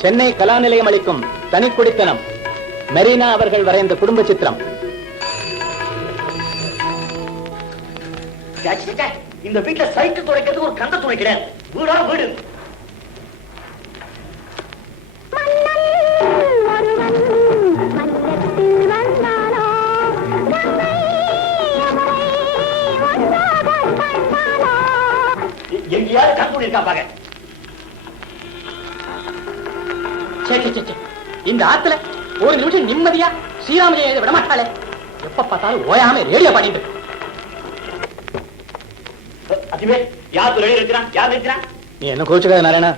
சென்னை கலா நிலையம் அளிக்கும் தனிக்குடித்தனம் மெரினா அவர்கள் வரைந்த குடும்ப சித்திரம். இந்த வீட்டுல சைக்கிள் துடைக்கிறதுக்கு ஒரு கந்த துணை கிடையாது. வீடா வீடு. எங்கேயாவது கண் இருக்கா பாக்க. இந்த ஆத்துல ஒரு நிமிஷம் நிம்மதியா ஸ்ரீராமஜெயம் எழுத விடமாட்டாளே. எப்ப பார்த்தாலும் ஓயாம ரேடியோ பாடிட்டு. அதுவே யார் ரேடியோ இருக்கிறான்? யார் இருக்கிறான்? நீ என்ன கோச்சுக்காத நாராயணா,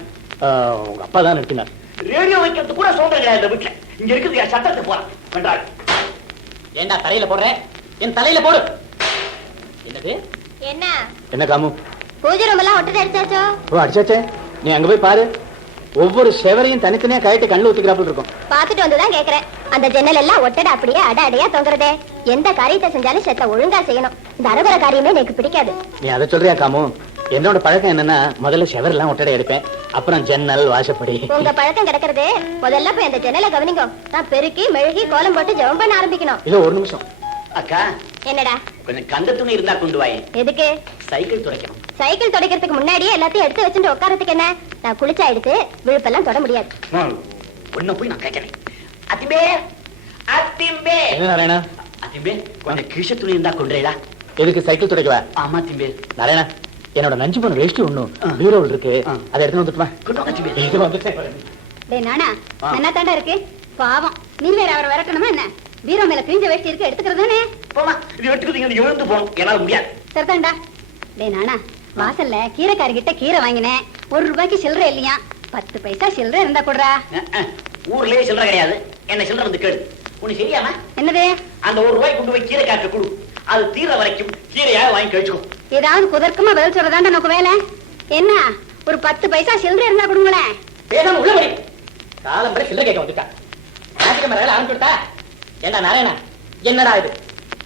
உங்க அப்பா தான் நிறுத்தினார். ரேடியோ வைக்கிறது கூட சோதனை கிடையாது இந்த வீட்டுல. இங்க இருக்குது சட்டத்துக்கு போறான் வென்றாள். ஏண்டா தலையில போடுறேன்? என் தலையில போடு. என்னது? என்ன என்ன காமு? பூஜை ரூம் எல்லாம் ஒட்டடை அடிச்சாச்சோ? ஓ அடிச்சாச்சே. நீ அங்க போய் பாரு. ஒவ்வொரு செவரையும் தனித்தனியா கழட்டி கண்ணு ஊத்திக்கிறாப்புல இருக்கும். பாத்துட்டு வந்துதான் கேக்குறேன். அந்த ஜன்னல் எல்லாம் ஒட்டடை அப்படியே அட அடையா தொங்குறதே. எந்த காரியத்தை செஞ்சாலும் செத்த ஒழுங்கா செய்யணும். இந்த அறுவரை காரியமே எனக்கு பிடிக்காது. நீ அதை சொல்றியா காமு? என்னோட பழக்கம் என்னன்னா, முதல்ல செவர் எல்லாம் ஒட்டடை எடுப்பேன், அப்புறம் ஜன்னல் வாசப்படி. உங்க பழக்கம் கிடக்குறது. முதல்ல போய் அந்த ஜன்னலை கவனிங்க. நான் பெருக்கி மெழுகி கோலம் போட்டு ஜெபம் பண்ண ஆரம்பிக்கணும். இதோ ஒரு நிமிஷம். அக்கா என்னடா? கொஞ்சம் கந்த துணி இருந்தா கொண்டு வாயே. எதுக்கு? சைக்கிள் துடைக்கணும். சைக்கிள் துடைக்கிறதுக்கு முன்னாடியே எல்லாத்தையும் எடுத்து வச்சுட்டு உட்காரத்துக்கு என்ன? நான் குளிச்சா எடுத்து விழுப்பெல்லாம் தொட முடியாது. ஒன்ன போய் நான் கேட்கிறேன். அதிம்பே அதிம்பே. என்ன நாராயணா? அதிம்பே கொஞ்சம் கிழிச்ச துணி இருந்தா கொண்டுடா. எதுக்கு சைக்கிள் துடைக்கவா? ஆமா திம்பே. நாராயணா, என்னோட நஞ்சு போன வேஷ்டி ஒண்ணும் பீரோவில் இருக்கு, அதை எடுத்து வந்துட்டுமா? இது வந்துட்டேன். டேய் நானா, என்ன தாண்டா இருக்கு? பாவம், நீ வேற அவரை விரட்டணுமா என்ன? பீரோ மேல கிழிஞ்ச வேஷ்டி இருக்கு, எடுத்துக்கிறதானே? போமா, இது எடுத்துக்கிட்டு எழுந்து போகணும், என்னால முடியாது. சரிதான்டா. டேய் நானா, வாசல்ல கீரைக்காரர்கிட்ட கீரை வாங்கினேன். 1 ரூபாய்க்கு சில்லறை இல்லையா? 10 பைசா சில்லறை இருந்தா கொடுறா. ஊர்லயே சில்லறை கிடையாது, என்ன சில்லறை வந்து கேடு. உனக்கு சரியாமா? என்னது? அந்த 1 ரூபாய் கொண்டு போய் கீரை காக்க கொடு. அது தீர வரைக்கும் கீரையாக வாங்கி கழிச்சுக்கோ. ஏதாவது குதர்க்கமா பதில் சொல்றதாண்டா நமக்கு வேலை. என்ன ஒரு 10 பைசா சில்லறை இருந்தா கொடுங்களேன். பேசாம உள்ள போய் காலம் வரை சில்லறை கேட்க வந்துட்டா. ஆரம்பிச்சுட்டா. ஏண்டா நாராயணா, என்னடா இது?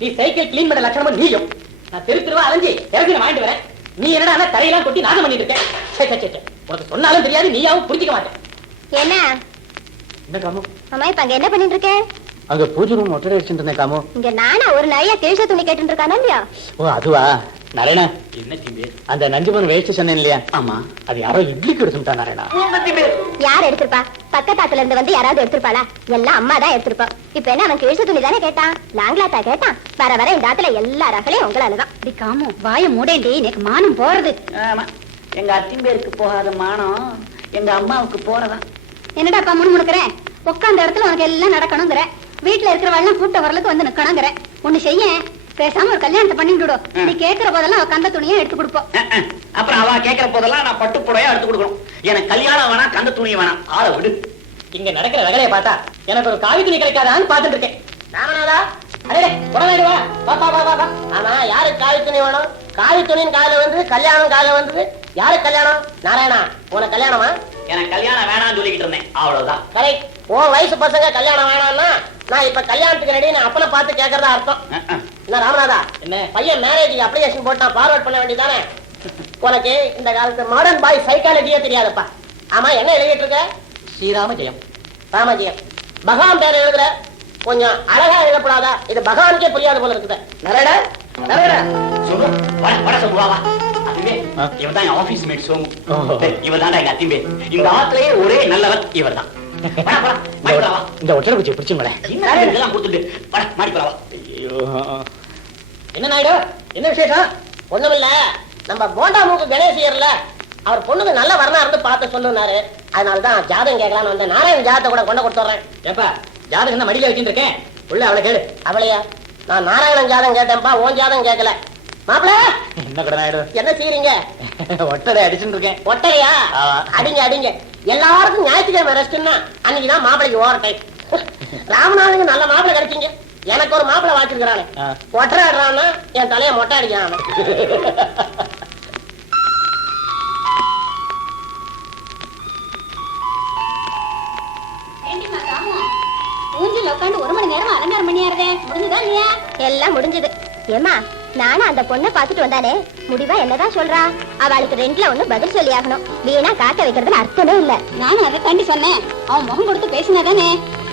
நீ சைக்கிள் கிளீன் பண்ண லட்சணமா நீயும். நான் தெருவா அலைஞ்சி இறங்கி வாங்கிட்டு வரேன். நீ என்னடா தரையெல்லாம் கொட்டி நாசம் பண்ணிட்டு இருக்க. உனக்கு சொன்னாலும் தெரியாது, நீயாவும் புரிஞ்சிக்க மாட்டேன். என்ன என்ன காமு? அம்மா இப்ப அங்க என்ன பண்ணிட்டு இருக்க? அங்க பூஜை ரூம் ஒட்டடை அடிச்சுட்டு இருந்தேன் காமு. இங்க நானா ஒரு நிறைய கிழிச்ச துணி கேட்டு இருக்கானா இல்லையா? ஓ அதுவா? நாராயணா, என்ன திம்பே? அந்த நஞ்சுமன் வேஸ்ட் சொன்னேன் இல்லையா? ஆமா. அது யாரோ இட்லிக்கு எடுத்துட்டா நாராயணா. யார் எடுத்திருப்பா? பக்கத்தாத்துல இருந்து வந்து யாராவது எடுத்திருப்பாளா? எல்லாம் அம்மா தான் எடுத்திருப்பா. இப்ப என்ன அவன் கிழிச்ச துணி தானே கேட்டான்? லாங்லாத்தா கேட்டான். வர வர இந்த ஆத்துல எல்லா ரகலையும் உங்களாலதான். இப்படி காமு வாய மூடேண்டி, எனக்கு மானம் போறது. ஆமா, எங்க அத்திம்பேருக்கு போகாத மானம் எங்க அம்மாவுக்கு போறதா. என்னடாப்பா முணுமுணுக்கிறேன்? உட்காந்த இடத்துல உனக்கு எல்லாம் நடக்கணுங்கிற, வீட்டுல இருக்கிறவெல்லாம் கூட்ட வரலுக்கு வந்து நிக்கணுங்கிற. ஒண்ணு செய்ய, பேசாம ஒரு கல்யாணத்தை பண்ணிட்டு. நீ கேட்கிற போதெல்லாம் அவ கந்த துணியை எடுத்து கொடுப்போம். அப்புறம் அவ கேட்கிற போதெல்லாம் நான் பட்டு புடவையா எடுத்து கொடுக்கணும். எனக்கு கல்யாணம் வேணாம், கந்த துணி வேணாம். ஆளை விடு. இங்க நடக்கிற ரகலையை பார்த்தா எனக்கு ஒரு காவி துணி கிடைக்காதான்னு பாத்துட்டு இருக்கேன். நாராயணா, அடே உடனே வா. ஆமா, யாருக்கு காவி துணி வேணும்? காவி துணின்னு காலையில வந்து கல்யாணம் காலையில வந்தது. யாருக்கு கல்யாணம்? நாராயணா, உனக்கு கல்யாணமா? எனக்கு கல்யாணம் வேணாம்னு சொல்லிக்கிட்டு இருந்தேன், அவ்வளவுதான். கரெக்ட். உன் வயசு பசங்க கல்யாணம் வேணாம்னா நான் இப்ப கல்யாணத்துக்கு ரெடி, நான் அப்பனை பார்த்து கேட்கறதா அர்த்தம். என்ன ராமநாதா, என்ன பையன் மேரேஜுக்கு அப்ளிகேஷன் போட்டு நான் ஃபார்வர்ட் பண்ண வேண்டியதானே? உனக்கு இந்த காலத்து மாடர்ன் பாய் சைக்காலஜியே தெரியாதுப்பா. ஆமா, என்ன எழுதிட்டு இருக்க? ஸ்ரீராமஜெயம். ராமஜெயம் பகவான் பேர் எழுதுற, கொஞ்சம் அழகா எழுதப்படாதா? இது பகவானுக்கே புரியாது போல இருக்குது. நரடா நரடா சொல்லு, வட சொல்லுவா. அதுவே இவன் தான் என் ஆபீஸ் மேட் சோமு. இவர் தான் எங்க அத்திம்பே. இந்த ஆத்திலேயே ஒரே நல்லவர் இவர் தான். இந்த ஒற்றரை குச்சி பிடிச்சுங்களேன். இதெல்லாம் கொடுத்துட்டு மாடிப்பா. என்ன நாயுடு, என்ன விசேஷம்? ஒண்ணுமில்ல, நம்ம போண்டா மூக்கு கணேசியர்ல அவர் பொண்ணுக்கு நல்ல வரனா இருந்து பார்த்து சொல்லுனாரு. அதனாலதான் ஜாதகம் கேட்கலான்னு வந்தேன். நானே ஜாதகத்தை கூட கொண்டு கொடுத்துறேன். ஏப்பா, ஜாதகம் தான் மடியில வச்சுட்டு இருக்கேன், உள்ள அவளை கேளு. அவளையா? நான் நாராயணன் ஜாதகம் கேட்டேன்ப்பா, உன் ஜாதகம் கேட்கல. மாப்பிள என்ன கூட நாயுடு, என்ன செய்யறீங்க? ஒட்டடை அடிச்சுட்டு இருக்கேன். ஒட்டடையா? அடிங்க அடிங்க. எல்லாருக்கும் ஞாயிற்றுக்கிழமை ரெஸ்ட்னா அன்னைக்குதான் மாப்பிளைக்கு ஓவர் டைம். ராமநாதனுக்கு நல்ல மாப்பிளை கிடைச்சீங்க. எனக்கு ஒரு மாப்பிளை வாச்சிருக்கிறானே, ஒட்டரை ஆடுறான்னா என் தலைய மொட்டை அடிக்கிறான். ஊஞ்சில் உட்காந்து 1 மணி நேரம் அலங்காரம் பண்ணியாருதே, முடிஞ்சுதா இல்லையா? எல்லாம் முடிஞ்சது. ஏமா நானும் அந்த பொண்ணை பாத்துட்டு வந்தானே, முடிவா என்னதான் சொல்றா? அவளுக்கு ரெண்டுல ஒண்ணு பதில் சொல்லி ஆகணும். வீணா காக்க வைக்கிறதுல அர்த்தமே இல்ல. நானும் அதை தாண்டி சொன்னேன். அவன் முகம் கொடுத்து பேசினாதானே.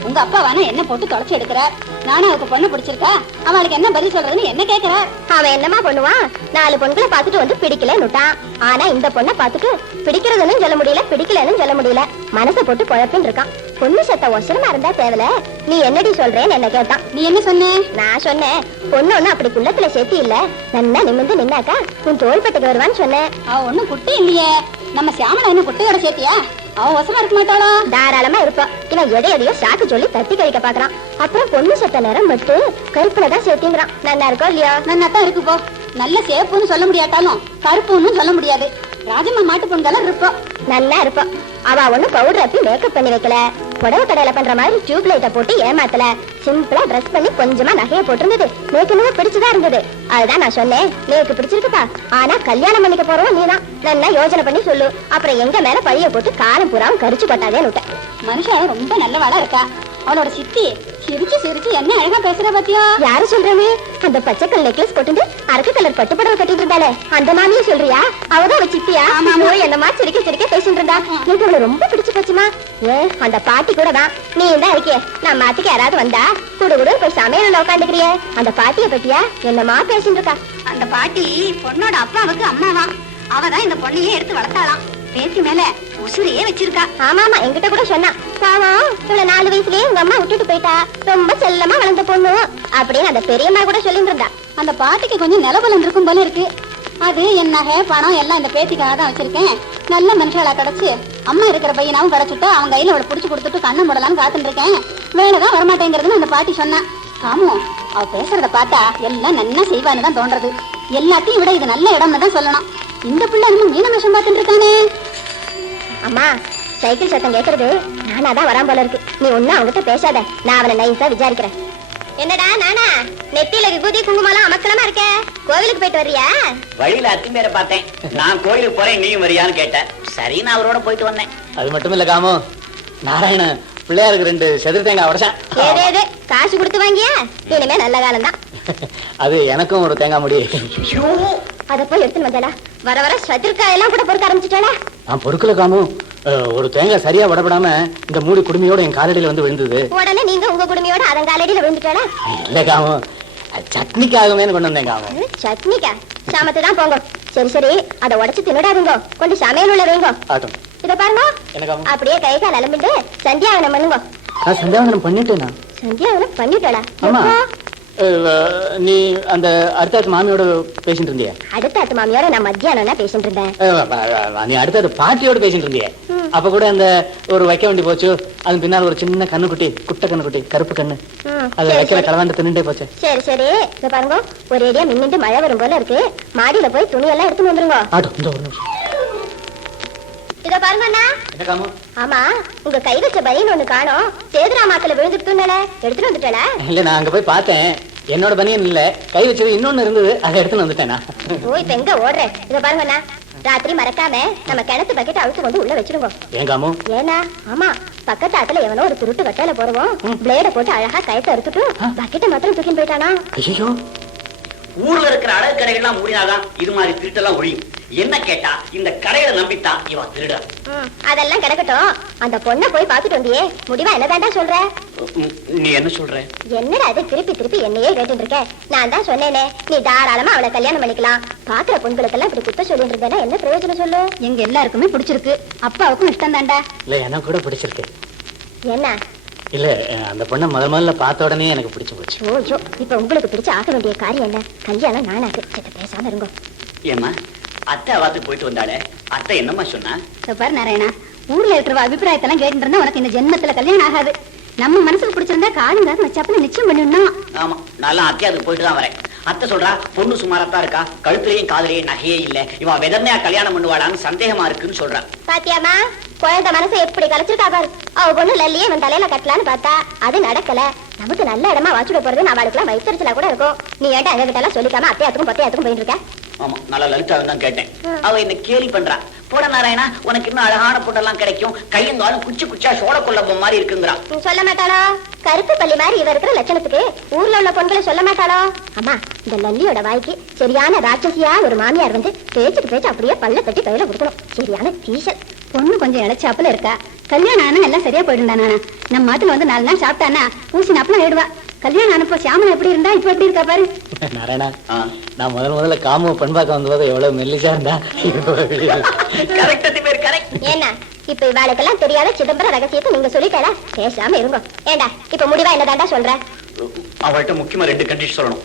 உங்க அப்பா வேணா என்ன போட்டு தொலைச்சு எடுக்கிறார். நானும் அவருக்கு பொண்ணு பிடிச்சிருக்கா, அவளுக்கு என்ன பதில் சொல்றதுன்னு என்ன கேக்குறார். அவன் என்னமா பண்ணுவான்? 4 பொண்களை பாத்துட்டு வந்து பிடிக்கலன்னுட்டான். ஆனா இந்த பொண்ணை பாத்துட்டு பிடிக்கிறதுன்னு சொல்ல முடியல, பிடிக்கலன்னு சொல்ல முடியல. மனசை போட்டு குழப்பின்னு இருக்கான். பொண்ணு சத்த ஒசரமா இருந்தா தேவல. நீ என்னடி சொல்றேன்னு என்ன கேட்டான். நீ என்ன சொன்ன? நான் சொன்னேன், பொண்ணு ஒண்ணு அப்படி குள்ளத்துல சேர்த்தி இல்ல, நல்லா நிமிந்து நின்னாக்கா உன் தோள்பட்டுக்கு வருவான்னு சொன்னேன். அவ ஒண்ணும் குட்டி இல்லையே. நம்ம சியாமலா என்ன குட்டையோட சேர்த்தியா? அவ வசமா இருக்க மாட்டாளோ? தாராளமா இருப்பா. இவன் எதையோ சாக்கு சொல்லி தட்டி கழிக்க பாக்குறான். அப்புறம் பொண்ணு சத்த நேரம் மட்டும் கருப்புலதான் சேர்த்திங்கிறான். நல்லா இருக்கோ இல்லையா? நல்லா தான் இருக்கு போ. நல்ல சேப்புன்னு சொல்ல முடியாட்டாலும் கருப்புன்னு சொல்ல முடியாது. ராஜம்மா மாட்டு பொண்ணுல இருப்போம். நல்லா இருப்போம். அவ ஒண்ணு பவுடர் அப்பி மேக்கப் பண்ணி வைக்கல, புடவை கடையில பண்ற மாதிரி டியூப் லைட்ட போட்டு ஏமாத்தல. சிம்பிளா ட்ரெஸ் பண்ணி கொஞ்சமா நகைய போட்டிருந்தது. நேக்கு இன்னும் பிடிச்சுதான் இருந்தது. அதுதான் நான் சொன்னேன், நேக்கு பிடிச்சிருக்குப்பா. ஆனா கல்யாணம் பண்ணிக்க போறோம் நீதான். நல்லா யோசனை பண்ணி சொல்லு. அப்புறம் எங்க மேல பழிய போட்டு காலம் பூராவும் கரிச்சு போட்டாதேன்னு விட்டேன். மனுஷன் ரொம்ப நல்லவாளா இருக்கா. அவளோட சித்தி சிரிச்சு சிரிச்சு என்ன அழகா பேசுற பாத்தியா? யாரு சொல்றமே? அந்த பச்சை கல் நெக்லஸ் போட்டு அரக்கு கலர் பட்டு புடவை கட்டிட்டு இருந்தாலே அந்த மாமியை சொல்றியா? அவதான் அவ சித்தியா? என்னமா சிரிக்க சிரிக்க பேசிட்டு இருந்தா. எனக்கு அவளை ரொம்ப பிடிச்சு போச்சுமா. ஏன் அந்த பாட்டி கூட தான். நீ தான் இருக்கிய, நான் மாத்துக்கு யாராவது வந்தா கூட கூட போய் சமையல உட்காந்துக்கிறிய. அந்த பாட்டிய பத்தியா என்னமா பேசிட்டு இருக்கா? அந்த பாட்டி பொண்ணோட அப்பாவுக்கு அம்மாவா. அவதான் இந்த பொண்ணையே எடுத்து வளர்த்தாளாம். பேசி மேல உசுரையே வச்சிருக்கா. ஆமாமா, என்கிட்ட கூட சொன்னா. பாவம், இவ்வளவு 4 வயசுலயே உங்க அம்மா விட்டுட்டு போயிட்டா. ரொம்ப செல்லமா வளர்ந்த பொண்ணு அப்படின்னு அந்த பெரியம்மா கூட சொல்லிட்டு இருந்தா. அந்த பாட்டிக்கு கொஞ்சம் நிலபலம் இருக்கும் போல இருக்கு. அது என் நகை பணம் எல்லாம் இந்த பேத்திக்காக தான் வச்சிருக்கேன். நல்ல மனுஷாலா கிடைச்சு அம்மா இருக்கிற பையனாவும் கிடைச்சிட்டு அவங்க கையில அவளை புடிச்சு கொடுத்துட்டு கண்ணை மூடலான்னு காத்துட்டு இருக்கேன். வேலைதான் வரமாட்டேங்கிறதுன்னு அந்த பாட்டி சொன்னா. காமோ, அவ பேசுறத பார்த்தா எல்லாம் நன்னா செய்வான்னு தான் தோன்றது. எல்லாத்தையும் விட இது நல்ல இடம்னு தான் சொல்லணும். இந்த பிள்ளை இன்னும் மீன விஷம் பார்த்துட்டு இருக்கானே. அம்மா, சைக்கிள் சத்தம் கேட்கறது நானாதான் வரான் போல இருக்கு. நீ ஒன்னும் அவங்கிட்ட பேசாத, நான் அவனை நைஸா விசாரிக்கிறேன். என்னடா நானா? நெத்தியில விபூதி குங்குமம் அமக்கலமா இருக்க. கோவிலுக்கு போயிட்டு வர்றியா? வழியில அத்திமேர பார்த்தேன். நான் கோயிலுக்கு போறேன், நீயும் வரியான்னு கேட்டேன். சரி, நான் அவரோட போயிட்டு வந்தேன். அது மட்டும் இல்ல காமோ, நாராயண பிள்ளையாருக்கு 2 செதிர் தேங்காய் உடைச்சான். ஏதேது காசு கொடுத்து வாங்கியா? இனிமே நல்ல காலம் தான். அது எனக்கும் ஒரு தேங்காய் முடி. அத போய் எடுத்துன்னு வந்தாளா? வர வர சதுர்காயெல்லாம் கூட பொறுக்க ஆரம்பிச்சுட்டாளா? நான் பொறுக்கல காமோ. ஒரு தேங்காய் சரியா உடப்படாம இந்த மூடி குடுமையோட என் காலடியில வந்து விழுந்தது. உடனே நீங்க உங்க குடுமையோட அதன் காலடியில விழுந்துட்டாளா? இல்ல காமோ, சட்னிக்காகவே கொண்டு வந்தேன் காமோ. சட்னிக்கா? சாமத்து தான் போங்க. சரி சரி, அதை உடைச்சு தின்னுடாதுங்க, கொஞ்சம் சமையல் உள்ள வைங்க. ஆட்டும். இத பாருங்க, என்ன காமோ? அப்படியே கை கால் அலம்பிட்டு சந்தியாவனம் பண்ணுங்க. நான் சந்தியாவனம் பண்ணிட்டேனா? சந்தியாவனம் பண்ணிட்டாளா? ஆமா. நீ அந்த அடுத்த மாமியோட பேசிட்டு இருந்திய? அடுத்த மாமியோட நான் மத்தியானம் தான் பேசிட்டு இருந்தேன். நீ அடுத்த பாட்டியோட பேசிட்டு இருந்திய? அப்ப கூட அந்த ஒரு வைக்க வேண்டி போச்சு. அது பின்னால் ஒரு சின்ன கண்ணுக்குட்டி, குட்டை கண்ணுக்குட்டி, கருப்பு கண்ணு, அது வைக்கிற கலவாண்ட தின்னுட்டே போச்சு. சரி சரி, இத பாருங்க, ஒரு ஏரியா மின்னிட்டு மழை வரும் போல இருக்கு. மாடியில போய் துணி எல்லாம் எடுத்து வந்துருங்க. ஆட்டும், இந்த ஒரு நிமிஷம். இத பாருங்க அண்ணா. என்ன காமோ? ஆமா, உங்க கை வச்ச பனியன் ஒண்ணு காணோம். சேதுராமாக்கல விழுந்துட்டுனால எடுத்துட்டு வந்துட்டல? இல்ல, நான் அங்க போய் பார்த்தேன். என்னோட பனியன் இல்ல, கை வச்சது இன்னொன்னு இருந்தது, அதை எடுத்துன்னு வந்துட்டேனா. ஓ, இப்ப எங்க ஓடுற? இத பாருங்க அண்ணா, ராத்திரி மறக்காம நம்ம கிணத்து பக்கெட் அழுத்து கொண்டு உள்ள வச்சிருங்க. ஏன் காமோ? ஏனா? ஆமா, பக்கத்து ஆத்துல எவனோ ஒரு துருட்டு வட்டால போறவோம் பிளேட போட்டு அழகா கயத்தை அறுத்துட்டு பக்கெட்டை மாத்திரம் தூக்கின்னு போயிட்டானா. ஐயோ, ஊர்ல இருக்கிற அழகு கடைகள்லாம் மூடினாதான் இது மாதிரி திருட்டெல்லாம் ஒழியும். என்ன கேட்டா, இந்த கடைகளை நம்பித்தான் இவன் திருட. அதெல்லாம் கிடக்கட்டும், அந்த பொண்ணை போய் பாத்துட்டு வந்தியே, முடிவா என்னதான்டா சொல்ற? நீ என்ன சொல்ற? என்னடா அது திருப்பி திருப்பி என்னையே கேட்டு இருக்க? நான் தான் சொன்னேனே, நீ தாராளமா அவளை கல்யாணம் பண்ணிக்கலாம். பாக்குற பொண்களுக்கெல்லாம் இப்படி குத்த சொல்லிட்டு இருந்தேன்னா என்ன பிரயோஜனம் சொல்லு? எங்க எல்லாருக்குமே பிடிச்சிருக்கு, அப்பாவுக்கும் இஷ்டம் தான்டா. இல்ல, எனக்கு கூட பிடிச்சிருக்கு. என்ன? இல்ல, அந்த பொண்ணை முதல்ல பார்த்த உடனே எனக்கு பிடிச்சு போச்சு. ஓ, இப்ப உங்களுக்கு பிடிச்ச ஆக வேண்டிய காரியம் என்ன? கல்யாணம் நானாக்கு. சரி, பேசாம இருங்க. ஏமா, அத்தை வாத்துக்கு போயிட்டு வந்தாளே, அத்தை என்னம்மா சொன்னா? பாரு நாராயணா, ஊர்ல இருக்கிற அபிப்பிராயத்தெல்லாம் கேட்டு இருந்தா உனக்கு இந்த ஜென்மத்துல கல்யாணம் ஆகாது. நம்ம மனசுக்கு பிடிச்சிருந்தா காலங்காக வச்சாப்புல நிச்சயம் பண்ணிடணும். ஆமா, நல்லா அத்தை அதுக்கு போயிட்டு தான் வரேன். அத்தை சொல்றா, பொண்ணு சுமாரத்தான் இருக்கா, கழுத்துலயும் காதலையும் நகையே இல்ல, இவன் வெதர்மையா கல்யாணம் பண்ணுவாளான்னு சந்தேகமா இருக்குன்னு சொல்றான். பாத்தியாமா, குழந்தை மனசை எப்படி கலைச்சிருக்கா பாரு. அவ பொண்ணு லல்லியே இவன் தலையில கட்டலான்னு பார்த்தா அது நடக்கல. நமக்கு நல்ல இடமா வாச்சுட போறது அவளுக்குலாம் வயிற்றுச்சலா கூட இருக்கும். நீ ஏன்டா எங்க கிட்ட எல்லாம் சொல்லிக்காம அத்தையாத்துக்கும் பத்தையாத்துக்கும் போயிட்டு இருக்க? ஆமா, நல்லா லலிதாவை தான் கேட்டேன். அவ என்ன கேலி பண்றா. போட நாராயணா, உனக்கு இன்னும் அழகான பொண்ணெல்லாம் கிடைக்கும், கையங்காலும் குச்சி குச்சா சோழ கொள்ள மாதிரி இருக்குங்கிறான். சொல்ல மாட்டாளோ? கருப்பு பள்ளி மாதிரி இவ இருக்கிற லட்சணத்துக்கு ஊர்ல உள்ள பொண்களை சொல்ல மாட்டாளோ? அம்மா, இந்த லல்லியோட வாய்க்கு சரியான ராட்சசியா ஒரு மாமியார் வந்து பேச்சுக்கு பேச்சு அப்படியே பல்ல தட்டி கையில கொடுக்கணும். சரியான டீஷர். பொண்ணு கொஞ்சம் இழைச்சாப்புல இருக்கா. கல்யாணம் ஆனா எல்லாம் சரியா போயிடுந்தா நானா? நம்ம மாட்டுல வந்து 4 நாள் சாப்பிட்டானா பூசி நப்பலாம் ஆயிடுவா. கல்யாணம் ஆனப்போ சாமன் எப்படி இருந்தா இப்ப எப்படி இருக்கா பாரு. நாராயணா, நான் முதல்ல காம பண்பாக்க வந்தபோது எவ்வளவு மெல்லிசா இருந்தா. ஏன்னா இப்ப இவாளுக்கெல்லாம் தெரியாத சிதம்பர ரகசியத்தை நீங்க சொல்லிட்டா பேசாம இருங்க. ஏண்டா இப்ப முடிவா என்னதாண்டா சொல்ற? அவள்கிட்ட முக்கியமா 2 கண்டிஷன் சொல்லணும்.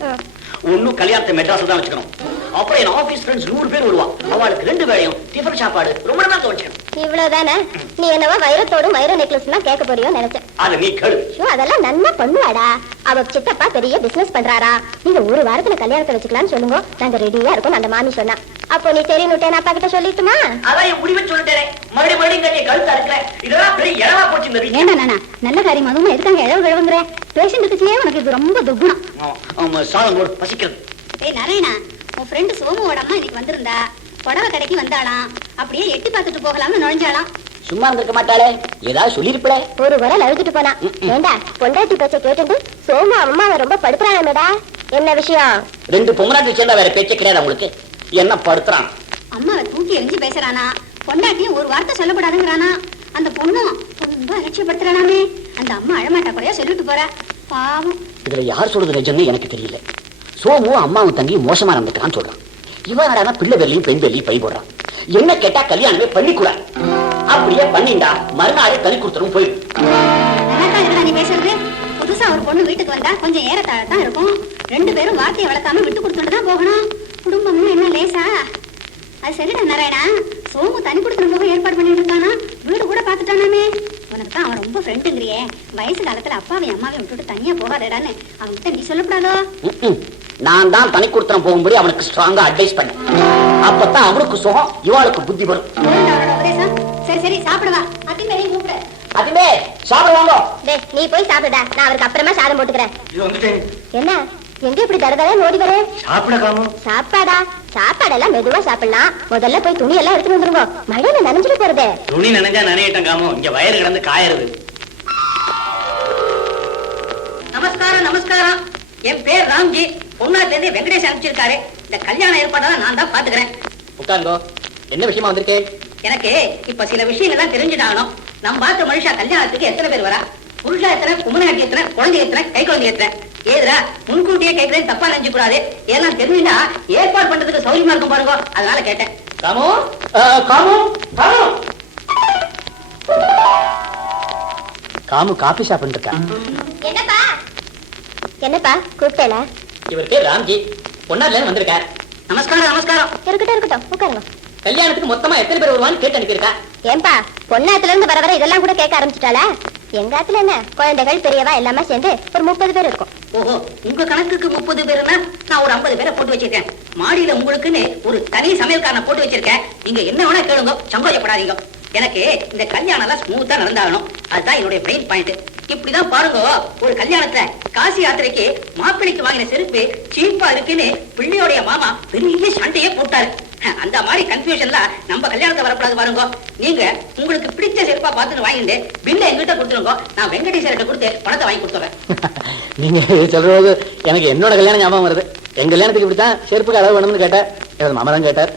ஒன்னும் கல்யாணத்தை மெட்ராஸ்ல தான் வச்சுக்கணும். அப்புறம் என் ஆபீஸ் ஃப்ரெண்ட்ஸ் 100 பேர் வருவா. அவளுக்கு 2 வேளையும் டிஃபன் சாப்பாடு ரொம்ப நல்லா தோணுச்சு. இவ்வளவுதானே? நீ என்னவா வைரத்தோடும் வைர நெக்லஸ் தான் கேட்க போறியோ நினைச்சேன். அது நீ கேளு. அதெல்லாம் நல்லா பண்ணுவாடா. அவ சித்தப்பா பெரிய பிசினஸ் பண்றாரா. நீங்க 1 வாரத்துல கல்யாணத்தை வச்சுக்கலாம்னு சொல்லுங்க, நாங்க ரெடியா இருக்கோம். அந்த மாமி சொன்னா. அப்போ நீ சரி நுட்டேன் அப்பா கிட்ட சொல்லிட்டுமா? அதான் என் முடிவை சொல்லிட்டேன். மறுபடியும் கட்டி கழுத்து அறுக்கல. இதெல்லாம் பெரிய இழவா போச்சு இந்த வீட்டுல. ஏண்டா நானா நல்ல காரியம் அதுவும் எதுக்காங்க இழவு கிழவுங்கிற? பேஷண்ட் வச்சுலயே உனக்கு இது ரொம்ப துக்குணம். ஆமா சாதம் போடு பசிக்கிறது. ஏய் நாராயணா, உன் ஃப்ரெண்டு சோமுவோட அம்மா இன்னைக்கு வந்திருந்தா. புடவை கடைக்கு வந்தாளாம். அப்படியே எட்டி பார்த்துட்டு போகலாம்னு நுழைஞ்சாளாம். சும்மா இருந்திருக்க மாட்டாளே, ஏதாவது சொல்லிருப்பே. ஒரு குரல் அழுதுட்டு போனா. ஏண்டா பொண்டாட்டி பேச்ச கேட்டு சோமு அம்மாவை ரொம்ப படுத்துறானேடா. என்ன விஷயம்? 2 பொம்மராட்டி சேர்ந்தா வேற பேச்சே கிடையாது உங்களுக்கு. என்ன படுத்துறான்? அம்மாவை தூக்கி எரிஞ்சு பேசுறானா. பொண்டாட்டியும் 1 வார்த்தை சொல்லக்கூடாதுங்கிறானா. அந்த பொண்ணும் ரொம்ப அலட்சியப்படுத்துறானாமே. அந்த அம்மா அழமாட்டா குறையா சொல்லிட்டு போறா. பாவம். இதுல யார் சொல்றது நிஜம்னு எனக்கு தெரியல. சோமு அம்மாவும் தங்கி மோசமா நடந்துக்கிறான்னு சொல்றான். இவன் பிள்ளை வெள்ளியும் பெண் வெள்ளியும் பை போடுறான். என்ன கேட்டா கல்யாணமே பண்ணிக்கூட. அப்படியே பண்ணிண்டா மறுநாளே தனி கொடுத்துரும் போயிடும். நீ பேசுறது புதுசா ஒரு பொண்ணு வீட்டுக்கு வந்தா கொஞ்சம் ஏறத்தாழத்தான் இருக்கும். 2 பேரும் வார்த்தையை வளர்க்காம விட்டு கொடுத்துட்டு தான் போகணும். குடும்பம்னு என்ன லேசா? அது சரிடா நாராயணா. சோமு தனி கொடுத்துரும் போக ஏற்பாடு பண்ணிட்டு இருக்கானா. வீடு கூட பாத்துட்டானாமே. உனக்கு தான் அவன் ரொம்ப ஃப்ரெண்டுங்கிறியே. வயசு காலத்துல அப்பாவையும் அம்மாவையும் விட்டுட்டு தனியா போகாதடான்னு அவன்கிட்ட நீ சொல்லக்கூடாதோ? நான் தான் தனி கொடுத்துறம் போகும்படி அவனுக்கு ஸ்ட்ராங்கா அட்வைஸ் பண்ணேன். அப்பதான் அவனுக்கு சுகம், இவாளுக்கு புத்தி வரும். சரி சரி சாப்பிடுவா. அதிமே கூப்பிடு. அதிமே சாப்பிடுவாங்க. நீ போய் சாப்பிடுடா, நான் அவருக்கு அப்புறமா சாதம் போட்டுக்கிறேன். என்ன எங்க இப்படி தரதரே ஓடி வர? சாப்பாடா? சாப்பாடெல்லாம் மெதுவா சாப்பிடலாம். முதல்ல போய் துணி எல்லாம் எடுத்துட்டு வந்துருங்க. மழையில நனைஞ்சிட்டு போறது. துணி நனைஞ்சா நனையட்டும் காமோ, இங்க வயறு கிடந்து காயறது. நமஸ்காரம் நமஸ்காரம். என் பேர் ராம்ஜி. பொன்னாத்துல இருந்து வெங்கடேஷ் அனுப்பிச்சிருக்காரு. இந்த கல்யாண ஏற்பாடெல்லாம் நான் தான் பாத்துக்கிறேன். உட்கார்ந்தோ. என்ன விஷயமா வந்திருக்கேன்? எனக்கு இப்ப சில விஷயங்கள்லாம் தெரிஞ்சுட்டாகணும். நம்ம பார்த்த மனுஷா கல்யாணத்துக்கு எத்தனை பேர் வரா? புருஷா எத்தனை, குமநாட்டி எத்தனை, குழந்தை எத்தனை, கை குழந்தை எத்தனை? ஏதுரா முன்கூட்டியே கேட்கிறேன், தப்பா நினைச்சு கூடாது. ஏன்னா தெரிஞ்சுட்டா ஏற்பாடு பண்றதுக்கு சௌரியமா இருக்கும் பாருங்க. அதனால கேட்டேன். காமு காமு காமு காமு காபி ஷாப் இருக்கா? என்னப்பா என்னப்பா கூப்பிட்டேல? இவர் பேர் ராம்ஜி. பொன்னார்ல வந்திருக்கார். நமஸ்காரம் நமஸ்காரம். இருக்கட்டும் இருக்கட்டும் உட்காருங்க. கல்யாணத்துக்கு மொத்தமா எத்தனை பேர் வருவான்னு கேட்டு அனுப்பியிருக்கா. ஏன்பா பொன்னாத்துல இருந்து வர இதெல்லாம் கூட கேட்க ஆரம்பிச்சுட்டாளா? எங்காத்துல என்ன குழந்தைகள் பெரியவா எல்லாமே சேர்ந்து ஒரு 30 பேர் இருக்கும். ஓஹோ, உங்க கணக்குக்கு 30 பேருன்னா நான் ஒரு 50 பேரை போட்டு வச்சிருக்கேன். மாடியில உங்களுக்குன்னு ஒரு தனி சமையல்காரனை போட்டு வச்சிருக்கேன். நீங்க என்ன வேணா கேளுங்க, சங்கோஜப்படாதீங்க. எனக்கு இந்த கல்யாணம் எல்லாம் ஸ்மூத்தா நடந்தாகணும். அதுதான் என்னுடைய மெயின் பாயிண்ட். இப்படிதான் பாருங்க, ஒரு கல்யாணத்துல காசி யாத்திரைக்கு மாப்பிள்ளைக்கு வாங்கின செருப்பு சீப்பா இருக்குன்னு பிள்ளையோடைய மாமா பெரிய சண்டையே போட்டாரு. அந்த மாதிரி கன்ஃபியூஷன்ல நம்ம கல்யாணத்தை வரக்கூடாது பாருங்க. நீங்க உங்களுக்கு பிடிச்ச செருப்பா பார்த்துட்டு வாங்கிட்டு பில்ல எங்கிட்ட கொடுத்துருங்க. நான் வெங்கடேஸ்வரர்கிட்ட கொடுத்து பணத்தை வாங்கி கொடுத்துறேன். நீங்க சொல்றது எனக்கு என்னோட கல்யாணம் ஞாபகம் வருது. எங்க கல்யாணத்துக்கு இப்படித்தான் செருப்புக்கு அளவு வேணும்னு கேட்டார். எனது மாமா தான் கேட்டார்.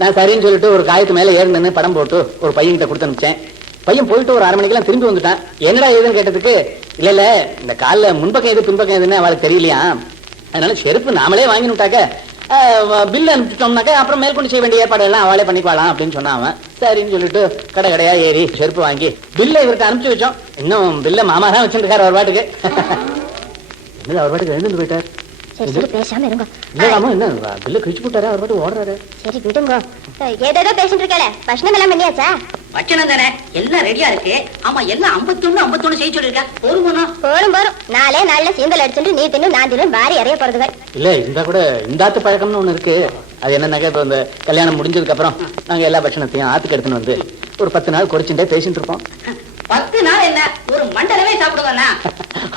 நான் சரின்னு சொல்லிட்டு ஒரு காயத்து மேல ஏறி நின்று படம் போட்டு ஒரு பையன்கிட்ட கொடுத்து அனுப்பிச்சேன். பையன் போயிட்டு ஒரு 1/2 மணிக்கெல்லாம் திரும்பி வந்துட்டான். என்னடா ஏதுன்னு கேட்டதுக்கு, இல்ல இந்த காலில் முன்பக்கம் எது பின்பக்கம் எதுன்னு அவளுக்கு தெரியலையா, அதனால செருப்பு நாமளே வாங்கினுட்டாக்க பில்லு அனுப்பிச்சிட்டோம்னாக்க அப்புறம் மேற்கொண்டு செய்ய வேண்டிய ஏற்பாடு எல்லாம் அவளே பண்ணிக்கலாம் அப்படின்னு சொன்னான் அவன். சரின்னு சொல்லிட்டு கடையா ஏறி செருப்பு வாங்கி பில்லை இவருக்கு அனுப்பிச்சு வச்சோம். இன்னும் பில்ல மாமா தான் வச்சுருக்காரு அவர் பாட்டுக்கு. என்னது அவர் பாட்டுக்கு எழுந்து போயிட்டார். பேசாம இருங்க. என்ன பில்ல கிழிச்சு போட்டாரு, அவர் பாட்டு ஓடுறாரு. சரி விடுங்க. ஏதேதோ பேசிட்டு இருக்கல, பஷ்ணம் எல்லாம் பண்ணியாச்சா? வச்சனம் தானே, எல்லாம் ரெடியா இருக்கு. ஆமா எல்லாம் 51 செய்ய சொல்லிருக்கேன். போரும் நாளே நாள்ல சீந்தல் அடிச்சுட்டு நீ தின்னு நான் தின்னு பாரி அறிய போறது இல்ல. இந்த கூட இந்தாத்து பழக்கம்னு ஒண்ணு இருக்கு. அது என்னன்னாக்க இப்ப இந்த கல்யாணம் முடிஞ்சதுக்கு அப்புறம் நாங்க எல்லா பட்சணத்தையும் ஆத்துக்கு எடுத்துன்னு வந்து ஒரு 10 நாள் குறைச்சுட்டே பேசிட்டு இருப்போம். 10 நாள் என்ன, ஒரு மண்டலமே சாப்பிடுவானா?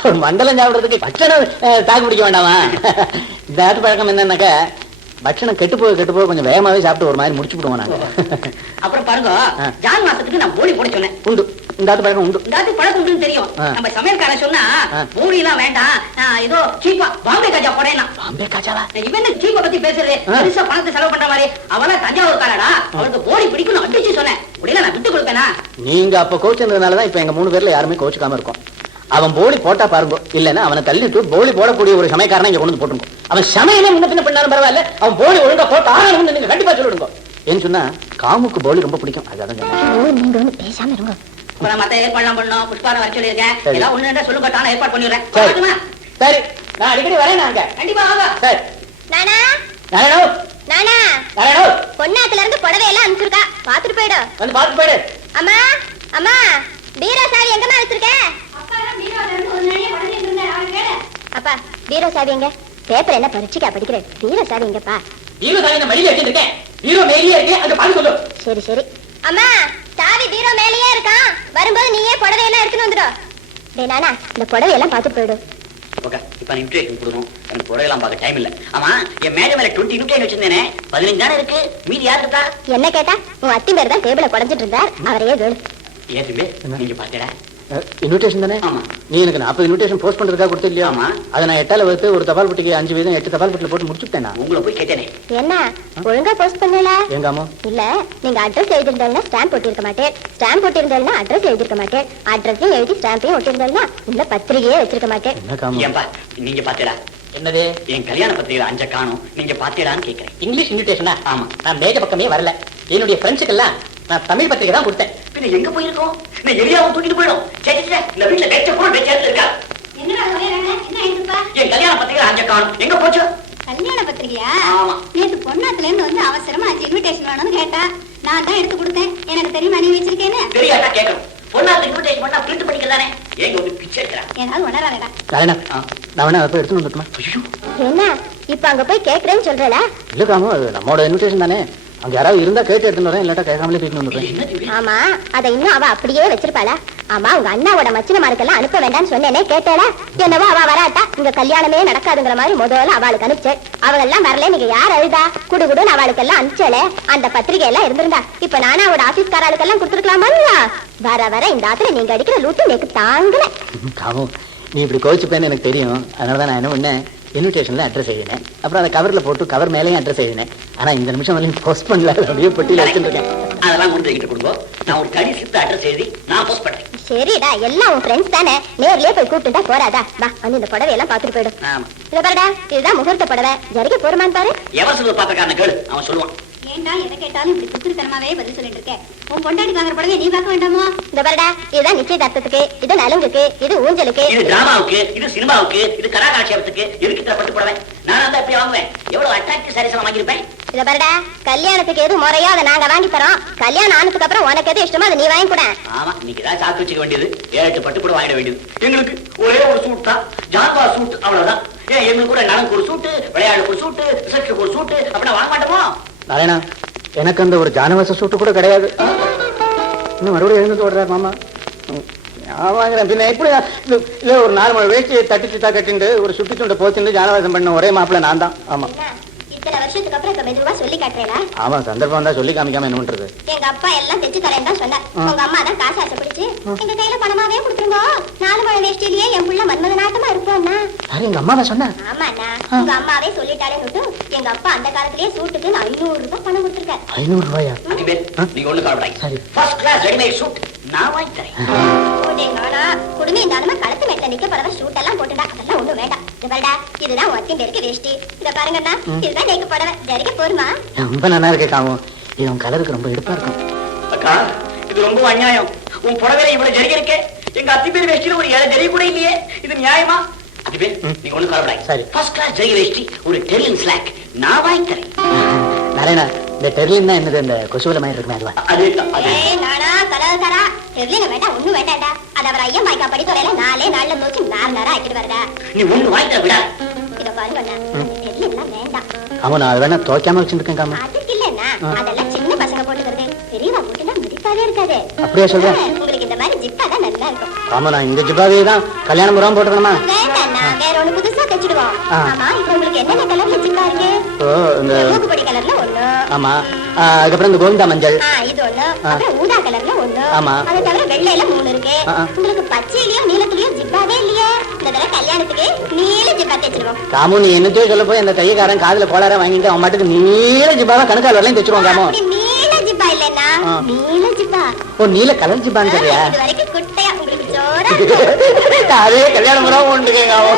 ஒரு மண்டலம் சாப்பிடுறதுக்கு பட்சணம் தாக்கு பிடிக்க வேண்டாமா? இந்த ஆத்து பழக்கம் என்னன்னாக்க பட்சணம் கெட்டு போக கொஞ்சம் வேகமாவே சாப்பிட்டு ஒரு மாதிரி முடிச்சு விடுவோம் நாங்க. அப்புறம் பாருங்க, ஜான் மாசத்துக்கு நான் போலி போட சொன்னேன். உண்டு. இந்த ஆத்து பழக்கம் உண்டு. இந்த ஆத்து பழக்கம் உண்டுன்னு தெரியும். ஆ. நம்ம சமையல்காரன் சொன்னா பூரி எல்லாம் வேண்டாம், நான் ஏதோ சீப்பா பாம்பே காஜா போடேன்னா. பாம்பே காஜாவா? இவன் சீப்பை பத்தி பேசுறது பெருசா பணத்தை செலவு பண்ற மாதிரி. அவனா தஞ்சாவூர் காரடா, அவனுக்கு போடி பிடிக்கணும் அடிச்சு சொன்னேன். அப்படின்னா நான் விட்டு கொடுப்பேனா? நீங்க அப்ப கோச்சுன்றதுனாலதான் இப்ப எங்க 3 பேர்ல யாருமே கோச்சுக்காம இருக்கோம். அவன் போலி போட்டா பாருங்க, இல்லன்னா அவனை தள்ளிட்டு போலி போடக்கூடிய ஒரு சமயக்காரனை இங்க கொண்டு வந்து போட்டுருங்க. அவன் சமையலே முன்ன பின்ன பண்ணாலும் பரவாயில்ல, அவன் போலி ஒழுங்கா போட்டு ஆகணும்னு நீங்க கண்டிப்பா சொல்லிடுங்க. ஏன்னு சொன்னா காமுக்கு போலி ரொம்ப பிடிக்கும். அதான் நீங்க ஒண்ணு பேசாம இருங்க. மத்த ஏற்பாடு பண்ணணும். புஷ்பாரம் வர சொல்லியிருக்கேன். ஏதாவது ஒண்ணு சொல்லுங்க, தானே ஏற்பாடு பண்ணிடுறேன். சரி, நான் அடிக்கடி வரேன். நாங்க கண்டிப்பா வாங்க. சரி. நானா நாராயணோ, நானா நாராயணோ, பொன்னாத்துல இருந்து புடவை எல்லாம் அனுப்பிச்சிருக்கா, பாத்துட்டு போயிடு. வந்து பாத்துட்டு போயிடு. அம்மா அம்மா, பீரோ சாவி எங்கம்மா வச்சிருக்க? அப்பா பீரோ சாவி எங்க? பேப்பர் என்ன பரீட்சைக்கா படிக்கிறேன்? பீரோ சாவி எங்கப்பா? பீரோ சாவி நான் மடியில வச்சிருக்கேன். பீரோ மேலேயே இருக்கு, அங்க பாத்து சொல்லு. சரி சரி. அம்மா சாவி பீரோ மேலேயே இருக்கான், வரும்போது நீயே புடவை எல்லாம் எடுத்துட்டு வந்துடும். டேய் நானா, இந்த புடவை எல்லாம் பாத்துட்டு போயிடு. ஓகே, இப்ப நான் இன்விடேஷன் கொடுக்கணும். எனக்கு புடவைலாம் பார்க்க டைம் இல்ல. ஆமா, என் மேஜை மேல 20 இன்விடேஷன் வச்சிருந்தேனே, 15 தானே இருக்கு. மீதி யார் இருக்கா? என்ன கேட்டா? உன் அத்தி பேர் தான் டேபிள குறைஞ்சிட்டு இருந்தார், அவரையே கேளு. ஏத்துமே நீங்க பாத்தீங்களா? இன்விடேஷன் தானே? ஆமா. நீ எனக்கு 40 இன்விடேஷன் போஸ்ட் பண்றதுக்காக கொடுத்த இல்லையா? ஆமா. அதை நான் 8ஆல வகுத்து ஒரு தபால் பெட்டிக்கு 5 வீதம் 8 தபால் பெட்டில போட்டு முடிச்சுட்டேன். உங்களை போய் கேட்டேனே. என்ன ஒழுங்கா போஸ்ட் பண்ணல? எங்காமோ இல்ல, நீங்க அட்ரஸ் எழுதிருந்தா ஸ்டாம்ப் ஒட்டிருக்க மாட்டேன், ஸ்டாம்ப் ஒட்டிருந்தா அட்ரஸ் எழுதிருக்க மாட்டேன், அட்ரஸையும் எழுதி ஸ்டாம்பையும் ஒட்டிருந்தா இல்ல பத்திரிகையே வச்சிருக்க மாட்டேன். என்ன காமோ? ஏன்பா நீங்க பாத்தீங்களா? என்னது? என் கல்யாண பத்திரிகை 5 காணும். நீங்க பாத்தீங்களான்னு கேக்குறேன். இங்கிலீஷ் இன்விடேஷனா? ஆமா. நான் மேஜ பக்கமே வரல. என்னுடைய ஃப்ரெண்ட்ஸுக்கெல்லாம் நான் தமிழ் பத்திரிகை தான் கொடுத்தேன். பின்ன எங்க போயிருக்கோம்? நான் எரியாவும் தூக்கிட்டு போயிடும். சரி சரி, இந்த வீட்டுல வெச்ச கூட வெச்சாரு இருக்கா. என்னடா சொல்றீங்க? என்ன எழுதுப்பா? என் கல்யாண பத்திரிகை 5 காணும். எங்க போச்சு? கல்யாண பத்திரிகையா? ஆமா. நேத்து பொன்னாத்துல இருந்து வந்து அவசரமா இன்விடேஷன் வேணும்னு கேட்டா, நான் தான் எடுத்து கொடுத்தேன். எனக்கு தெரியுமா நீ வச்சிருக்கேன்னு? தெரியாட்டா கேட்கணும். பொண்ணாத்து இன்விடேஷன் பண்ணா பிரிண்ட் பண்ணிக்கதானே. ஏங்க வந்து பிச்சை எடுக்கிறா. ஏதாவது உணராதடா. நாராயணா, நான் வேணா அதை போய் எடுத்துட்டு வந்துட்டுமா? என்ன இப்ப அங்க போய் கேக்குறேன்னு சொல்றல? இல்ல காமோ, அது நம்மளோட இன்விடேஷன் தானே. அங்க யாராவது இருந்தா கேட்டு எடுத்துட்டு வரேன், இல்லாட்டா கேட்காமலே தூக்கிட்டு வந்துடுறேன். என்ன திவ்யா? ஆமா, அத இன்னும் அவ அப்படியே வச்சிருப்பாளா? ஆமா, உங்க அண்ணாவோட மச்சினமாருக்கெல்லாம் அனுப்ப வேண்டாம்னு சொன்னேனே, கேட்டேல? என்னவோ அவ வராட்டா, இங்க கல்யாணமே நடக்காதுங்கிற மாதிரி முதல்ல அவளுக்கு அனுப்பிச்சேன். அவங்க எல்லாம் வரல, நீங்க யார் அழுதா? குடுகுடுன்னு அவளுக்கு எல்லாம் அனுப்பிச்சேல. அந்த பத்திரிகை எல்லாம் இருந்திருந்தா இப்ப நானா அவட ஆபீஸ்காரர்களுக்கு எல்லாம் கொடுத்துருக்கலாமா? வர வர இந்த ஆத்துல நீங்க அடிக்கிற லூட்டு எனக்கு தாங்கல. காமோ, நீ இப்படி கோவிச்சுப்பேன்னு எனக்கு தெரியும். அதனாலதான் நான் என்ன பண்ணேன், இன்விடேஷன்ல அட்ரஸ் எழுதினேன். அப்புறம் அதை கவர்ல போட்டு கவர் மேலேயும் அட்ரஸ் எழுதினேன். ஆனா இந்த நிமிஷம் வரையும் போஸ்ட் பண்ணல, அப்படியே பெட்டியில வச்சுருக்கேன். அதெல்லாம் கொண்டு வைக்கிட்டு கொடுங்க. நான் ஒரு தனி ஸ்லிப் அட்ரஸ் எழுதி நான் போஸ்ட் பண்றேன். சரிடா, எல்லாம் உன் ஃப்ரெண்ட்ஸ் தானே, நேர்லயே போய் கூப்பிட்டுட்டா போறாதா? வா வந்து இந்த புடவை எல்லாம் பாத்துட்டு போயிடும். ஆமா. இத பாருடா, இதுதான் முகூர்த்த புடவை, ஜரிகை போருமான்னு பாரு. எவன் சொல்லுவ பாத்தக்காரன கேளு, அவன் சொல்லுவான். ஏண்டா எதை கேட்டாலும் இப்படி குத்துத்தனமாவே பதில் சொல்லிட்டு இருக்கேன். உன் பொண்டாட்டி வாங்குற புடவை நீ பார்க்க வேண்டாமோ? இந்த பாருடா, இதுதான் நிச்சயதார்த்தத்துக்கு, இது நலுங்குக்கு, இது ஊஞ்சலுக்கு, இது டிராமாவுக்கு, இது சினிமாவுக்கு, இது கலாகாட்சியத்துக்கு. எதுக்கு இத்தனை பட்டு புடவை? நான் அந்த எப்படி வாங்குவேன்? எவ்வளவு அட்ராக்டிவ் சாரீஸ் வாங்கியிருப்பேன். இத பாருடா, கல்யாணத்துக்கு எது முறையோ அதை நாங்க வாங்கி தரோம். கல்யாணம் ஆனதுக்கு அப்புறம் உனக்கு எது இஷ்டமோ அதை நீ வாங்கி கூட. ஆமா, இன்னைக்கு தான் சாக்கு வச்சுக்க வேண்டியது. 7-8 பட்டு கூட வாங்கிட வேண்டியது. எங்களுக்கு ஒரே ஒரு சூட் தான், ஜான்பா சூட், அவ்வளவுதான். ஏன் எங்களுக்கு கூட நலனுக்கு ஒரு சூட்டு, விளையாடுக்கு ஒரு சூட்டு, ரிசப்ஷனுக்கு ஒரு சூட்டு, அப்படின்னா வாங்க மாட்டோமோ? நாராயணா, எனக்கு அந்த ஒரு ஜானவாச சூட்டு கூட கிடையாது. இன்னும் மறுபடியும் எழுந்து ஓடுறாரு மாமா. வாங்குறேன். பின்ன எப்படி இல்ல, ஒரு 4 மணி வேஷ்டியை தட்டிச்சுட்டா கட்டிண்டு ஒரு சுட்டி சுண்டை போச்சுட்டு ஜானவாசம் பண்ண ஒரே மாப்பிள்ள நான் தான். ஆமா. இத்தனை வருஷத்துக்கு அப்புறம் இப்ப மெதுவா சொல்லி காட்டுறேன். ஆமா, சந்தர்ப்பம் தான் சொல்லி காமிக்காம என்ன பண்றது? எங்க அப்பா எல்லாம் தைச்சு தரேன் தான் சொன்னார். உங்க அம்மா தான் காசு ஆசைப்பிடிச்சு எங்க கையில பணமாவே கொடுத்துருங்க, 4 மணி வேஷ்டிலேயே என் புள்ள மன்மத நாட்டமா இருப்போம்னா. யாரு எங்க அம்மாவா சொன்ன? ஆமாண்ணா, உங்க அம்மாவே சொல்லிட்டாலே எங்க அப்பா அந்த காலத்திலேயே சூட்டுக்கு 500 ரூபாய் பணம் கொடுத்துருக்காரு. 500 ரூபாயா? நீங்க ஒண்ணு கவலைப்படாதீங்க. சரி. ஃபர்ஸ்ட் கிளாஸ் ரெடிமேட் சூட் நான் வாங்கி தரேன். குடும்பம் இருந்தாலுமே கழுத்து மெட்ல நிக்க போறவ ஷூட் எல்லாம் போட்டுடா, அதெல்லாம் ஒண்ணும் வேண்டாம். இந்த பாருடா, இதுதான் ஒட்டின் இருக்கு வேஷ்டி. இத பாருங்கண்ணா, இதுதான் நேக்கு புடவை, ஜரிகை போருமா? ரொம்ப நல்லா இருக்கே காமோ, இது உன் கலருக்கு ரொம்ப எடுப்பா இருக்கும். அக்கா, இது ரொம்ப அநியாயம். உன் புடவையில இவ்வளவு ஜரிகை இருக்கே, எங்க அத்தி பேர் வேஷ்டியில ஒரு 7 ஜரிகை கூட இல்லையே. இது நியாயமா? அத்தி பேர் நீங்க ஒண்ணு கவலைப்படாதீங்க. சரி. ஃபர்ஸ்ட் கிளாஸ் ஜரிகை வேஷ்டி, ஒரு டெர்லின் ஸ்லாக் நான் வாங்கி தரேன். நாராயணா, இந்த டெர்லின் தான் என்னது, இந்த கொசுவல மாதிரி இருக்குமே அதுவா? அது ஏய் நானா கலகரா, தெரியல வேண்டாம், ஒண்ணும் வேண்டாம்டா. அது அவர் ஐயா மாய்க்கா படித்துறையில 4 நாள்ல நோச்சு 4 நேரம் ஆக்கிட்டு வரதா. நீ ஒண்ணு வாங்கி தர விடா. இத பாருங்கண்ணா, தெரியலாம் வேண்டாம். ஆமா, நான் அதை வேணா துவைக்காம வச்சிருக்கேன் காமோ. அதுக்கு இல்லன்னா, அதெல்லாம் சின்ன பசங்க போட்டுக்கிறது, பெரியவா போட்டுனா முடிப்பாவே இருக்காது. அப்படியே சொல்றேன். உங்களுக்கு இந்த மாதிரி ஜிப்பா தான் நல்லா இருக்கும். ஆமா, நான் இந்த ஜிப்பாவே தான் கல்யாணம் முறாம போட்டுக்கணுமா? வேண்டாம்ண்ணா, வேற ஒண்ணு புதுசா தைச்சிட்டு இருக்கும். ஆ. ஆமா, இப்ப உங்களுக்கு என்னென்ன கலர்ல ஜிப்பா இருக்கு? ஓ இந்த மூக்குப்பொடி கலர்ல ஒண்ணு. ஆமா அதுக்கப்புறம் இந்த கோவிந்தா மஞ்சள். இது ஒண்ணு. அப்புறம் ஊதா கலர்ல ஒண்ணு. ஆமா. அதை தவிர வெள்ளையில 3 இருக்கு. ஆ. உங்களுக்கு பச்சையிலயும் நீலத்திலயும் ஜிப்பாவே இல்லையே. இந்த தடவை கல்யாணத்துக்கு நீல ஜிப்பா தைச்சிருவோம். காமு நீ என்னத்தையோ சொல்ல போய் அந்த கையக்காரன் காதுல கோளார வாங்கிட்டு அவன் மாட்டுக்கு நீல ஜிப்பாவா கணக்கால் வரலையும் தைச்சிருவான் காமு. அப்படி நீல ஜிப்பா இல்லைன்னா ஆ. நீல ஜிப்பா. ஓ நீல கலர் ஜிப்பான்னு சொல்றியா? இது வரைக்கும் குட்டையா உங்களுக்கு ஜோரா இருக்கும். அதே கல்யாணம் முறை உண்டு காமு.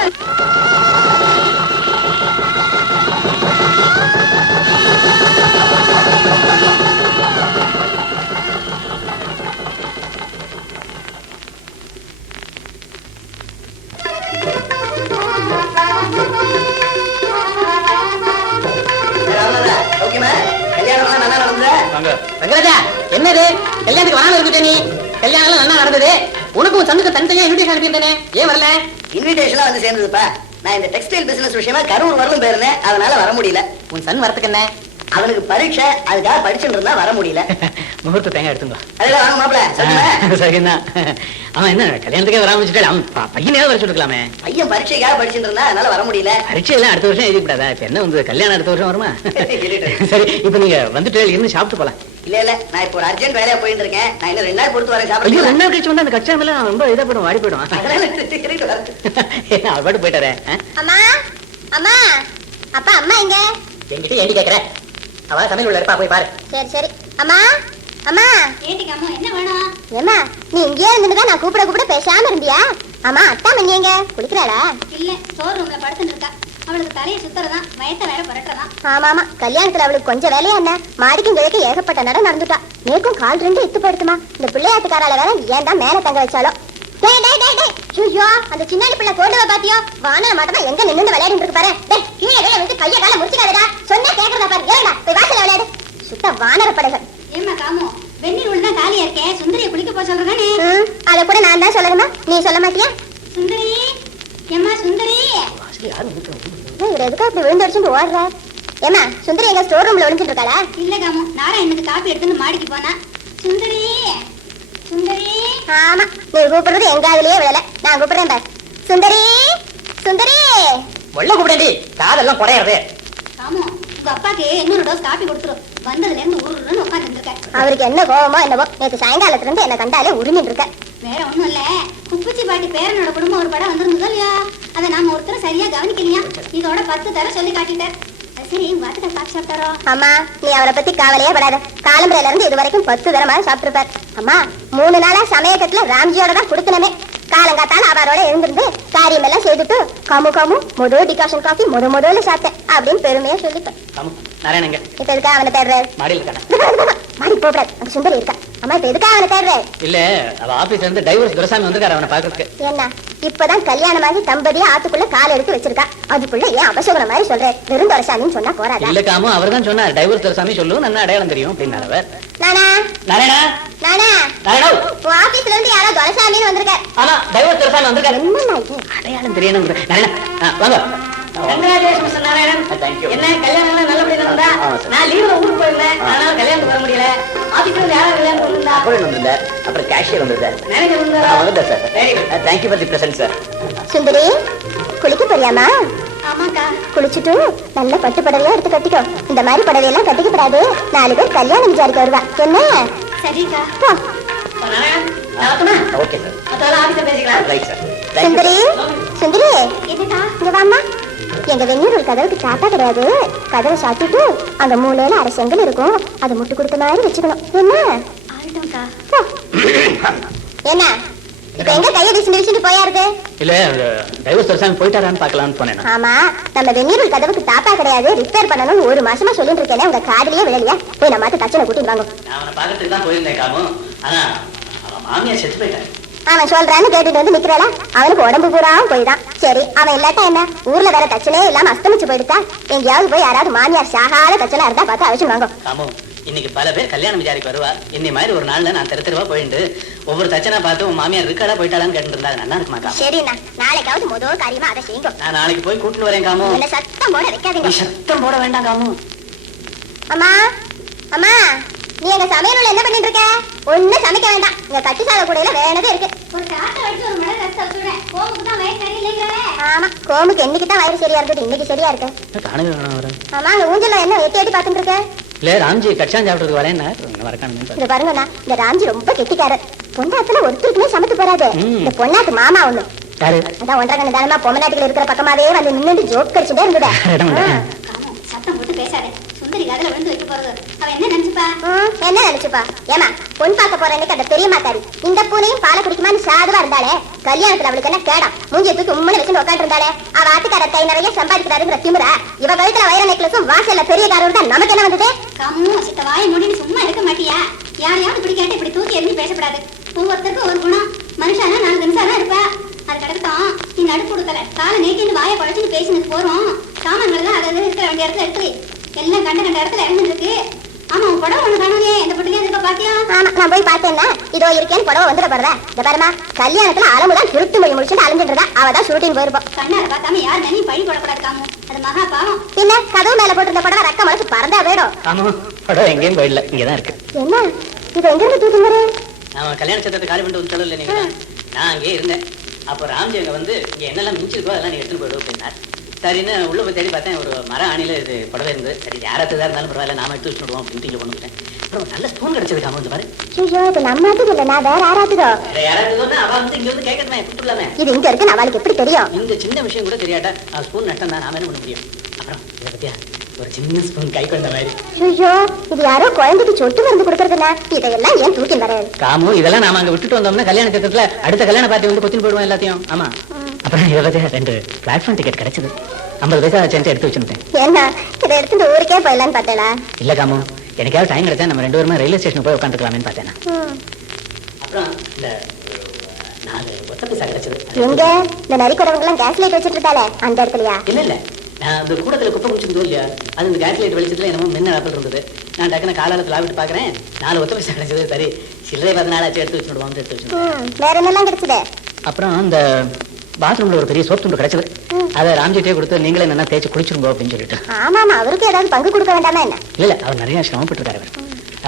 ரங்கராஜா என்னது கல்யாணத்துக்கு வராம இருந்துட்டே நீ? கல்யாணம் நல்லா நடந்தது. உனக்கும் சந்துக்கு தனித்தனியா இன்விடேஷன் அனுப்பியிருந்தேனே, ஏன் வரல? இன்விடேஷன்லாம் வந்து சேர்ந்ததுப்பா. நான் இந்த டெக்ஸ்டைல் பிசினஸ் விஷயமா கரூர் வரணும் போயிருந்தேன், அதனால வர முடியல. உன் சன் வரத்துக்கு என்ன? அவனுக்கு பரீட்சை, அதுக்காக படிச்சுட்டு இருந்தா வர முடியல. முகூர்த்த தேங்காய் எடுத்துங்க. அதெல்லாம் வாங்க மாப்பிள, சொல்லுங்க. சரிதான். அவன் என்ன கல்யாணத்துக்கே வராம வச்சுட்டு அவன் பையனையாவது வர சொல்லிக்கலாமே. பையன் பரீட்சைக்காக படிச்சுட்டு இருந்தா, அதனால வர முடியல. பரீட்சை எல்லாம் அடுத்த வருஷம் எழுதி விடாதா? இப்ப என்ன வந்து கல்யாணம் அடுத்த வருஷம் வருமா? சரி இப்ப நீங்க வந்துட்டு இருந்து சாப்பிட்டு போலாம். இல்ல நான் இப்போ ஒரு அர்ஜென்ட் வேலையா போயிட்டு இருக்கேன். நான் இன்னும் 2 நாள் பொறுத்து வரேன். ஐயோ சாப்பிடுங்க. 2 நாள் கழிச்சு வந்து அந்த கச்சான் எல்லாம் ரொம்ப இதா போயிடும், வாடி போயிடும். அவர் பாட்டு போயிட்டாரே. அம்மா அம்மா அப்பா அம்மா எங்க? என்கிட்ட ஏண்டி கேக்குற? அவ சமையல் உள்ள இருப்பா, போய் பாரு. சரி சரி. அம்மா அம்மா ஏட்டிக்கு அம்மா என்ன வேணும்? ஏம்மா நீ இங்கேயே இருந்துட்டு நான் கூப்பிட பேசாம இருந்தியா? ஆமா அத்தா மணி எங்க? குளிக்கிறாளா? இல்ல, ஸ்டோர் ரூம்ல படுத்துட்டு இருக்கா. அவளுக்கு தலையை சுத்துறதான், வயத்த வேற புரட்டுறதான். ஆமா கல்யாணத்துல அவளுக்கு கொஞ்சம் வேலையா என்ன? மாடிக்கும் கிழக்கு ஏகப்பட்ட நடம் நடந்துட்டா. நேக்கும் கால் 2 இத்து போயிடுமா. இந்த பிள்ளையாட்டுக்காரால வேற ஏன் தான் மேல தங்க வச்சாலோ. டேய் டேய் டேய் டேய், ஐயோ அந்த சின்ன பிள்ளை கோடுவ பாத்தியோ? வானல மாட்டமா எங்க நின்னு விளையாடிட்டு இருக்கு பாரு. டேய் கீழே வந்து கைய கால முடிச்சுக்காதடா. சொன்னா கேக்குறதா பாரு. ஏடா போய் வாசல்ல விளையாடு. சுத்த வானர படைகள். ஏம்மா காமு, வெந்நீர் உள்ள காலியா இருக்கேன். சுந்தரிய குளிக்க போக சொல்றதானே? அத கூட நான் தான் சொல்லணுமா? நீ சொல்ல மாட்டியா? சுந்தரி, ஏம்மா சுந்தரி. இவர் எதுக்கு அப்படி விழுந்து அடிச்சுட்டு ஓடுற? ஏமா சுந்தரி எங்க ஸ்டோர் ரூம்ல ஒளிஞ்சிட்டு இருக்காளா? இல்ல காமு, நாராயணனுக்கு காப்பி எடுத்துன்னு மாடிக்கு போனா. சுந்தரி சுந்தரி. ஆமா நீ கூப்பிடுறது எங்க அதுலயே விழல. நான் கூப்பிடுறேன் பாரு. சுந்தரி சுந்தரி. உள்ள கூப்பிடேண்டி, காதெல்லாம் குறையறது. காமு, உங்க அப்பாக்கு இன்னொரு டோஸ் காப்பி கொடுத்துரும். வந்ததுல இருந்து உருன்னு உட்கார்ந்து இருக்க. அவருக்கு என்ன கோவமோ என்னவோ, நேற்று சாயங்காலத்துல இருந்து என்ன கண்டாலே உரிமிட்டு இருக்க. வேற ஒண்ணும் இல்ல, குப்புச்சி பாட்டி பேரனோட குடும்பம் ஒரு படம் வந்திருந்ததோ இல்லையா? அதை நாம ஒருத்தர் சரியா கவனிக்கலையா? இதோட 10 தடவை சொல்லி காட்டிட்டார். அது சரி, உங்க வாட்டுக்கு பாத்து சாப்பிட்டாரோ? அம்மா நீ அவரை பத்தி கவலையே படாத. காலம்பரையில இருந்து இது வரைக்கும் 10 தடவை சாப்பிட்டுருப்பார். அம்மா 3 நாளா சமயத்துல ராம்ஜியோட தான் குடுக்கணுமே. காலங்காத்தால அவரோட எழுந்திருந்து காரியம் எல்லாம் செய்துட்டு காமு முதல் டிகாஷன் காஃபி முதல்ல சாப்பிட்டேன் அப்படின்னு பெருமையா சொல்லிட்டேன். நாராயணங்க இப்ப எதுக்கா அவனை தேடுறாரு? மாடியில் இருக்கானே. மாடி போடாது, அந்த சுந்தரி இருக்கா. அம்மா இப்ப எதுக்கா அவனை தேடுறாரு? இல்ல அவ ஆபீஸ்ல இருந்து டைவர்ஸ் துரசாமி வந்திருக்காரு அவனை பாக்குறதுக்கு. என்ன இப்பதான் கல்யாணமாகி தம்பதியா ஆத்துக்குள்ள கால் எடுத்து வச்சிருக்கா. அதுக்குள்ள ஏன் அபசகுணம் மாதிரி சொல்ற? வெறும் துரசாமின்னு சொன்னா போறாதா? இல்ல காமு, அவர் தான் சொன்னார் டைவர்ஸ் துரசாமி சொல்லு, நல்லா அடையாளம் தெரியும் அப்படின்னாரு அவர். நானா நாராயணா நானா நாராயணா, உன் ஆபீஸ்ல இருந்து யாரோ துரசாமின்னு வந்திருக்காரு. ஆமா டைவர்ஸ் துரசாமி வந்திருக்காரு. என்னண்ணா இது? அடையாளம் தெரியணும். நாராயணா வாங்க. Congratulations, Mr. Narayanan. Thank you. என்ன கல்யாணம் எல்லாம் நல்லபடியா நடந்தா? ஆமா, sir. நான் லீவ்ல ஊருக்கு போயிருந்தேன், அதனால கல்யாணத்துக்கு வர முடியல. ஆபீஸ்ல இருந்து யாரும் கல்யாணம் வந்திருந்தா? அப்புறம் வந்திருந்த, அப்புறம் கேஷியர் வந்திருந்தார். மேனேஜர் வந்தாரா? வந்துட்டேன் sir. Very good. Thank you for the present sir. Sundari குளிக்க போறியாமா? ஆமாக்கா. குளிச்சுட்டு நல்ல பட்டு புடவையா எடுத்து கட்டிக்கோ. இந்த மாதிரி புடவையெல்லாம் கட்டிக்கப்படாது. 4 பேர் கல்யாணம் விசாரிக்க வருவா. என்ன? சரிக்கா. போ. நாராயணன், நான் வரட்டுமா? Okay sir. அதெல்லாம் ஆபீஸ்ல பேசிக்கலாம். Right sir. சுந்தரி சுந்தரி என்னக்கா? இங்க வாம்மா. எங்க வெந்நீர் கதவுக்கு சாத்தா கிடையாது. கதவை சாத்திட்டு அந்த மூலையில அரை செங்கல் இருக்கும், அதை முட்டு கொடுத்த மாதிரி வச்சுக்கணும். என்ன? ஆகட்டும்க்கா. போ. என்ன இப்ப எங்க கையை வீசிட்டு போயா இருக்கு? இல்ல டைவர்ஸ் துரசாமி போயிட்டாரான்னு பார்க்கலாம்னு போனேன் நான். ஆமா நம்ம வெந்நீர் கதவுக்கு தாப்பா கிடையாது, ரிப்பேர் பண்ணணும்னு 1 மாசமா சொல்லிட்டு இருக்கேனே, உங்க காதுலயே விழலையா? போய் நம்ம தச்சனை கூட்டிட்டு வாங்க. நான் அவனை பார்க்கறதுக்கு தான் போயிருந்தேன் காமு. ஆனா அவன் மாமியார் செத்து போயிட்டாரு. அவன் சொல்றான்னு கேட்டுட்டு வந்து நிக்கிறாளா? அவனுக்கு உடம்பு பூராவும் போய்தான். சரி அவன் இல்லாட்டா என்ன? ஊர்ல வேற தச்சனே இல்லாம அஸ்தமிச்சு போயிடுதா? எங்கேயாவது போய் யாராவது மாமியார் சாகாத தச்சனா இருந்தா பார்த்து அவசியம் வாங்க. காமு, இன்னைக்கு பல பேர் கல்யாணம் விசாரிக்க வருவா. இன்னை மாதிரி ஒரு நாள்ல நான் தெருவா போயிட்டு ஒவ்வொரு தச்சனா பார்த்து உன் மாமியார் இருக்காடா போயிட்டாளான்னு கேட்டு இருந்தா நல்லா இருக்குமா காமு? சரிண்ணா, நாளைக்காவது முதல் காரியமா அதை செய்யுங்க. நான் நாளைக்கு போய் கூட்டிட்டு வரேன் காமு. என்ன சத்தம் போட வைக்காதீங்க. நீ சத்தம் போட வேண்டாம் காமு. அம்மா அம்மா நீ எங்க சமையல் என்ன பண்ணிட்டு இருக்க? ஒண்ணும் சமைக்க வேண்டாம். இங்க கட்டி சாத கூடையில வேணதே இருக்கு. ஒரு டாட்டை வச்சு ஒரு மழை ரசத்தை வச்சுடுறேன். கோமுக்கு தான் வயசு சரியில்லைங்கிறவே. ஆமா, கோமுக்கு என்னைக்குதான் வயிறு சரியா இருந்தது, இன்னைக்கு சரியா இருக்கு. காணவே வேணாம் வரேன். ஆமா, அங்க ஊஞ்சல்ல என்ன எட்டி எட்டி பாத்துட்டு இருக்க? இல்ல ராம்ஜி கட்சான் சாப்பிட்றதுக்கு வரேன்னா வரக்கானு. இது பாருங்கண்ணா, இந்த ராம்ஜி ரொம்ப கெட்டிக்காரர். பொண்டாத்துல ஒருத்தருக்குமே சமைத்து போறாது. இந்த பொண்ணாக்கு மாமா ஒண்ணு. யாரு? அதான் 1.5 கண்ணு தானமா பொம்மநாட்டுல இருக்கிற பக்கமாவே வந்து நின்னுட்டு ஜோக் கடிச்சுட்டே இருந்ததா. காமு, சத்தம் போட்டு பேசாதே. சுந்தரி காதுல விழுந்து வைக்க போறது. அவ என்ன நினைச்சுப்பா? என்ன நினைச்சுப்பா? ஏமா, பொன் பார்க்க போற அன்னைக்கு அந்த பெரிய மாத்தாடி இந்த பூனையும் பாலை குடிக்குமான்னு சாதுவா இருந்தாலே, கல்யாணத்துல அவளுக்கு என்ன கேடம்? மூஞ்சியை தூக்கி உம்மனை வச்சுட்டு உட்காந்து இருந்தாலே, அவ ஆத்துக்காரர் கை நிறைய சம்பாதிக்கிறாருங்கிற திமிரா இவ கழுத்துல வைர நெக்லஸும் வாசல்ல பெரிய காரோட தான் நமக்கு என்ன வந்தது? காமு, சித்த வாயை மூடின்னு சும்மா இருக்க மாட்டியா? யாரையாவது இப்படி கேட்டு இப்படி தூக்கி எறிஞ்சு பேசப்படாது. ஒவ்வொருத்தருக்கும் ஒரு குணம். மனுஷானா 4 நிமிஷம் தான் இருப்பா. அது கிடக்கட்டும், நீ நடுப்பு கொடுக்கல காலை நேற்று வாயை குழச்சிட்டு பேசினது போறோம். சாமான்கள் அதை இருக்கிற வேண்டிய இடத்துல எடுத்து எல்லாம் கண்ட இடத்துல இறந்துட்டு இருக்கு. ஆமா, உன் புடவை ஒண்ணு காணலையே, எந்த பொட்டுக்கே இருக்க பாத்தியா? ஆமா, நான் போய் பார்த்தேன்னா இதோ இருக்கேன்னு புடவை வந்துட போறதா. இந்த பாருமா, கல்யாணத்துல அலமுதான் சுருட்டு மொழி முடிச்சுட்டு அலைஞ்சிட்டு இருந்தா, அவதான் சுருட்டின்னு போயிருப்போம். கண்ணால பார்க்காம யார் நினைவு பழி போடக்கூடாது காமு. அது மகா பாவம். பின்ன கதவு மேல போட்டிருந்த புடவை ரக்க மனசு பறந்தா வேடும். ஆமா, படம் எங்கேயும் போயிடல, இங்கதான் இருக்கு. என்ன இது, எங்க இருந்து தூக்கி வரு? நான் கல்யாண சத்திரத்தை காலி பண்ணிட்டு வந்து சொல்லல நீங்க. நான் அங்கேயே இருந்தேன். அப்போ ராம்ஜி அங்க வந்து இங்க என்னெல்லாம் மிஞ்சிருக்கோ அதெல்லாம் நீ எடுத்துட்டு போயிடுவோம் அப்படின்னார். சரின்னு உள்ள போய் தேடி பார்த்தேன், ஒரு மர ஆணில இது புடவை இருந்தது. சரி, யாராவது இருந்தாலும் பரவாயில்ல, நாம எடுத்து வச்சுடுவோம் அப்படின்னு இங்கே கொண்டுட்டேன். அப்புறம் நல்ல ஸ்பூன் கிடைச்சது காம வந்து பாரு. ஐயோ, இது நம்ம ஆத்துக்கு இல்ல, நான் வேற யாராத்துக்கோ. யாராவது அவ வந்து இங்க வந்து கேட்கணுமே, கூப்பிட்டுலாமே. இது இங்க இருக்கு, அவளுக்கு எப்படி தெரியும்? இந்த சின்ன விஷயம் கூட தெரியாட்டா ஸ்பூன் நட்டம் தான், நாம என்ன பண்ண முடியும்? அப்புறம் இதை பத்தியா ஒரு சின்ன ஸ்பூன் கை கொண்ட மாதிரி. ஐயோ, இது யாரோ குழந்தைக்கு சொட்டு மருந்து கொடுக்கறதுல, இதெல்லாம் ஏன் தூக்கி வர? காமு, இதெல்லாம் நாம அங்க விட்டுட்டு வந்தோம்னா கல்யாண சத்திரத்துல அடுத்த கல்யாண பார்ட்டி வந்து கொத்தின்னு போயிடுவோம் எல்லாத்தையும். ஆமா. அப்புறம் இதை பத்தியா 2 பிளாட்ஃபார்ம் டிக்கெட் கிடைச்சது. 50 பைசா சேர்ந்து எடுத்து வச்சுட்டேன். என்ன, இதை எடுத்துட்டு ஊருக்கே போயிடலான்னு பார்த்தேளா? இல்ல காமு, எனக்காவது டைம் கிடைச்சா நம்ம 2 பேருமே ரயில்வே ஸ்டேஷன் போய் உட்காந்துக்கலாமேன்னு பார்த்தேன். அப்புறம் இந்த 4 ஒத்த பைசா கிடைச்சது. எங்க இந்த நரிக்குறவங்க எல்லாம் கேஸ் லைட் வச்சிட்டு இருக்காளே, அந்த இடத்துலயா? இல்ல இல்ல, நான் அந்த கூடத்துல குப்பை குடிச்சிருந்தோம் இல்லையா, அது இந்த கேஸ் லைட் வெளிச்சத்துல என்னமோ மின்ன ஆப்பிள் இருந்தது. நான் டக்குனு காலாலத்துல ஆவிட்டு பாக்குறேன், 4 ஒத்த பைசா கிடைச்சது. சரி, சில்லறை 10 நாளாச்சு எடுத்து வச்சுடுவோம், எடுத்து வச்சுடுவோம். வேற என்னெல்லாம் கிடைச்சது? அப்புறம் அந்த பாத்ரூம்ல ஒரு பெரிய சோப் துண்டு கிடைச்சது. அதை ராம்ஜிட்டே கொடுத்து நீங்களே என்ன தேய்ச்சி குளிச்சிருங்க அப்படின்னு சொல்லிட்டு. ஆமா, அவருக்கு ஏதாவது பங்கு கொடுக்க வேண்டாமா என்ன? இல்ல, அவர் நிறைய சிரமப்பட்டு இருக்காரு அவர்.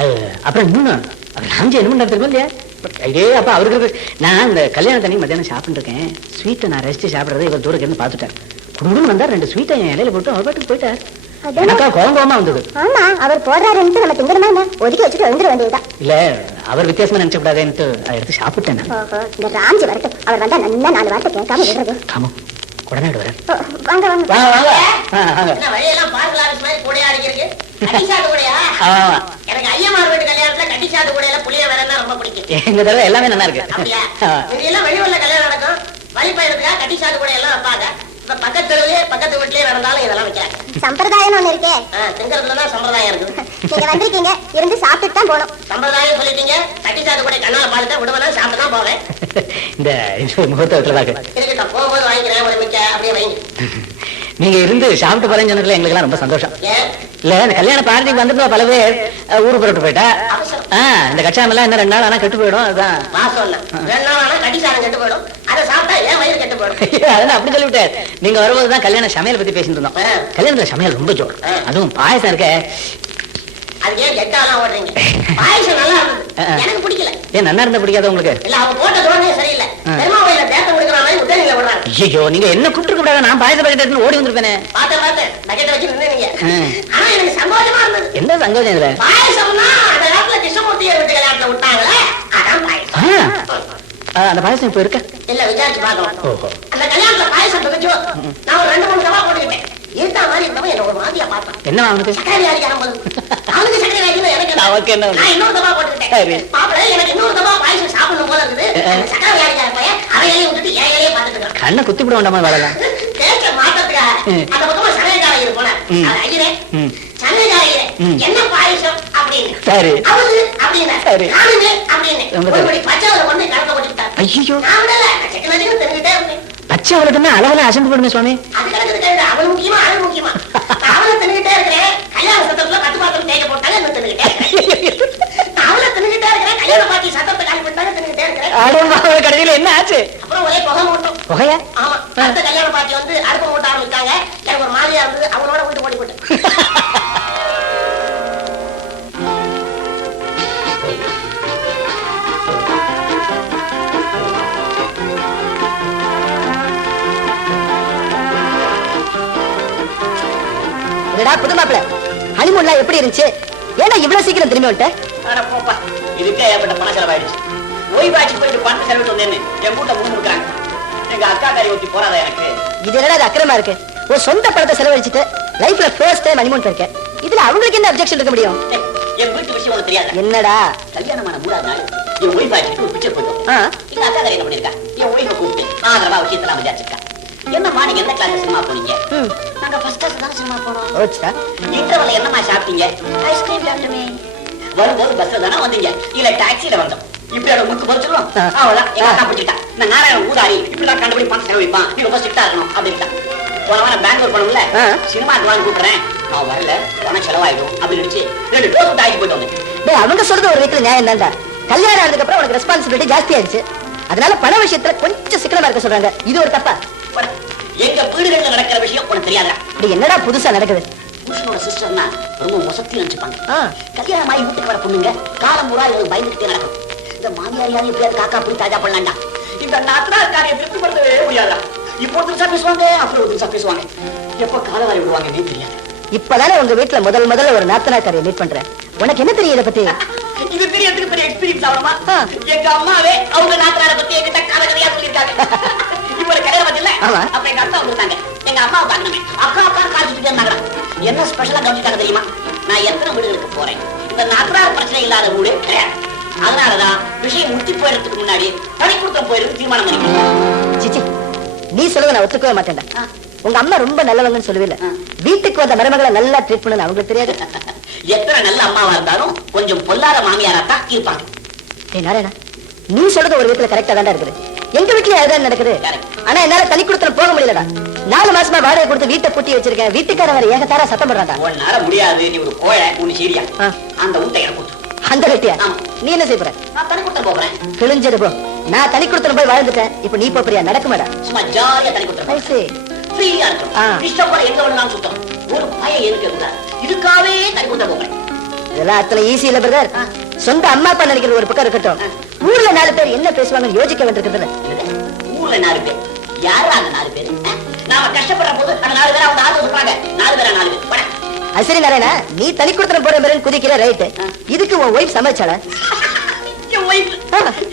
அது அப்புறம் இன்னொன்னு, அவர் ராம்ஜி என்ன பண்ணாரு தெரியுமா இல்லையா? இதே அப்ப அவருக்கு நான் இந்த கல்யாணத்தனி மத்தியானம் சாப்பிட்டு இருக்கேன். ஸ்வீட்டை நான் ரசிச்சு சாப்பிடுறதை இவர் தூரம் இருந்து பார்த்துட்டார். குடும்பம் வந்தா 2 ஸ்வீட்டை என் இலையில போட்டு அவர் பாட்டுக்கு போயிட்டார். எனக்கா கோவமா வந்தது. ஆமா, அவர் போடுறாருன்னு நம்ம திங்கணுமா என்ன? ஒதுக்கி வச்சுட்டு எழுந்துட வேண்டியதுதான். இல்ல, அவர் வித்தியாசமா நினைச்ச கூடாதுன்னு அதை எடுத்து சாப்பிட்டேன். இந்த ராம்ஜி வரட்டும், அவர் வந்தா நல்லா 4 வார்த்தை கேட்காம விடுறது. காமோ, உடனே வரேன். வாங்க வாங்க வாங்க. என்ன வழியெல்லாம் பார்க்கல மாதிரி கூடையா அடிக்கிறீங்க? கட்டிச்சாது கூடையா? எனக்கு ஐயமார் வீட்டு கல்யாணத்துல கட்டிச்சாது கூடையில புளிய வேறன்னா ரொம்ப பிடிக்கும். எங்க தடவை எல்லாமே நல்லா இருக்கு. அப்படியா? இது எல்லாம் வெளியூர்ல கல்யாணம் நடக்கும். வழிபயணத்துக்காக கட்டிச்சாது கூடையெல்லாம் வைப்பாங்க. இப்ப பக்கத்து வீட்லயே நடந்தாலும் இதெல்லாம் வைக்கிறாங்க. சம்பிரதாயம் ஒண்ணு இருக்கே, திங்கறதுலதான் சம்பிரதாயம் இருக்குது. நீங்க வந்திருக்கீங்க, இருந்து சாப்பிட்டு தான் போகணும். சம்பிரதாயம் சொல்லிட்டீங்க, கட்டிச்சாது கூட கண்ணால பாத்துட்டு விடுவனா சாப்பிட்டு தான் போவேன். இந்த முகூர்த்தத்துல இருக்கட்டும், போகும்போது வாங்கிக்கிறேன் ஒரு மிக்க, அப்படியே வாங்கி. நீங்க இருந்து சாப்பிட்டு போறேன்னு சொன்னதுல எங்களுக்கு எல்லாம் ரொம்ப சந்தோஷம். இல்ல, இந்த கல்யாண பார்ட்டிக்கு வந்துட்டு பல பேர் ஊரு புறப்பட்டு போயிட்டா. இந்த கச்சாமெல்லாம் என்ன 2 நாள் ஆனா கெட்டு போயிடும். அதுதான் மாசம் இல்ல, 2 நாள் ஆனா கட்டிச்சாரம் கெட்டு போயிடும். அதை சாப்பிட்டா ஏன் வயிறு கெட்டு போயிடும். அதான் அப்படி சொல்லிவிட்டாரு. நீங்க வரும்போதுதான் கல்யாண சமையல் பத்தி பேசிட்டு இருந்தோம். கல்யாணத்துல சமையல் ரொம்ப ஜோர். அதுவும் பாயசம் இருக்க. அது ஏன் கெட்டாலாம் ஓடுறீங்க? பாயசம் நல்லா இருந்தது, எனக்கு பிடிக்கல. ஏன் நல்லா இருந்தா பிடிக்காத உங்களுக்கு? இல்ல, அவங்க போட்ட தோரணே சரியில்லை. பெருமாவையில தேத்த கொடுக்குற மாதிரி உதவியில விடுறாங்க. ஐயோ, நீங்க என்ன கூப்பிட்டு கூடாது, நான் பாயச பாக்கெட் எடுத்து ஓடி வந்திருப்பேனே. பார்த்தேன் பக்கெட்டை வச்சு நின்னீங்க. ஆனா எனக்கு சந்தோஷமா இருந்தது. என்ன சங்கோஜம் இதுல? பாயசம்னா அந்த காலத்துல கிருஷ்ணமூர்த்தியை வீட்டு கல்யாணத்துல விட்டாங்களே, அதான் பாயசம். அந்த பாயசம் இப்ப இருக்க இல்ல, விசாரிச்சு பார்க்கலாம். அந்த கல்யாணத்துல பாயசம் பிடிச்சு நான் ஒரு 2-3 தவா போட்டுக்கிட்டேன். இருந்த மாதிரி இருந்தவன் என்ன ஒரு மாதிரியா பார்த்தான். என்ன அவனுக்கு சக்கரை அடிக்காம அவனுக்கு சக்கரை அடிக்கணும், எனக்கு என்ன? நான் இன்னொரு தவா போட்டுக்கிட்டேன். மாப்பிள்ளை, எனக்கு இன்னொரு தவா பாயசம் சாப்பிடணும் போல இருக்குது. சக்கரை அடிக்காத பையன் அவையிலேயே விட்டுட்டு ஏழையே பார்த்துட்டு இருக்கான். கண்ணை குத்தி விட வேண்டாமா வேலைலாம்? கேட்க மாட்டதுக்காக அந்த பக்கமா சமையல்காரங்க போனார். ஐயரே, சமையல்காரங்க என்ன பாயசம் அப்படின்னு. சரி, அவரு அப்படின்னு நானுமே அப்படின்னு ஒரு பச்சை கொண்டு கலக்க போட்டுக்கிட்டார். ஐயோ, நான் செக்கனதிலும் தெரிஞ்சுட்டே இருந்தேன். பச்சை அவளுக்குன்னா அளவுல அசந்து போடுமே சுவாமி. அது கிடக்குது, அவள் முக்கியமா அவள் முக்கியமா. அவளை தின்னுகிட்டே இருக்கிறேன். கல்யாண சத்தத்துல 10 பாத்திரம் தேய்க்க போட்டாங்க, என்ன தின்னுகிட்டே இருக்கிறேன். அவளை தின்னுகிட்டே இருக்கிறேன். கல்யாண பாட்டி சத்தத்தை காலி பண்ணிட்டாங்க, தின்னுகிட்டே இருக்கிறேன். கடைசியில என்ன ஆச்சு? அப்புறம் ஒரே புகை மூட்டும். புகையா? ஆமா, அடுத்த கல்யாண பாட்டி வந்து அடுப்பு மூட்ட ஆரம்பிச்சாங்க. எனக்கு ஒரு மாதிரியா இருந்தது. அவங்களோட விட்டு ஓடி போட்டு. என்னடா புது மாப்பிள ஹனிமூன்லாம் எப்படி இருந்துச்சு? ஏன்னா இவ்வளவு சீக்கிரம் திரும்பி வந்துட்டேன்? போப்பா இதுக்கே ஏற்பட்ட பண செலவாயிடுச்சு. ஓய்வாச்சு போயிட்டு பணத்தை செலவிட்டு வந்தேன்னு என் கூட்ட முன்னுக்குறாங்க. எங்க அக்கா காரி ஊத்தி போறாதா எனக்கு? இது என்னடா அக்கிரமா இருக்கு? ஒரு சொந்த பணத்தை செலவழிச்சுட்டு லைஃப்ல ஃபர்ஸ்ட் டைம் ஹனிமூன் போயிருக்கேன். இதுல அவங்களுக்கு என்ன அப்செக்ஷன் இருக்க முடியும்? என் வீட்டு விஷயம் உனக்கு தெரியாது. என்னடா? கல்யாணமான 3ஆவது நாள் என் ஒய்வாச்சு ஒரு பிக்சர் போயிட்டோம். எங்க அக்கா காரி என்ன பண்ணிருக்கா? என் ஒய்வை கூப்பிட்டு ஆதரவா விஷயத்தெல்லாம் விசாரிச்சிருக்கா. என்னம்மா நீங்க எந்த கிளாஸ் சினிமா போனீங்க? நாங்க ஃபர்ஸ்ட் கிளாஸ் தான் சினிமா போனோம். இன்டர்வல்ல என்னம்மா சாப்பிட்டீங்க? ஐஸ்கிரீம் சாப்பிட்டோமே. வரும்போது பஸ்ல தானே வந்தீங்க இல்ல டாக்ஸில வந்தோம். இப்படி அவட முத்து பொறுச்சிருவோம். அவ்வளவுதான் எங்க அக்கா பிடிச்சிட்டா. நான் நாராயண ஊதாரி இப்படிதான் கண்டுபிடி பணம் செலவழிப்பான். நீ ரொம்ப ஸ்ட்ரிக்டா இருக்கணும் அப்படின்ட்டா. போன வாரம் பெங்களூர் போனோம்ல சினிமாக்கு வாங்கி கூப்பிடுறேன். நான் வரல பணம் செலவாயிடும் அப்படின்னு நினைச்சு 2 டோஸ் டாக்கி போயிட்டு வந்தேன். அவங்க சொல்றது ஒரு வீட்டுல நியாயம் தான்டா. கல்யாணம் ஆனதுக்கு அப்புறம் உனக்கு ரெஸ்பான்சிபிலிட்டி ஜாஸ்தி ஆயிடுச்சு. அதனால பண விஷயத்துல கொஞ்சம் சிக்கனமா இருக்க சொல்றாங்க. இது ஒரு தப்பா? எங்க வீடுகள்ல நடக்கிற விஷயம் உனக்கு தெரியாதா? இது என்னடா புதுசா நடக்குது? புருஷனோட சிஸ்டர்னா ரொம்ப மொசத்தி நினைச்சுப்பாங்க. கல்யாணம் ஆகி வீட்டுக்கு வர பொண்ணுங்க காலம் பூரா இவங்க பயந்துட்டே நடக்கும். இந்த மாமியார் யாரும் எப்படியாவது காக்கா போய் தாஜா பண்ணலாம்டா. இந்த நாத்தனார் காரியம் திருப்பி படுத்தவே முடியாதா? இப்போ ஒரு தினசா பேசுவாங்க அப்புறம் ஒரு தினசா பேசுவாங்க. எப்ப காலவாரி விடுவாங்க நீ தெரியாது. இப்பதானே உங்க வீட்டுல முதல்ல ஒரு நாத்தனார் காரியம் மீட் பண்றேன். உனக்கு என்ன தெரியும் இதை பத்தி? இது தெரியறதுக்கு பெரிய எக்ஸ்பீரியன்ஸ் ஆகணுமா? எங்க அம்மாவே அவங்க நாத்தனாரை பத்தி என்கிட்ட கதையா சொல்லியிருக்காங்க. இப்ப கல்யாணம் பண்ணல அப்ப எங்க அக்கா வந்துட்டாங்க. எங்க அம்மாவை பாக்கணுமே அக்கா காய்ச்சிட்டு இருந்தாங்க. என்ன ஸ்பெஷலா கவனிச்சுட்டாங்க தெரியுமா? நான் எத்தனை வீடுகளுக்கு போறேன். இந்த நாத்தனார் பிரச்சனை இல்லாத வீடு கிடையாது. அதனாலதான் விஷயம் முத்தி போயிடறதுக்கு முன்னாடி தனி கொடுத்த போயிருக்கு தீர்மானம் பண்ணிக்கிறேன். சிச்சி நீ சொல்லுங்க நான் ஒத்துக்கவே மாட்டேன்டா. உங்க அம்மா ரொம்ப நல்லவங்கன்னு சொல்லுவில்ல. வீட்டுக்கு வந்த மருமகளை நல்லா ட்ரீட் பண்ணு அவங்களுக்கு தெரியாது. எத்தனை நல்ல அம்மாவா இருந்தாலும் கொஞ்சம் பொல்லாத மாமியாராத்தான் இருப்பாங்க. நாராயணா நீ சொல்றது ஒரு வீட்டுல கரெக்டா தான் இருக்குது. எங்க வீட்டுல அதுதான் நடக்குது. ஆனா என்னால தனி கொடுத்துல போக முடியலடா. 4 மாசமா வாடகை கொடுத்து வீட்டை பூட்டி வச்சிருக்கேன். வீட்டுக்கார வேற ஏகத்தாரா சத்தம் பண்றாங்க. உன்னால முடியாது. நீ ஒரு கோழை உன் சீரியா அந்த ஊட்ட எனக்கு கொடுத்து. அந்த வெட்டியா நீ என்ன செய்ய போற? நான் தனி கொடுத்து போறேன். கிழிஞ்சது போ. நான் தனி கொடுத்துல போய் வாழ்ந்துட்டேன். இப்ப நீ போறியா? நடக்குமாடா? சும்மா ஜாலியா தனி கொடுத்து ஃப்ரீயா இருக்கும். இஷ்டம் போல எங்க வேணாலும் சுத்தம். ஒரு பையன் எதுக்கு இருந்தா இதுக்காவே தனி கொடுத்து போறேன். இதெல்லாம் அத்தனை ஈஸி இல்ல பிரதர். சொந்த அம்மா அப்பா நினைக்கிற ஒரு பக்கம் இருக்கட்டும். ஊர்ல 4 பேர் என்ன பேசுவாங்கன்னு யோசிக்க வேண்டியிருக்கிறது. ஊர்ல 4 பேர் யாரா? அந்த 4 பேர் நாம கஷ்டப்படுற போது அந்த 4 பேர் அவங்க ஆதரவு சொல்றாங்க. 4 பேரா 4 பேர். அது சரி நாராயணா நீ தனி கொடுத்துற போற மாதிரி குதிக்கிற ரைட்டு. இதுக்கு உன் ஒய்ஃப் சமைச்சாளா?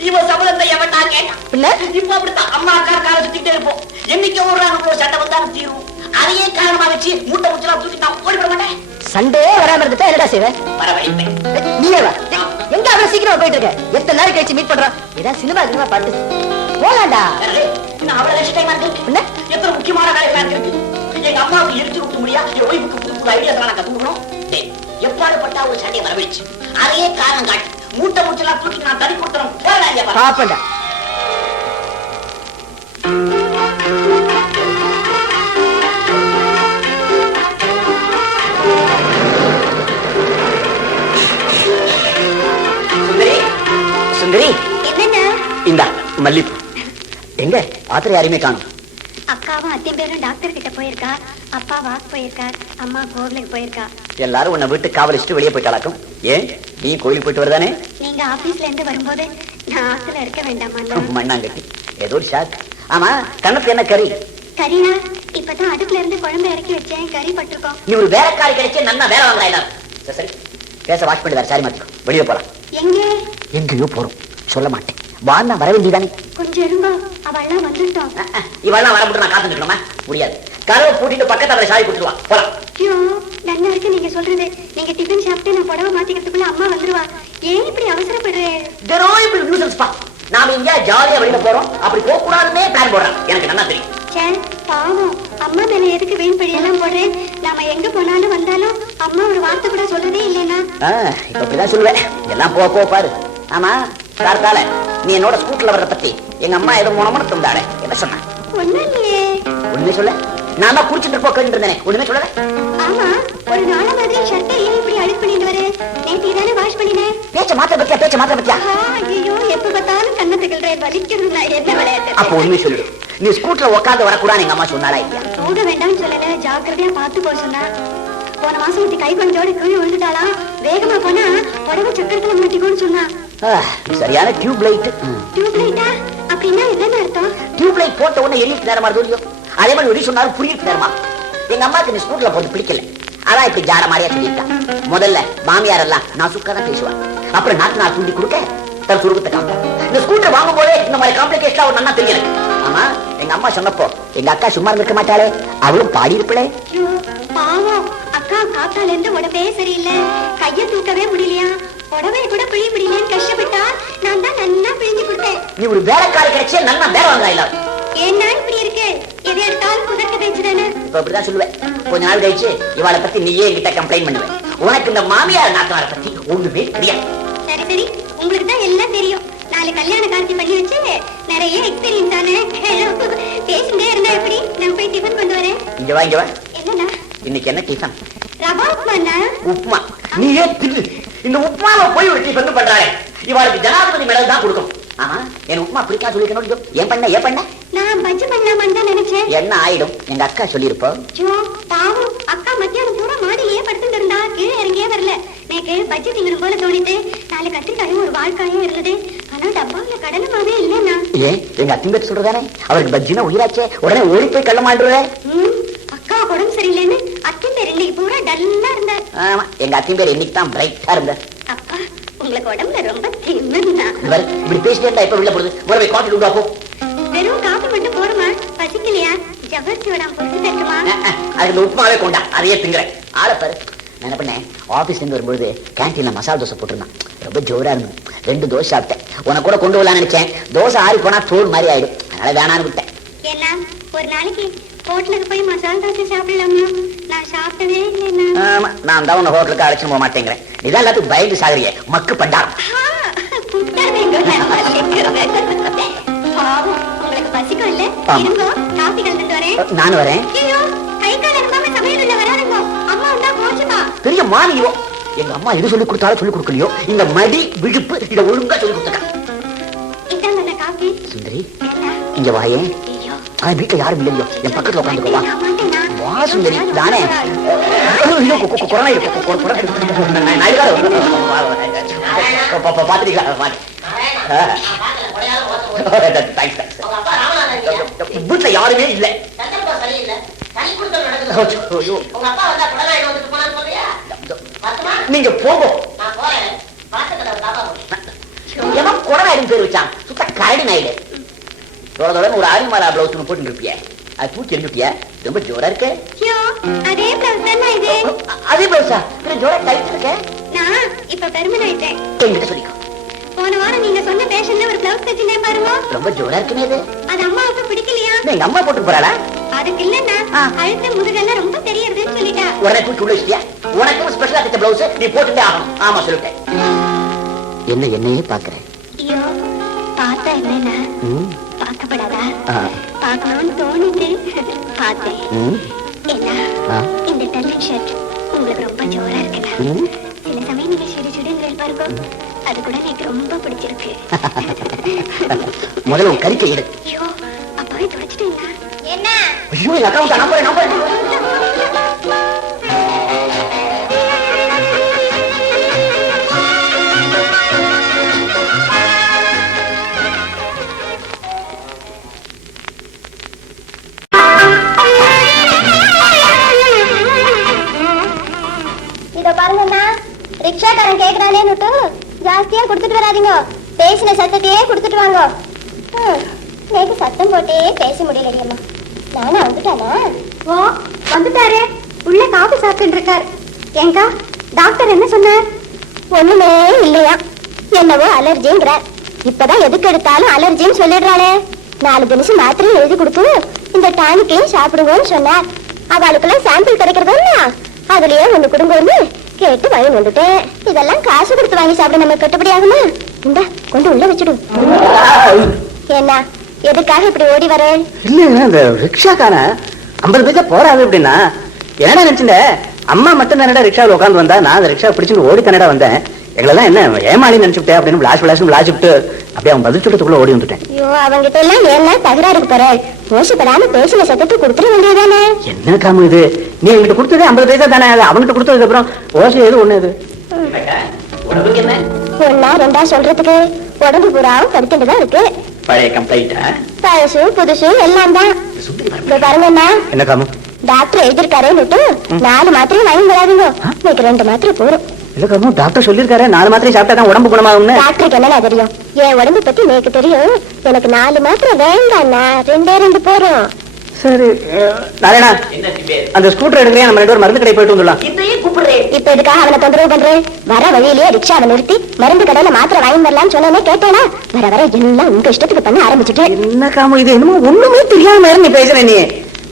இவன் சம்பளத்தை எவன் நான் கேட்டான். இப்ப அப்படித்தான் அம்மா அக்கா கால சுத்திட்டே இருப்போம். என்னைக்கு ஒரு சண்டை வந்தாலும் தீரும். அதையே காரணமா வச்சு மூட்டை முச்சலா தூக்கி நான் ஓடிவிட மாட்டேன். சண்டே வராம இருந்துட்டா என்னடா செய்வேன்? வரவழைப்பேன். நீயே வா. எங்க அவ்வளவு சீக்கிரமா போயிட்டு இருக்க? எத்தனை நாள் கழிச்சு மீட் பண்றோம்? இதான் சினிமா பாட்டு போலாண்டா. அவ்வளவு லட்ச டைமா இருக்கு. எத்தனை முக்கியமான வேலைகள் இருக்கு. எங்க அம்மாவுக்கு எரிச்சு விட்டு முடியா என் ஒய்ஃபுக்கு புது புது ஐடியாஸ் நான் கத்துக்கணும். எப்பாடு பட்டா ஒரு சண்டையை வரவழைச்சு அதையே காரணம் காட்டு மூட்டை முச்சலா தூக்கி நான் தனி கொடுத்துறோம். பாப்பண்டா சுந்தரி என்னங்க இந்த மல்லிப்பூ எங்க ஆத்திர யாரையுமே காணும். அக்காவும் அத்தையும் பேரும் டாக்டர் கிட்ட போயிருக்கா. அப்பா வாக் போயிருக்கார். அம்மா கோவிலுக்கு போயிருக்கா. எல்லாரும் உன்னை வீட்டு காவலிச்சுட்டு வெளியே போயிட்டாலாக்கும். ஏன் நீ கோயிலுக்கு போயிட்டு வரதானே? நீங்க ஆபீஸ்ல இருந்து வரும்போது நான் ஆத்துல இருக்க வேண்டாமா? மண்ணாங்கட்டி ஏதோ ஒரு ஷாக். ஆமா கண்ணத்து என்ன கறி? கரீனா இப்பதான் அடுப்புல இருந்து குழம்பு இறக்கி வச்சேன். கறி பட்டிருக்கோம். நீ ஒரு வேலைக்காரி கிடைச்சே நல்லா வேலை வாங்குறாயிடா. சரி பேச வாஷ் பண்ணி வேற சாரி மாத்திக்கோ. வெளியே போலாம். எங்க? எங்கேயோ போறோம். சொல்ல மாட்டேன். வானா வர வேண்டியதானே? கொஞ்சம் இருங்க. அவெல்லாம் வந்துட்டோம். இவெல்லாம் வர மட்டும் நான் காத்துக்கணுமா? முடியாது. கதவை பூட்டிட்டு பக்கத்துல சாவி கொடுத்துருவா. போலாம். ஐயோ நல்லா இருக்கு நீங்க சொல்றது. நீங்க டிஃபன் சாப்பிட்டு நான் புடவை மாத்திக்கிறதுக்குள்ள அம்மா வந்துருவா. ஏன் இப்படி அவசரப்படுறேன்? நாம இங்க ஜாலியா வெளியில போறோம். அப்படி போக கூடாதுன்னே பிளான் போடுறேன். எனக்கு நல்லா தெரியும். பாவம் அம்மா மேல எதுக்கு வீண் பழி எல்லாம் போடுறேன்? நாம எங்க போனாலும் வந்தாலும் அம்மா ஒரு வார்த்தை கூட சொல்லவே இல்லைன்னா. இப்ப அப்படிதான் சொல்லுவேன். எல்லாம் போக பாரு. ஆமா கார்த்தால நீ என்னோட ஸ்கூட்டர்ல வர்ற பத்தி எங்க அம்மா ஏதோ முனமுன்னு தந்தாளே என்ன சொன்ன? ஒண்ணும் இல்லையே. ஒண்ணுமே சொல்ல. நான் தான் குடிச்சிட்டு இருப்போம் கேட்டு இருந்தேனே. ஒண்ணுமே சொல்லல. ஆமா ஒரு நாள மாதிரி ஷர்ட்டை ஏன் இப்படி அழுக்கு பண்ணிட்டு வர? நேத்து தானே வாஷ் பண்ணினேன். பேச்ச மாத்த பத்தியா? ஐயோ எப்ப பார்த்தாலும் கண்ணத்துக்குள்ள வலிக்கிறது. நான் என்ன விளையாட்டு? அப்ப உண்மை சொல்லு. நீ ஸ்கூட்டர்ல உட்காந்து வரக்கூடாது எங்க அம்மா சொன்னாரா இல்லையா? போக வேண்டாம்னு சொல்லல. ஜாக்கிரதையா பார்த்து போக சொன்னா. போன மாசம் இப்படி கை கொஞ்சோட கீழே விழுந்துட்டாலாம். வேகமா போனா உடம்பு சக்கரத்துல மாட்டிக்கோன்னு சொன்னா. சரியான டியூப் லைட். டியூப் லைட்டா? அப்படின்னா என்ன அர்த்தம்? டியூப் லைட் போட்ட உடனே எரியிட்டு நேரமா இல்லையோ அதே மாதிரி ஒடி சொன்னாலும் புரியிட்டு நேரமா. எங்க அம்மாக்கு நீ ஸ்கூட்டர்ல போட்டு பிடிக்கல. அதான் இப்படி ஜாட மாறியா சொல்லியிருக்கான். முதல்ல மாமியார் எல்லாம் நான் சுக்காதான் பேசுவான். அப்புறம் நாட்டு நான் தூண்டி கொடுக்க தன் சுருக்கத்தை காமிப்பேன். இந்த ஸ்கூட்டர் வாங்கும் போதே இந்த மாதிரி காம்ப்ளிகேஷன் அவர் நல்லா தெரியல. ஆமா எங்க அம்மா சொன்னப்போ எங்க அக்கா சும்மா இருக்க மாட்டாளே, அவளும் பாடி இருப்பளே. பாவம் அக்கா காத்தால இருந்து உடம்பே சரியில்லை, கைய தூக்கவே முடியலையா, உடம்பை கூட பிழிய முடியலன்னு கஷ்டப்பட்டா நான் தான் நல்லா பிழிஞ்சு கொடுத்தேன். நீ ஒரு வேலைக்காரி கிடைச்சே நல்லா வேலை வாங்கலாம் இல்ல. ஏன்னா இப்படி இருக்கு, எதை எடுத்தாலும் குதர்க்க பேச்சுதானே. இப்ப அப்படிதான் சொல்லுவேன். கொஞ்ச நாள் கழிச்சு இவாளை பத்தி நீயே என்கிட்ட கம்ப்ளைண்ட் பண்ணுவேன். உனக்கு இந்த மாமியார் நாத்தனாரை பத்தி ஒண்ணுமே தெரியாது. சரி சரி, உங்களுக்கு தான் எல்லாம் தெரியும். நாளை கல்யாண காட்சி பண்ணி வச்சு நிறைய எக்ஸ்பீரியன்ஸ் ஆன பேசிட்டே இருந்தா எப்படி? நான் போய் டிஃபன் கொண்டு வரேன். இங்க வா இங்க வா. என்னண்ணா? இன்னைக்கு என்ன டிஃபன்? ரவா உப்புமாண்ணா. உப்புமா? நீயே தின்னு. இந்த உப்புமாவை போய் ஒரு டிஃபன் பண்றாளே, இவாளுக்கு ஜனாதிபதி மெடல் தான் கொடுக்கும். ஆமா என் உப்புமா பிடிக்காம சொல்லிக்கணும். ஏன் பண்ண நான் பஜ்ஜி பண்ணலாமான்னு தான் நினைச்சேன். என்ன ஆயிடும்? எங்க அக்கா சொல்லிருப்போம். பாவம் அக்கா மத்தியானம் பூரா மாடியிலேயே படுத்துட்டு இருந்தா, கீழே இறங்கியே வரல. எனக்கு பஜ்ஜி திங்கணும் போல தோணிட்டு நாலு கத்திரிக்காயும் ஒரு வாழ்க்காயும் இருந்தது. ஆனா டப்பாவில கடலமாவே இல்லைன்னா. ஏன் எங்க அத்திம்பேர் சொல்றதானே, அவருக்கு பஜ்ஜினா உயிராச்சே, உடனே ஓடி போய் கள்ள மாண்டுருவே. அக்கா உடம்பு சரியில்லைன்னு அத்திம்பேர் இன்னைக்கு பூரா டல்லா இருந்தார். ஆமா எங்க அத்திம்பேர் இன்னைக்கு தான் பிரைட்டா இருந்தார். அப்பா உங்களுக்கு உடம்புல ரொம்ப திமிர்னா. இப்படி பேசிட்டே இப்ப உள்ள போடுது. ஒரு போய் காஃபி உண்டாப்போ. வெறும் காஃபி மட்டும் போடுமா? பசிக்கலையா? ஜவ்வரிசி வடாம் போட்டு தட்டுமா? அதுக்கு உப்புமாவே கொண்டா, அதையே திங்குறேன். ஆளை பாரு. நான் என்ன பண்ணேன், ஆபீஸ்ல இருந்து வரும்போது கேன்டீன்ல மசாலா தோசை போட்டிருந்தான். ரொம்ப ஜோரா இருந்தது. 2 தோசை சாப்பிட்டேன். உனக்கு கூட கொண்டு வரலாம்னு நினைச்சேன். தோசை ஆறி போனா தோல் மாதிரி ஆயிடும், அதனால வேணான்னு விட்டேன். என்ன ஒரு நாளைக்கு ஹோட்டலுக்கு போய் மசாலா தோசை சாப்பிடலாமா? நான் சாப்பிட்டதே இல்லைன்னா. ஆமா நான் தான் உன்னை ஹோட்டலுக்கு அழைச்சிட்டு போக மாட்டேங்கிறேன். இதான் எல்லாத்துக்கும் பயந்து சாகுறிய மக்கு பண்டாரம். உங்களுக்கு பசிக்கும் இல்ல? காஃபி கலந்துட்டு வரேன். நான் வரேன். கை கால் அனுப்பாம சமையல் உள்ள வராதுங்க. அம்மா வந்தா கோச்சுப்பா. பெரிய மானியோ. எங்க அம்மா எது சொல்லி கொடுத்தாலும் சொல்லி கொடுக்கலையோ, இந்த மடி விழுப்பு இத ஒழுங்கா சொல்லி கொடுத்துருக்கா. இதாங்க காஃபி. சுந்தரி இங்க வாயே. வீட்டுல யாரும் இல்லையோ, என் பக்கத்துல உட்காந்துக்கோ. வா சுந்தரி. தானே கொரோனா வீட்டுல யாருமே இல்ல. நீங்க போகும். கொரோனா பேர் வச்சான். சுத்த கரடி நாயிடு. ஒரு ஆரிமாலா பிளவுஸ் போட்டு இருப்பிய, அது தூக்கி எண்ணிப்பிய. ரொம்ப ஜோரா இருக்கு. அதே பிளவுஸ் தானே இது? அதே பிளவுஸா? ஜோரா டைட் இருக்கு. நான் இப்ப பெருமன் ஆயிட்டேன். என்கிட்ட சொல்லிக்கோ. போன வாரம் நீங்க சொன்ன ஃபேஷன்ல ஒரு பிளவுஸ் தச்சினே பாருங்க. ரொம்ப ஜோரா இருக்குமே இது. அது அம்மாவுக்கு பிடிக்கலையா? எங்க அம்மா போட்டு போறாளா? அதுக்கு இல்லன்னா கழுத்து முதுகெல்லாம் ரொம்ப தெரியுதுன்னு சொல்லிட்டா. உடனே தூக்கி உள்ள வச்சிட்டியா? உனக்கு ஸ்பெஷலா தைச்ச பிளவுஸ் நீ போட்டுட்டே ஆகணும். ஆமா சொல்லிட்டேன். என்ன என்னையே பாக்குறேன். ஐயோ பார்த்தா என்னன்னா பார்க்கப்படாதா? பார்க்கணும்னு தோணுது. பார்த்தேன். என்ன இந்த டர்னிங் ஷர்ட் உங்களுக்கு ரொம்ப ஜோரா இருக்குல்ல? சில சமயம் நீங்க சிடு சிடுன்னு பாருங்க, அது கூட எனக்கு ரொம்ப பிடிச்சிருக்கு. முதல்ல உன் கறிக்கை எடு. ஐயோ அப்பாவே துடைச்சிட்டீங்களா? என்ன? ஐயோ எங்க அக்கா நம்பர் இதோ பாருங்கண்ணா, ரிக்ஷாக்காரன் கேக்குறானேன்னுட்டு ஜாஸ்தியா கொடுத்துட்டு வராதீங்க. பேசின சத்தத்தையே கொடுத்துட்டு வாங்க. நேற்று சத்தம் போட்டே பேச முடியலடியம்மா. நானா வந்துட்டானா? ஓ வந்துட்டாரே. உள்ள காஃபி சாப்பிட்டு இருக்காரு. ஏங்கா டாக்டர் என்ன சொன்னார்? ஒண்ணுமே இல்லையா, என்னவோ அலர்ஜிங்கிறார். இப்பதான் எதுக்கு எடுத்தாலும் அலர்ஜின்னு சொல்லிடுறாளே. 4 தினசு மாத்திரையும் எழுதி கொடுத்து இந்த டானிக்கையும் சாப்பிடுங்கன்னு சொன்னார். அவளுக்கெல்லாம் சாம்பிள் கிடைக்கிறதோ இல்லையா, அதுலயே ஒண்ணு கொடுங்கன்னு கேட்டு வாங்கி வந்துட்டேன். இதெல்லாம் காசு கொடுத்து வாங்கி சாப்பிட நம்ம கட்டுப்படி ஆகுமா? இந்த கொண்டு உள்ள வச்சுடும். என்ன எதுக்காக இப்படி ஓடி வர? இல்ல இந்த ரிக்ஷாக்காரன் 50 பைசா போறாது அப்படின்னா என்னடா நினைச்சுட்ட? அம்மா மட்டும் தானடா ரிக்ஷாவில் உட்காந்து வந்தா, நான் அந்த ரிக்ஷா பிடிச்சிட்டு ஓடி தானடா வந்தேன். எங்களெல்லாம் என்ன ஏமாளி நினைச்சுட்டேன் அப்படின்னு விளாசிட்டு அப்படியே அவன் பதில் சொல்றதுக்குள்ள ஓடி வந்துட்டேன். ஐயோ அவங்கிட்ட எல்லாம் என்ன தகராறுக்கு போற? மோசப்படாம பேசின சத்தத்தை கொடுத்துட வேண்டியதானே? என்ன காமு இது? நீ என்கிட்ட கொடுத்ததே 50 பைசா தானே, அவன்கிட்ட கொடுத்ததுக்கு அப்புறம் ஓசை எது ஒண்ணு இது? என்ன ஒன்னா ரெண்டா சொல்றதுக்கு உடம்பு பூராவும் படுத்துட்டுதான் இருக்கு. பழைய கம்ப்ளைண்ட் பழசு புதுசு எல்லாம் தான். பாருங்கண்ணா, என்ன காமு? டாக்டர் எழுதிருக்காருன்னுட்டு 4 மாத்திரையும் வாங்கி வராதுங்க. எனக்கு 2 மாத்திரை போதும். இல்ல கம்மு, டாக்டர் சொல்லிருக்காரு 4 மாத்திரை சாப்பிட்டா தான் உடம்பு குணமாகும்னு. டாக்டருக்கு என்னடா தெரியும்? என் உடம்பு பத்தி எனக்கு தெரியும். எனக்கு 4 மாத்திரை வேண்டாம்னா 2 போறோம். சரி நாராயணா, அந்த ஸ்கூட்டர் எடுக்கிறேன், நம்ம 2 பேரும் மருந்து கடை போயிட்டு வந்துடலாம். இப்ப இதுக்காக அவனை தொந்தரவு பண்றேன்? வர வழியிலேயே ரிக்ஷாவை நிறுத்தி மருந்து கடையில மாத்திரை வாங்கி வரலாம்னு சொன்னே கேட்டேனா? வர வர எல்லாம் உங்க இஷ்டத்துக்கு பண்ண ஆரம்பிச்சுட்டு. என்ன காமு இது? என்னமோ ஒண்ணுமே தெரியாம நீ பேசுற. நீ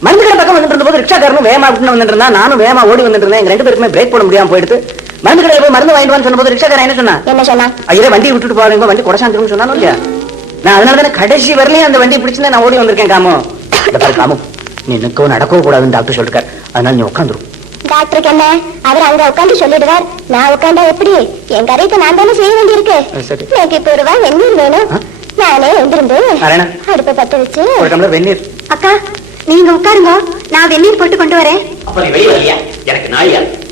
மருந்து கடை பக்கம் வந்துட்டு இருந்த போது ரிக்ஷாக்காரனும் வேகமா வந்துட்டு இருந்தா, நானும் வேகமா ஓடி வந்துட்டு இருந்தேன். எங்க 2 பேருக்குமே பிரேக் போட முடியாம போயிடுது. மருந்து கடையில போய் மருந்து வாங்கிட்டு சொன்ன போது ரிக்ஷாக்காரன் என்ன சொன்னா? ஐயா வண்டி விட்டுட்டு போறீங்க, வண்டி கொடசாந்துருன்னு சொன்னாலும் இல்லையா? நான் அதனாலதானே கடைசி வரலையும் அந்த வண்டி பிடிச்சிருந்தா நான் ஓடி வந்திருக்கேன். காமு காமு, நீ நிற்கவும் நடக்கவும் கூடாதுன்னு டாக்டர் சொல்லிருக்காரு. அதனால நீ உட்காந்துரும். டாக்டருக்கு என்ன? அவர் அங்க உட்காந்து சொல்லிடுவார். நான் உட்காந்தா எப்படி? என் கரைக்கு நான் தானே செய்ய வேண்டியிருக்கு. எனக்கு இப்ப ஒரு ரூபாய் வெந்நீர் வேணும். நானே எழுந்திருந்து அடுப்பை பத்த வச்சு ஒரு டம்ளர் வெந்நீர். அக்கா நீங்க உட்காருங்க, நான் வெந்நீர் போட்டு கொண்டு வரேன்.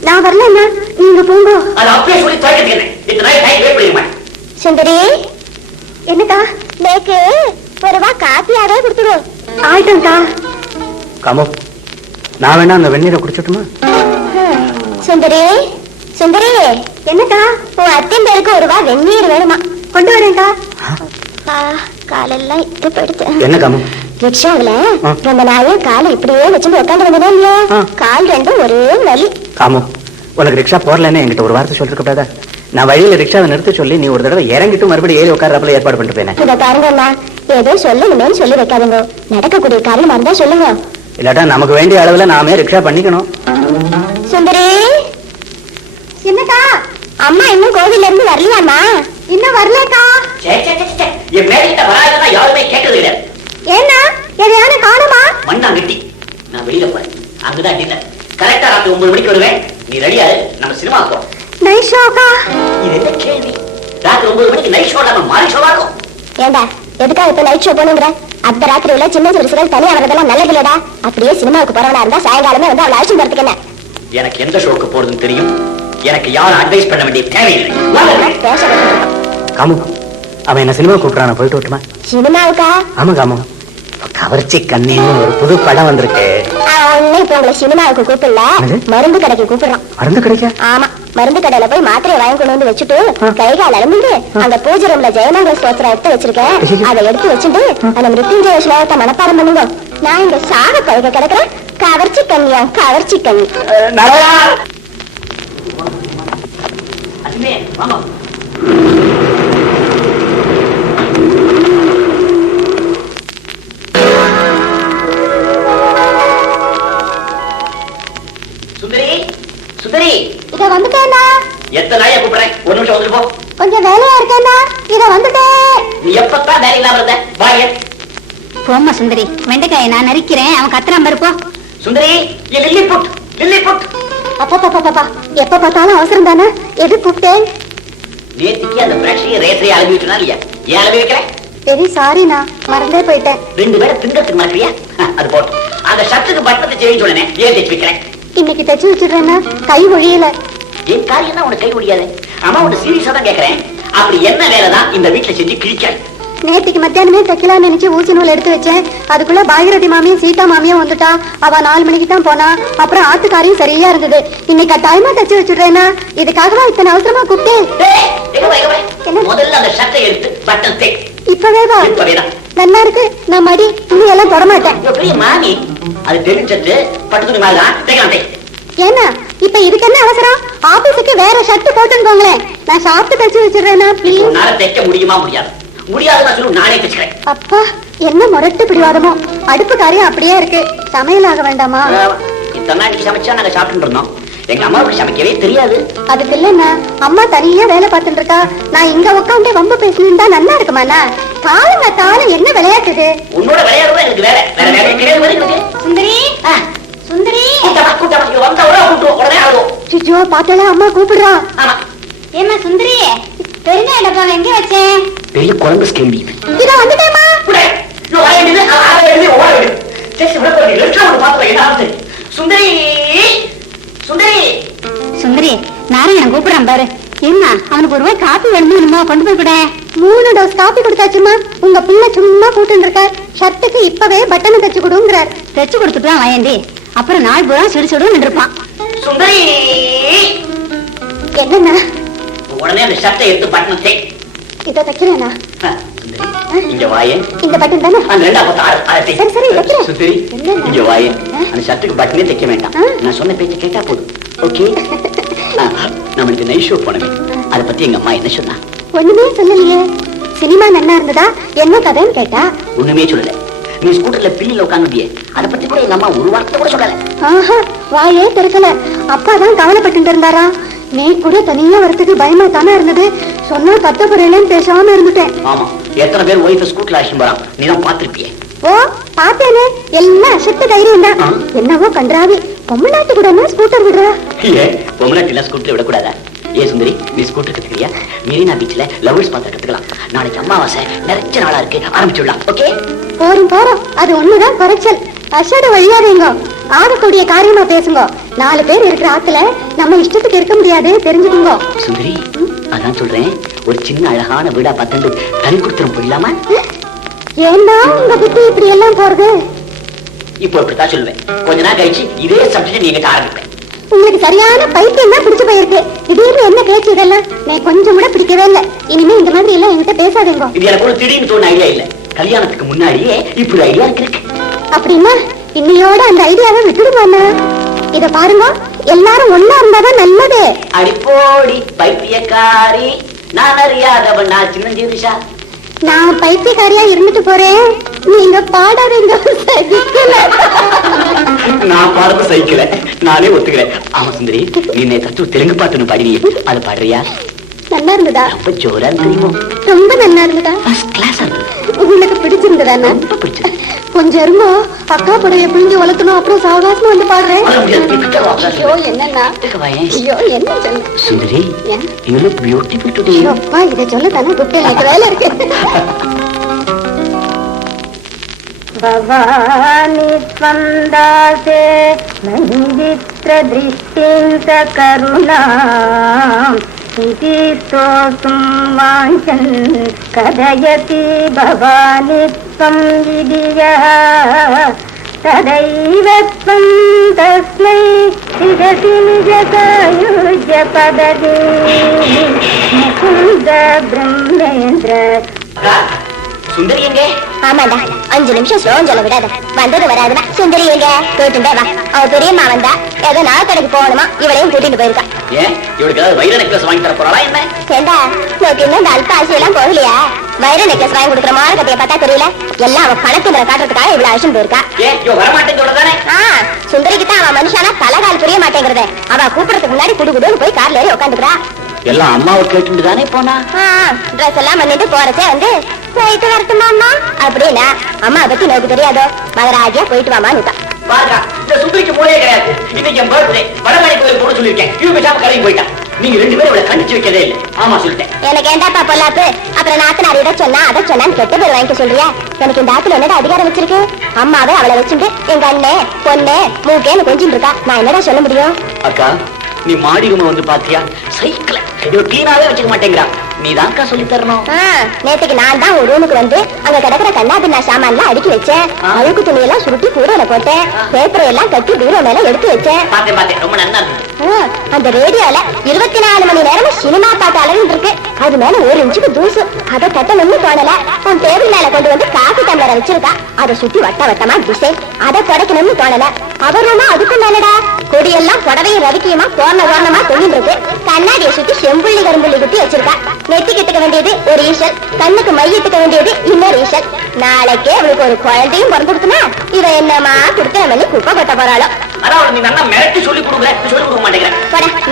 நான் வரலன்னா நீங்க போங்க. சுந்தரி, என்னக்கா நேக்கு ஒரு ரூபாய் காப்பியாவே கொடுத்துடும். ஆயிட்டோம்க்கா. காமு, நான் வேணா அந்த வெந்நீரை குடிச்சுட்டுமா? சுந்தரி, சுந்தரி, என்னக்கா உன் அத்தின் பேருக்கு ஒரு ரூபாய் வெந்நீர் வேணுமா? கொண்டு வரேன்க்கா. காலெல்லாம் இது போயிடுச்சு. என்ன காமு? ரிக்ஷாவில ரொம்ப நாளும் காலை இப்படியே வச்சுட்டு உட்காந்து வந்ததே இல்லையா? கால் 2 ஒரே வலி. காமு, உனக்கு ரிக்ஷா போறலன்னு என்கிட்ட ஒரு வார்த்தை சொல்லிருக்க கூடாதா? நான் வழியில ரிக்ஷாவை நிறுத்த சொல்லி நீ ஒரு தடவை இறங்கிட்டு மறுபடியும் ஏறி உட்கார்றப்பல ஏற்பாடு பண்ணிட்டு போனேன். இதை பாருங்கண்ணா, ஏதோ சொல்லணுமேன்னு சொல்லி வைக்காதுங்க. நடக்கக்கூடிய காரியமா இருந்தா சொல்லுங்க. இல்லாட்டா நமக்கு வேண்டிய அளவுல நாமே ரிக்ஷா பண்ணிக்கணும். சுந்தரி, என்னக்கா அம்மா இன்னும் கோவில்ல இருந்து வரலையாமா? இன்னும் வரலக்கா. யாருமே கேட்கறது இல்ல. ஏன்னா எதையான காணுமா? மண்ணா கட்டி நான் வெளியில போறேன். அங்கதான் டின்னர். கரெக்டா ராத்திரி 9 மணிக்கு வருவேன். நீ ரெடியா? நம்ம சினிமா போறோம். நைட் ஷோக்கா? இது என்ன கேள்வி? ராத்திரி 9 மணிக்கு நைட் ஷோ இல்லாம மார்னிங் ஷோவா இருக்கும்? ஏண்டா எதுக்காக இப்ப நைட் ஷோ போனுங்கிற? அந்த ராத்திரியில சின்ன சிறுசுகள் தனியா வரதெல்லாம் நல்லது இல்லடா. அப்படியே சினிமாவுக்கு போறவனா இருந்தா சாயங்காலமே வந்து அவளை அழைச்சு வரதுக்கு என்ன? எனக்கு எந்த ஷோக்கு போறதுன்னு தெரியும். எனக்கு யாரும் அட்வைஸ் பண்ண வேண்டிய தேவையில்லை. காமு, அவன் என்ன சினிமா கூப்பிடுறான், போயிட்டு விட்டுமா? சினிமாவுக்கா? ஆமா காமு, கவர்ச்சி கண்ணின்னு ஒரு புது படம் வந்திருக்கு. அவன் இப்ப உங்களை சினிமாவுக்கு கூப்பிடல, மருந்து கடைக்கு கூப்பிடுறான். மருந்து கிடைக்க? ஆமா, மருந்து கடையில போய் மாத்திரையை வாங்கி கொண்டு வந்து வச்சுட்டு கைகால் அலம்பிட்டு அந்த பூஜை ரூம்ல ஜெயமங்கல ஸ்தோத்திரம் எடுத்து வச்சிருக்கேன். அதை எடுத்து வச்சுட்டு அந்த மிருத்யுஞ்சய ஸ்லோகத்தை மனப்பாடம் பண்ணுங்க. நான் இங்க சாக பழக கிடக்குறேன். கவர்ச்சி கண்ணியா, கவர்ச்சி கண்ணி. சுந்தரி, சுந்தரி, இத வந்துட்டேன்னா. எத்தனை நாயா கூப்பிடுறேன்? ஒரு நிமிஷம் வந்துட்டு போ. கொஞ்சம் வேலையா இருக்கேன்னா. இத வந்துட்டேன். நீ எப்பத்தான் வேலை இல்லாம இருந்த? வாங்க. போம்மா சுந்தரி, வெண்டைக்காயை நான் நறுக்கிறேன். அவன் கத்துறான் பாருப்போ. சுந்தரி, லில்லி புட், லில்லி புட். அப்பா எப்ப பார்த்தாலும் அவசரம் தானே. எது கூப்பிட்டேன்? நேத்திக்கு அந்த பிரஷையை ரேசையை அலவி விட்டுனா இல்லையா? ஏன் அலவி வைக்கல? வெரி சாரிண்ணா, மறந்தே போயிட்டேன். 2 பேரை திங்கத்துக்கு மாட்டியா? அது போட்டு அந்த ஷர்ட்டுக்கு பட்டத்தை செய்ய சொன்னேன். ஏன் தைச்சு வைக்கிறேன்? இன்னைக்கு தச்சு வச்சிடுறேன்னா கை ஒழியல. என் காரியம் தான் உனக்கு கை முடியாது. அம்மா உன்னை சீரியஸா தான் கேட்கிறேன். அப்படி என்ன வேலைதான் இந்த வீட்டுல செஞ்சு கிழிக்க? நேற்றுக்கு மத்தியானமே தைக்கலாம்னு நினைச்சு ஊசி நூல் எடுத்து வச்சேன். அதுக்குள்ள பாகிரதி மாமியும் சீதா மாமியும் வந்துட்டா. அவ 4 மணிக்கு தான் போனா. அப்புறம் ஆத்துக்காரியும் சரியா இருந்தது. இன்னைக்கு டைமா தச்சு வச்சுடுறேன்னா. இதுக்காகவா இத்தனை அவசரமா கூப்பிட்டேன்? முதல்ல அந்த ஷர்ட்டை எடுத்து பட்டன் தே. இப்பவே வா. நல்லா இருக்கு. நான் மடி இன்னும் எல்லாம் தொட மாட்டேன். மாமி, அது தெரிஞ்சது பட்டு துணி மாதிரி தான் தைக்கலாம். ஏன்னா இப்ப இதுக்கு என்ன அவசரம்? ஆபீஸுக்கு வேற ஷர்ட் போட்டுங்களேன். நான் சாப்பிட்டு தச்சு வச்சிடுறேன்னா ப்ளீஸ். தைக்க முடியுமா? முடியாது. முடியாதுன்னு சொல்லு, நானே தைச்சுக்கிறேன். அப்பா என்ன முரட்டு பிடிவாதமோ. அடுப்பு காரியம் அப்படியே இருக்கு. சமையல் ஆக வேண்டாமா? இத்தனை நீ சமைச்சா நாங்க சாப்பிட்டு இருந்தோம். எங்க அம்மாவுக்கு சமைக்கவே தெரியாது. அதுக்கு இல்லைன்னா அம்மா தனியா வேலை பார்த்துட்டு இருக்கா. நான் இங்க உட்காந்து ரொம்ப பேசணும்னு நல்லா இருக்குமாண்ணா. காலம் என்ன விளையாட்டுது? உன்னோட விளையாடுறது எனக்கு வேற வேற வேலை கிடையாது. சுந்தரி, சுந்தரி, உடனே ஆகும். சுஜோ பாத்தல அம்மா கூப்பிடுறா. ஆமா. ஏமா சுந்தரி, பெரிய டப்பா எங்க வச்சேன்? பெரிய குழம்பு ஸ்கேம்பி. இத வந்துட்டேமா. சுந்தரி, சுந்தரி, சுந்தரி, நாராயணன் கூப்பிடுறான் பாரு. என்ன அவனுக்கு ஒரு ரூபாய் காப்பி வேணுமா? கொண்டு போய் கூட 3 டோஸ் காப்பி கொடுத்தாச்சுமா. உங்க பிள்ளை சும்மா கூட்டு இருக்க. ஷர்ட்டுக்கு இப்பவே பட்டனை தச்சு கொடுங்கிறார். தச்சு கொடுத்துட்டு தான் வாயண்டி. அப்புறம் நாள் பூரா சிடுசிடுன்னு இருப்பான். சுந்தரி என்னண்ணா உடனே அந்த ஷர்ட்டை எடுத்து பட்டணத்தை இதை தைக்கிறேண்ணா. இங்க வாயேன். இந்த பட்டன் தானே? அந்த ரெண்டாவது ஆறு சரி சரி தைக்கிறேன். சுந்தரி இங்க வாயேன். அந்த ஷர்ட்டுக்கு பட்டனே தைக்க வேண்டாம். நான் சொன்ன பேச்சு கேட்டா போதும். ஓகே? நம்மளுக்கு நைட் ஷோ போனவே அதை பத்தி எங்க அம்மா என்ன சொன்னா? ஒண்ணுமே சொல்லலையே. சினிமா நல்லா இருந்ததா என்ன கதைன்னு கேட்டா ஒண்ணுமே சொல்லல. நீ ஸ்கூட்டர்ல பில்லில உட்காந்துட்டியே அதை பத்தி கூட எங்க அம்மா ஒரு வார்த்தை கூட சொல்லல. ஆஹா வாயே திறக்கல. அப்பா தான் கவலைப்பட்டு இருந்தாரா. நீ கூட தனியா வரத்துக்கு பயமா தானே இருந்தது. சொன்னா கத்த போறேன்னு பேசாம இருந்துட்டேன். ஆமா எத்தனை பேர் ஒய்ஃபை ஸ்கூட்டர்ல அழைச்சிட்டு போறான் நீ தான் பாத்திருப்பியே. ஓ பாத்தேனே எல்லாம் அசட்டு தைரியம் தான். என்னவோ கன்றாவி பொம்மநாட்டு கூட ஸ்கூட்டர் விடுறா. ஏன் பொம்மநாட்டில ஸ்கூட்டர் விடக்கூடாதா? ஏ சுந்தரி நீ ஸ்கூட்டர் கத்துக்கிறியா? மெரினா பீச்ல லவர்ஸ் பார்த்து கத்துக்கலாம். நாளைக்கு அமாவாசை நிறைய நாளா இருக்கு ஆரம்பிச்சுடலாம். ஓகே போரும் போறோம் அது ஒண்ணுதான் குறைச்சல். அசடு வழியாதீங்க. ஆகக்கூடிய காரியமா பேசுங்க. 4 பேர் இருக்கிற ஆத்துல நம்ம இஷ்டத்துக்கு இருக்க முடியாது தெரிஞ்சுக்குங்க. சுந்தரி அதான் சொல்றேன் ஒரு சின்ன அழகான வீடா பார்த்து தனி கொடுத்துரும் போயிடலாமா? ஏன்னா உங்க புத்தி இப்படி எல்லாம் போறது? இப்போ இப்படித்தான் சொல்லுவேன். கொஞ்ச நாள் கழிச்சு இதே சப்ஜெக்ட் நீங்க ஆரம்பிப்பேன். உங்களுக்கு சரியான பைத்தியம் தான் பிடிச்சு போயிருக்கு. திடீர்னு என்ன பேச்சு இதெல்லாம்? நான் கொஞ்சம் கூட பிடிக்கவே இல்லை. இனிமே இந்த மாதிரி எல்லாம் என்கிட்ட பேசாதீங்க. இது எனக்கு ஒரு திடீர்னு தோணு ஐடியா இல்ல. கல்யாணத்துக்கு முன்னாடியே இப்படி ஐடியா இருக்கு. அப்படின்னா இன்னையோட அந்த ஐடியாவை விட்டுடுவாங்க. இத பாருங்க எல்லாரும் ஒண்ணா இருந்தாதான் நல்லது. அடிப்போடி பைத்தியக்காரி நான் அறியாதவன் நான் சின்னஞ்சிருஷா. நான் பைத்தியக்காரியா இருந்துட்டு போறேன். நீங்க பாடாதீங்க. நான் பாடுறது சைக்கிள நானே ஒத்துக்கிறேன். ஆமா சுந்தரி நீ நேற்று தெலுங்கு பாட்டுன்னு பாடினியே அது பாடுறியா? நல்லா இருந்ததா? ரொம்ப ஜோரா தெரியுமோ? ரொம்ப நல்லா இருந்ததா? ஃபர்ஸ்ட் கிளாஸ் உங்களுக்கு பிடிச்சிருந்ததா? ரொம்ப பிடிச்சது. கொஞ்சம் இருமோ அக்கா படைய பிழிஞ்சு வளர்க்கணும். அப்புறம் சாவகாசமா வந்து பாடுறேன். ஐயோ என்னன்னா ஐயோ என்ன சொல்ல சுந்தரி you look beautiful today. அப்பா இதை சொல்ல தானே குட்டை எனக்கு வேலை இருக்கு. பவானி ஸ்வந்தாசே மஞ்சித்ர திருஷ்டிந்த கருணா ஸ்தோசும் வாஞ்சன் கதயதி பவானி ஸ்வம் விதியா ததைவ ஸ்வம் தஸ்மை சிரசி நிஜசாயுஜ்ய பததி முகுந்த பிரம்மேந்திர. சுந்தரி எங்க? ஆமாண்டா 5 நிமிஷம் ஸ்லோகம் சொல்ல விடாத. வந்தது வராதுன்னா சுந்தரி எங்க கேட்டுண்டே வா. அவ பெரியம்மா வந்தா ஏதோ நாக்கடைக்கு போகணுமா இவளையும் கூட்டிட்டு போயிருக்கா. ஏன் இவளுக்கு ஏதாவது வைர நெக்லஸ் வாங்கி தர போறாளா என்ன? ஏண்டா நோக்கு இன்னும் இந்த அல்ப ஆசையெல்லாம் போகலையா? வைர நெக்லஸ் வாங்கி கொடுக்குற மார்க்கத்தைய பார்த்தா தெரியல. எல்லாம் அவ பணத்தில காட்டுறதுக்காக இவ்வளவு அழைச்சும் போயிருக்கா. ஏன் இவ வரமாட்டேன்னு சொல்றதானே? சுந்தரிக்கு தான் அவன் மனுஷானா தலைகால் புரிய மாட்டேங்கிறத. அவ கூப்பிடறதுக்கு முன்னாடி குடுகுடுன்னு போய் கார்ல ஏறி உட்காந்துக்கிறா. எல்லாம் அம்மாவை கேட்டு தானே போனா. ட்ரெஸ் எல்லாம் பண்ணிட்டு போறச்சே வந்து போயிட்டு வரட்டுமா அம்மா அப்படின்னா அம்மா பத்தி நோக்கு தெரியாதோ மகராஜியா போயிட்டு வாமான்னு. பாருங்க இந்த சுந்தரிக்கு மூளையே கிடையாது. இன்னைக்கு என் பர்த்டே வடமணி கோயில் போட சொல்லியிருக்கேன். இவ பேசாம கடைக்கு போயிட்டா. நீங்க 2 பேரும் இவளை கண்டிச்சு வைக்கவே இல்லை. ஆமா சொல்லிட்டேன். எனக்கு ஏண்டாப்பா பொல்லாப்பு? அப்புறம் நாத்தனார் இதை சொன்னா அதை சொன்னான்னு கெட்ட பேர் வாங்கிக்க சொல்றியா? எனக்கு இந்த ஆத்துல என்னடா அதிகாரம் வச்சிருக்கு? அம்மாவே அவளை வச்சுட்டு எங்க அண்ணே பொண்ணு மூக்கேன்னு கொஞ்சிட்டு இருக்கா. நான் என்னடா சொல்ல முடியும்? அக்கா நீ மாடிகும வந்து பாத்தியா? சைக்கிள கிளீனாவே வச்சுக்க மாட்டேங்கிறா. நீ தான்க்கா சொல்லி தரணும். நேத்துக்கு நான் தான் ஒரு ரூமுக்கு வந்து அங்க கிடக்குற கண்ணா பின்னா சாமான்லாம் அடுக்கி வச்சேன். அழுக்கு துணியெல்லாம் சுருட்டி கூடையில போட்டேன். பேப்பரை எல்லாம் கட்டி பீரோ மேல எடுத்து வச்சேன். ரொம்ப நல்லா இருக்கு. அந்த ரேடியோல 24 மணி நேரமும் சினிமா பாட்டு அழகு இருக்கு. அது மேல 1 இன்ச்சுக்கு தூசு. அதை தட்டணும்னு தோணல. உன் டேபிள் மேல கொண்டு வந்து காஃபி டம்ளரை வச்சிருக்கா. அதை சுத்தி வட்ட வட்டமா டிசைன். அதை தொடக்கணும்னு தோணல. அவருமா அதுக்கு மேலடா கொடியெல்லாம் புடவையும் ரவிக்கியமா தோரணமா தொங்கிட்டு இருக்கு. கண்ணாடியை சுத்தி செம்புள்ளி கரும்புள்ளி குத்தி வச்சிருக்கா. நெத்திக்கு எடுத்துக்க வேண்டியது ஒரு ஈசல், கண்ணுக்கு மையத்துக்க வேண்டியது இன்னொரு ஈசல். நாளைக்கே அவளுக்கு ஒரு குழந்தையும் பிறந்துடுத்துனா இவ என்னமா குடுத்த பண்ணி குப்பை கொட்ட போறாளோ. நீ நல்லா மிரட்டி சொல்லி கொடுக்க மாட்டேங்கிற.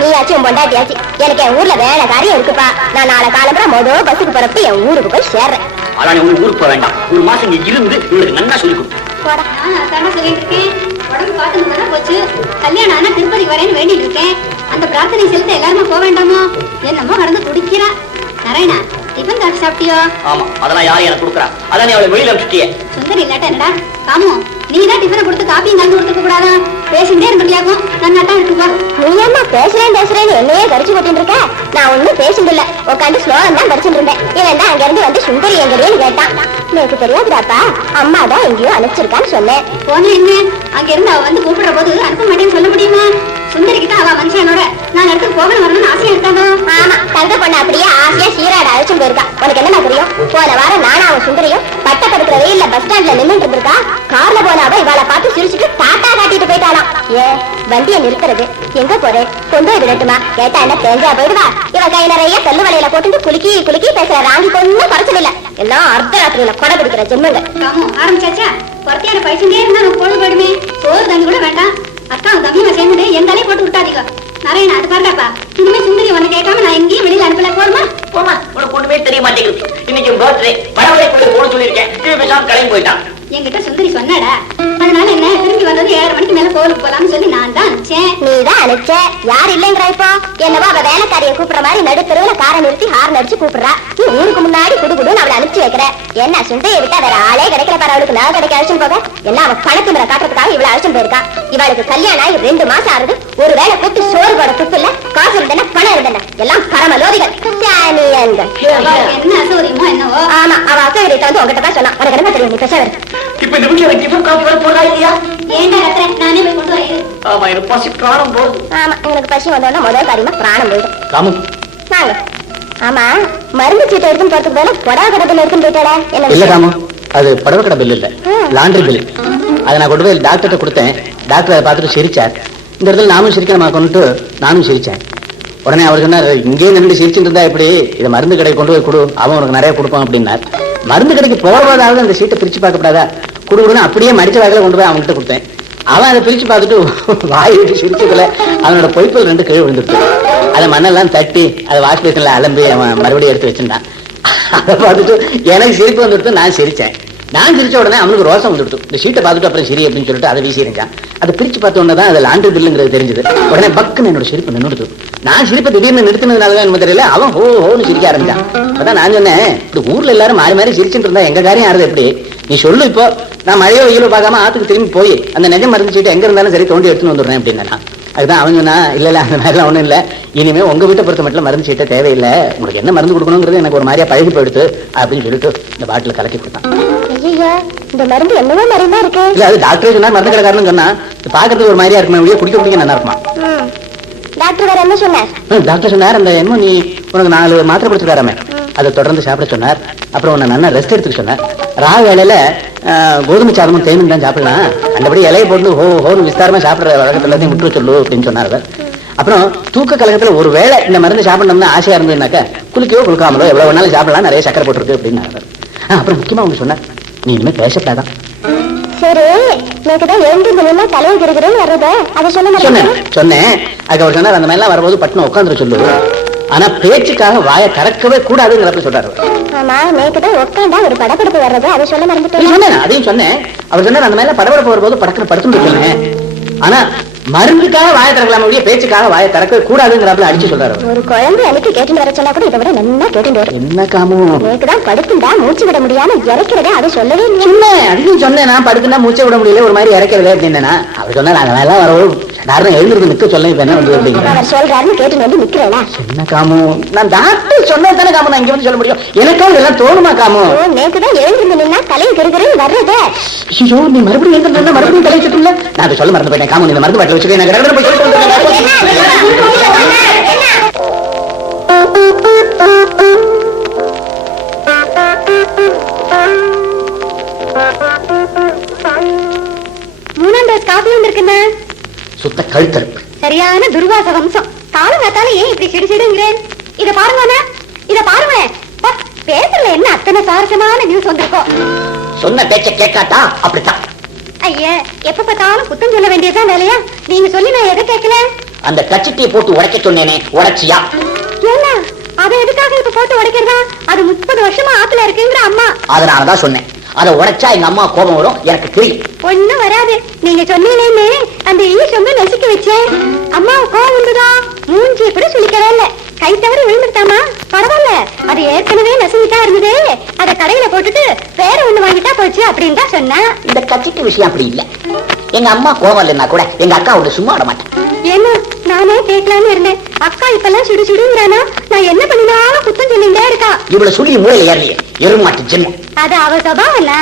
நீயாச்சும் பொண்டாட்டியாச்சு. எனக்கு என் ஊர்ல வேலை காரியம் இருக்குப்பா. நான் நாளை காலம்புற மொதல் பஸ்ஸுக்கு போறப்ப என் ஊருக்கு போய் சேர்றேன். ஆனா நீ ஊருக்கு போக வேண்டாம். 1 மாசம் இங்க இருந்து இவளுக்கு நல்லா சொல்லி கொடு. சொல்லிட்டு இருக்கேன். உடம்பு பார்த்து போச்சு. கல்யாணம் ஆனா திருப்பதி வரேன்னு வேண்டிட்டு இருக்கேன். அந்த பிரார்த்தனை செலுத்த எல்லாருமே போக வேண்டாமோ? என்னமோ கடந்து குடிக்கிறா. நாராயணா டிஃபன் காசு சாப்பிட்டியோ? ஆமா அதெல்லாம் யாரும் எனக்கு கொடுக்குறா. அதான் நீ அவளை வெளியில அனுப்பிச்சிட்டியே. சுந்தரி இல்லாட்ட என்னடா காமோ நீ தான் டிஃபனை கொடுத்து காப்பியும் கலந்து கொடுத்துக்க கூடாதா? பேசிட்டே இருக்கியாக்கும் நான் நட்டா இருக்குப்பா. நீ ஏமா பேசுறேன்னு என்னையே கடிச்சு கொட்டிட்டு இருக்க? நான் ஒண்ணும் பேசிட்டு இல்ல. உட்காந்து ஸ்லோகம் தான் படிச்சுட்டு இருந்தேன். இவன் தான் அங்க இருந்து வந்து சுந்தரி எங்கன்னு கேட்டான். எனக்கு தெரியாதுடாப்பா, அம்மா தான் எங்கேயோ அனுப்பிச்சிருக்கான்னு சொன்னேன். போன என்ன அங்க இருந்து அவ வந்து கூப்பிடுற போது அனுப்ப மாட்டேன்னு சொல்ல முடியுமா? சுந்தரிக்கு தான் அவ மனுஷனோட நான் இடத்துக்கு போகணும் வரணும்னு ஆசையா இருக்காங்க. ஆமா, தங்க பொண்ணு அப்படியே ஆசையா சீராட அழைச்சும் போயிருக்கா. உனக்கு என்ன தெரியும்? போன வாரம் நானும் அவன் சுந்தரியும் பட்ட படுக்கிற வெயில்ல பஸ் ஸ்டாண்ட்ல நின்னுட்டு இருந்திருக்கா. கார்ல போனாவ இவாளை பார்த்து சிரிச்சுட்டு டாட்டா காட்டிட்டு போயிட்டாளாம். ஏன் வண்டியை நிறுத்துறது? எங்க போறேன், கொண்டு போய் விடட்டுமா? கேட்டா என்ன தேஞ்சா போயிடுவா? இவ கை நிறைய கல்லு வலையில போட்டு குலுக்கி குலுக்கி பேசுற ராங்கி கொண்டு குறைச்சதில்ல. எல்லாம் அர்த்தராத்திரியில கொடை பிடிக்கிற ஜென்மங்கள். காமோ ஆரம்பிச்சாச்சா? பொறுத்தையான பைசண்டே இருந்தா நம்ம பொழுது போயிடுமே. சோறு தண்ணி கூட வேண்டாம். அக்காவும் தம்பியுமா சேர்ந்து என் தலையை போட்டு விட்டாதீங்க. நாராயணா, அது பாருடாப்பா, இனிமே சுந்தரி உன்னை கேட்காம நான் எங்கேயும் வெளியில அனுப்பல. போடுமா போமா, உனக்கு ஒண்ணுமே தெரிய மாட்டேங்குது. இன்னைக்கு பர்த்டே பரவாயில்ல போட சொல்லியிருக்கேன். பேசாம கிளம்பி போயிட்டான். என்கிட்ட சுந்தரி சொன்னாடா. அதனால என்ன, திரும்பி வந்தது 7:30 மணிக்கு மேல கோவிலுக்கு போலாம்னு சொல்லி நான் தான் அனுப்பிச்சேன். நீதான் அனுப்பிச்ச, யார் இல்லைங்கிற இப்போ? என்னவோ அவ வேலைக்காரிய கூப்பிடுற மாதிரி நடுத்தருவுல காரை நிறுத்தி ஹார்ன் அடிச்சு கூப்பிடுறா. நீ ஊருக்கு முன்னாடி குடுகுடுன்னு அவளை அனுப்பிச்சு வைக்கிற. என்ன சுண்டையை விட்டா வேற ஆளே கிடைக்கல பாரு அவளுக்கு. நான் கிடைக்க அழைச்சும் போக எல்லாம் அவன் பணத்து மேல காட்டுறதுக்காக இவளை அழைச்சும் போயிருக்கா. இவளுக்கு கல்யாணம் ஆகி 2 மாசம் ஆகுது. ஒரு வேலை கூட்டு சோறு போட துப்பு இல்ல. காசு இருந்தன பணம் இருந்தன, எல்லாம் பரமலோதிகள். என்ன அசௌரியமோ என்னவோ. ஆமா, அவ அசௌரியத்தை வந்து உங்ககிட்ட தான் சொன்னா. உனக்கு என்ன தெரியும்? நீ பேச இப்ப இந்த வீட்டுல டிஃபன் காஃபி வர போறா இல்லையா? ஏன்டா ரத்ரன், நானே போய் கொண்டு வரேன். ஆமா, எனக்கு பசி பிராணம் போகுது. ஆமா, உங்களுக்கு பசி வந்தோன்னா முதல் காரியமா பிராணம் போயிடும். காமு, வாங்க. ஆமா, மருந்து சீட்டை எடுத்துன்னு போறதுக்கு போல புடவை கடத்துல எடுத்துன்னு போயிட்டாடா. என்ன இல்ல விஷயம்? காமு, அது புடவை கடை பில் இல்ல, லாண்டரி பில். அதை நான் கொண்டு போய் டாக்டர்கிட்ட கொடுத்தேன். டாக்டர் அதை பார்த்துட்டு சிரிச்சார். இந்த இடத்துல நானும் சிரிக்கணுமா கொண்டு நானும் சிரிச்சேன். உடனே அவர் சொன்னார், இங்கே நின்று சிரிச்சுட்டு இருந்தா எப்படி, இதை மருந்து கடைக்கு கொண்டு போய் கொடு, அவன் உனக்கு நிறைய கொடுப்பான் அப்படின்னார். மருந்து கடைக்கு போறதாவது அந்த சீட்டை பிரிச்சு பார்க்கப்படாதா? கொடுக்கணும்னு அப்படியே மடிச்ச வகையில கொண்டு போய் அவன்கிட்ட கொடுத்தேன். அவன் அதை பிரிச்சு பார்த்துட்டு வாய் விட்டு சிரிச்சதுல அவனோட பொய்ப்பல் 2 கீழே விழுந்துருச்சு. அதை மண்ணெல்லாம் தட்டி அதை வாஷ் பேஷன்ல அலம்பி அவன் மறுபடியும் எடுத்து வச்சிருந்தான். அதை பார்த்துட்டு எனக்கு சிரிப்பு வந்துடுத்து. நான் சிரிச்சேன். நான் சிரிச்ச உடனே அவனுக்கு ரோசம் வந்துடுத்து. இந்த சீட்டை பார்த்துட்டு அப்புறம் சரி அப்படின்னு சொல்லிட்டு அதை வீசி எறிஞ்சான். அதை பிரிச்சு பார்த்த உடனே தான் அது லாண்டரி பில்லுங்கிறது தெரிஞ்சது. உடனே பக்குன்னு என்னோட சிரிப்பு நின்றுடுது. நான் சிரிப்பை திடீர்னு நிறுத்தினதுனாலதான் என்ன தெரியல, அவன் ஹோ ஹோன்னு சிரிக்க ஆரம்பிச்சான். அதான் நான் சொன்னேன், இப்படி ஊர்ல எல்லாரும் மாறி மாறி சிரிச்சுட்டு இருந்தா எங்க காரியம் ஆறுது எப்படி? நீ சொல்லு, இப்போ நான் மழையோ வெயிலோ பார்க்காம ஆத்துக்கு திரும்பி போய் அந்த நிஜம் மருந்து சீட்டை எங்க இருந்தாலும் சரி தோண்டி எடுத்துன்னு வந்துடுறேன் அப்படின்னா. அதுதான் அவன் சொன்னா, இல்ல இல்ல அந்த மாதிரிலாம் ஒண்ணும் இல்ல, இனிமே உங்க வீட்டை பொறுத்த மட்டும் மருந்து சீட்டை தேவையில்லை, உங்களுக்கு என்ன மருந்து கொடுக்கணுங்கிறது எனக்கு ஒரு மாதிரியா பழகி போயிடுத்து அப்படின்னு சொல்லிட்டு இந்த பாட்டில் கலக்கி கொடுத்தான். ஐயா, இந்த மருந்து என்னவோ மருந்தா இருக்கு. இல்ல, அது டாக்டர் சொன்னா, மருந்து கடைக்காரன்னு சொன்னா, பாக்குறதுக்கு ஒரு மாதிரியா இருக்குமா, குடிக்க குடிக்க நல்லா இருக்குமா. டாக்டர் வேற என்ன சொன்னார்? டாக்டர் சொன்னார், அந்த என்னமோ நீ உனக்கு 4 மாத்திரை கொடுத்துருக்காராமே, அதை தொடர்ந்து சாப்பிட சொன்னார். அப்புறம் உன்னை நல்லா ரெஸ்ட் எடுத்துக்க சொன்னார். ராக வேலையில கோதுமை சாதமும் தேனும் தான் சாப்பிடலாம், கண்டபடி இலையை போட்டு ஹோன்னு விஸ்தாரமா சாப்பிடுற வழக்கத்துல எல்லாத்தையும் விட்டு சொல்லு அப்படின்னு சொன்னார். அப்புறம் தூக்க கலகத்துல ஒரு வேளை இந்த மருந்து சாப்பிடணும்னு ஆசையா இருந்ததுனாக்க குளிக்கவோ குளிக்காமலோ எவ்வளவு வேணாலும் சாப்பிடலாம், நிறைய சக்கரை போட்டுருக்கு அப்படின்னு. அப்புறம் முக்கியமா அவங்க சொன்னார், நீ இனிமே பேசப்படாதான். சரி, எனக்கு தான் எழுந்து தலையை கிருக்கிறேன்னு வர்றது, அதை சொன்னேன். அதுக்கு அவர் சொன்னார், அந்த மாதிரிலாம் வரும்போது பட்டுன்னு உட்காந்துரு சொல்லு, ஆனா பேச்சுக்காக வாயை திறக்கவே கூடாதுங்கிறப்ப சொல்றாரு. ஆமா, நேக்கு தான் உட்காந்தா ஒரு படப்படப்பு வர்றது, அதை சொல்ல மறந்துட்டேன். சொன்னேன், அதையும் சொன்னேன். அவர் சொன்னார், அந்த மாதிரி படப்படப்பு வரும்போது படக்குன்னு படுத்துன்னு சொல்லுங்க, ஆனா மருந்துக்காக வாயை திறக்கலாம பேச்சுக்காக வாயை திறக்கவே கூடாதுங்கிறப்ப அடிச்சு சொல்றாரு. ஒரு குழந்தை எனக்கு கேட்டு வர சொன்னா கூட இதை விட நல்லா கேட்டு வரும். என்ன காமு, நேக்கு தான் படுத்துண்டா மூச்சு விட முடியாம இறக்கிறதே, அதை சொல்லவே இல்லை. சொன்னேன், அதையும் சொன்னேன். நான் படுத்துனா மூச்சை விட முடியல, ஒரு மாதிரி இறக்கிறதே அப்படின்னா. அவர் சொன்னார், அந்த மாதிரிலாம் வரவும் யாரும் எழுந்திருக்கு நிக்க சொல்ல, இப்ப என்ன வந்து அப்படிங்கிற. அவர் சொல்றாருன்னு கேட்டு வந்து நிக்கிறேனா? என்ன காமு, நான் டாக்டர் சொன்னது தானே காமு, நான் இங்க வந்து சொல்ல முடியும். எனக்காக எல்லாம் தோணுமா காமு? நேக்கு தான் எழுந்திருந்து நின்னா தலையை கிருக்கிறேன்னு வர்றது. ஐயோ, நீ மறுபடியும் எழுந்திருந்தா மறுபடியும் தலையை சுட்டுல. நான் அதை சொல்ல மறந்து போயிட்டேன் காமு, இந்த மருந்து பாட்டில் வச்சுக்கேன். நான் கடற்கரை போய் சொல்லிட்டு மூணாம் டோஸ் காஃபி வந்திருக்குண்ணா. சுத்த கழுத்தறுப்பு. சரியான துர்வாச வம்சம். காலங்காத்தால ஏன் இப்படி சிடு சிடுங்கிறேன்? இத பாருங்க, இத பாருங்க. பேப்பர்ல என்ன அத்தனை சாரசமான நியூஸ் வந்திருக்கோம். சொன்ன பேச்ச கேட்காட்டா அப்படித்தான். ஐயா, எப்ப பார்த்தாலும் குத்தம் சொல்ல வேண்டியதுதான் வேலையா? நீங்க சொல்லி நான் எதை கேட்கல? அந்த கச்சிட்டியை போட்டு உடைக்க சொன்னேனே, உடைச்சியா? ஏன்னா அதை எதுக்காக இப்ப போட்டு உடைக்கிறதா? அது 30 வருஷமா ஆத்துல இருக்குங்கிற அம்மா. அதனாலதான் சொன்னேன், அதை உடைச்சா எங்க அம்மா கோபம் வரும், எனக்கு தெரியும். ஒண்ணும் வராது, நீங்க சொன்னீங்களே அந்த ஈசொம்ப நசுக்க வச்சேன். அம்மா கோபம் வந்ததா? மூஞ்சி கூட சொல்லிக்கவே இல்ல, கை தவறி விழுந்துட்டாமா? பரவாயில்ல, அது ஏற்கனவே நசுங்கிட்டா இருந்தது, அத கடையில போட்டுட்டு வேற ஒண்ணு வாங்கிட்டா போச்சு அப்படின்னு தான் சொன்னா. இந்த கச்சிட்டு விஷயம் அப்படி இல்ல. எங்க அம்மா கோபம் இல்லைன்னா கூட எங்க அக்கா ஒண்ணு சும்மா விட மாட்டேன். என்ன நானே கேட்கலான்னு இருந்தேன். அக்கா இப்பெல்லாம் சுடு சுடுங்கிறானா, நான் என்ன பண்ணினாலும் குத்தம் சொல்லிட்டே இருக்கா. இவ்வளவு சொல்லி மூளையில ஏறலையே எருமாட்டு ஜென்மம். அது அவ சபாவம் இல்ல.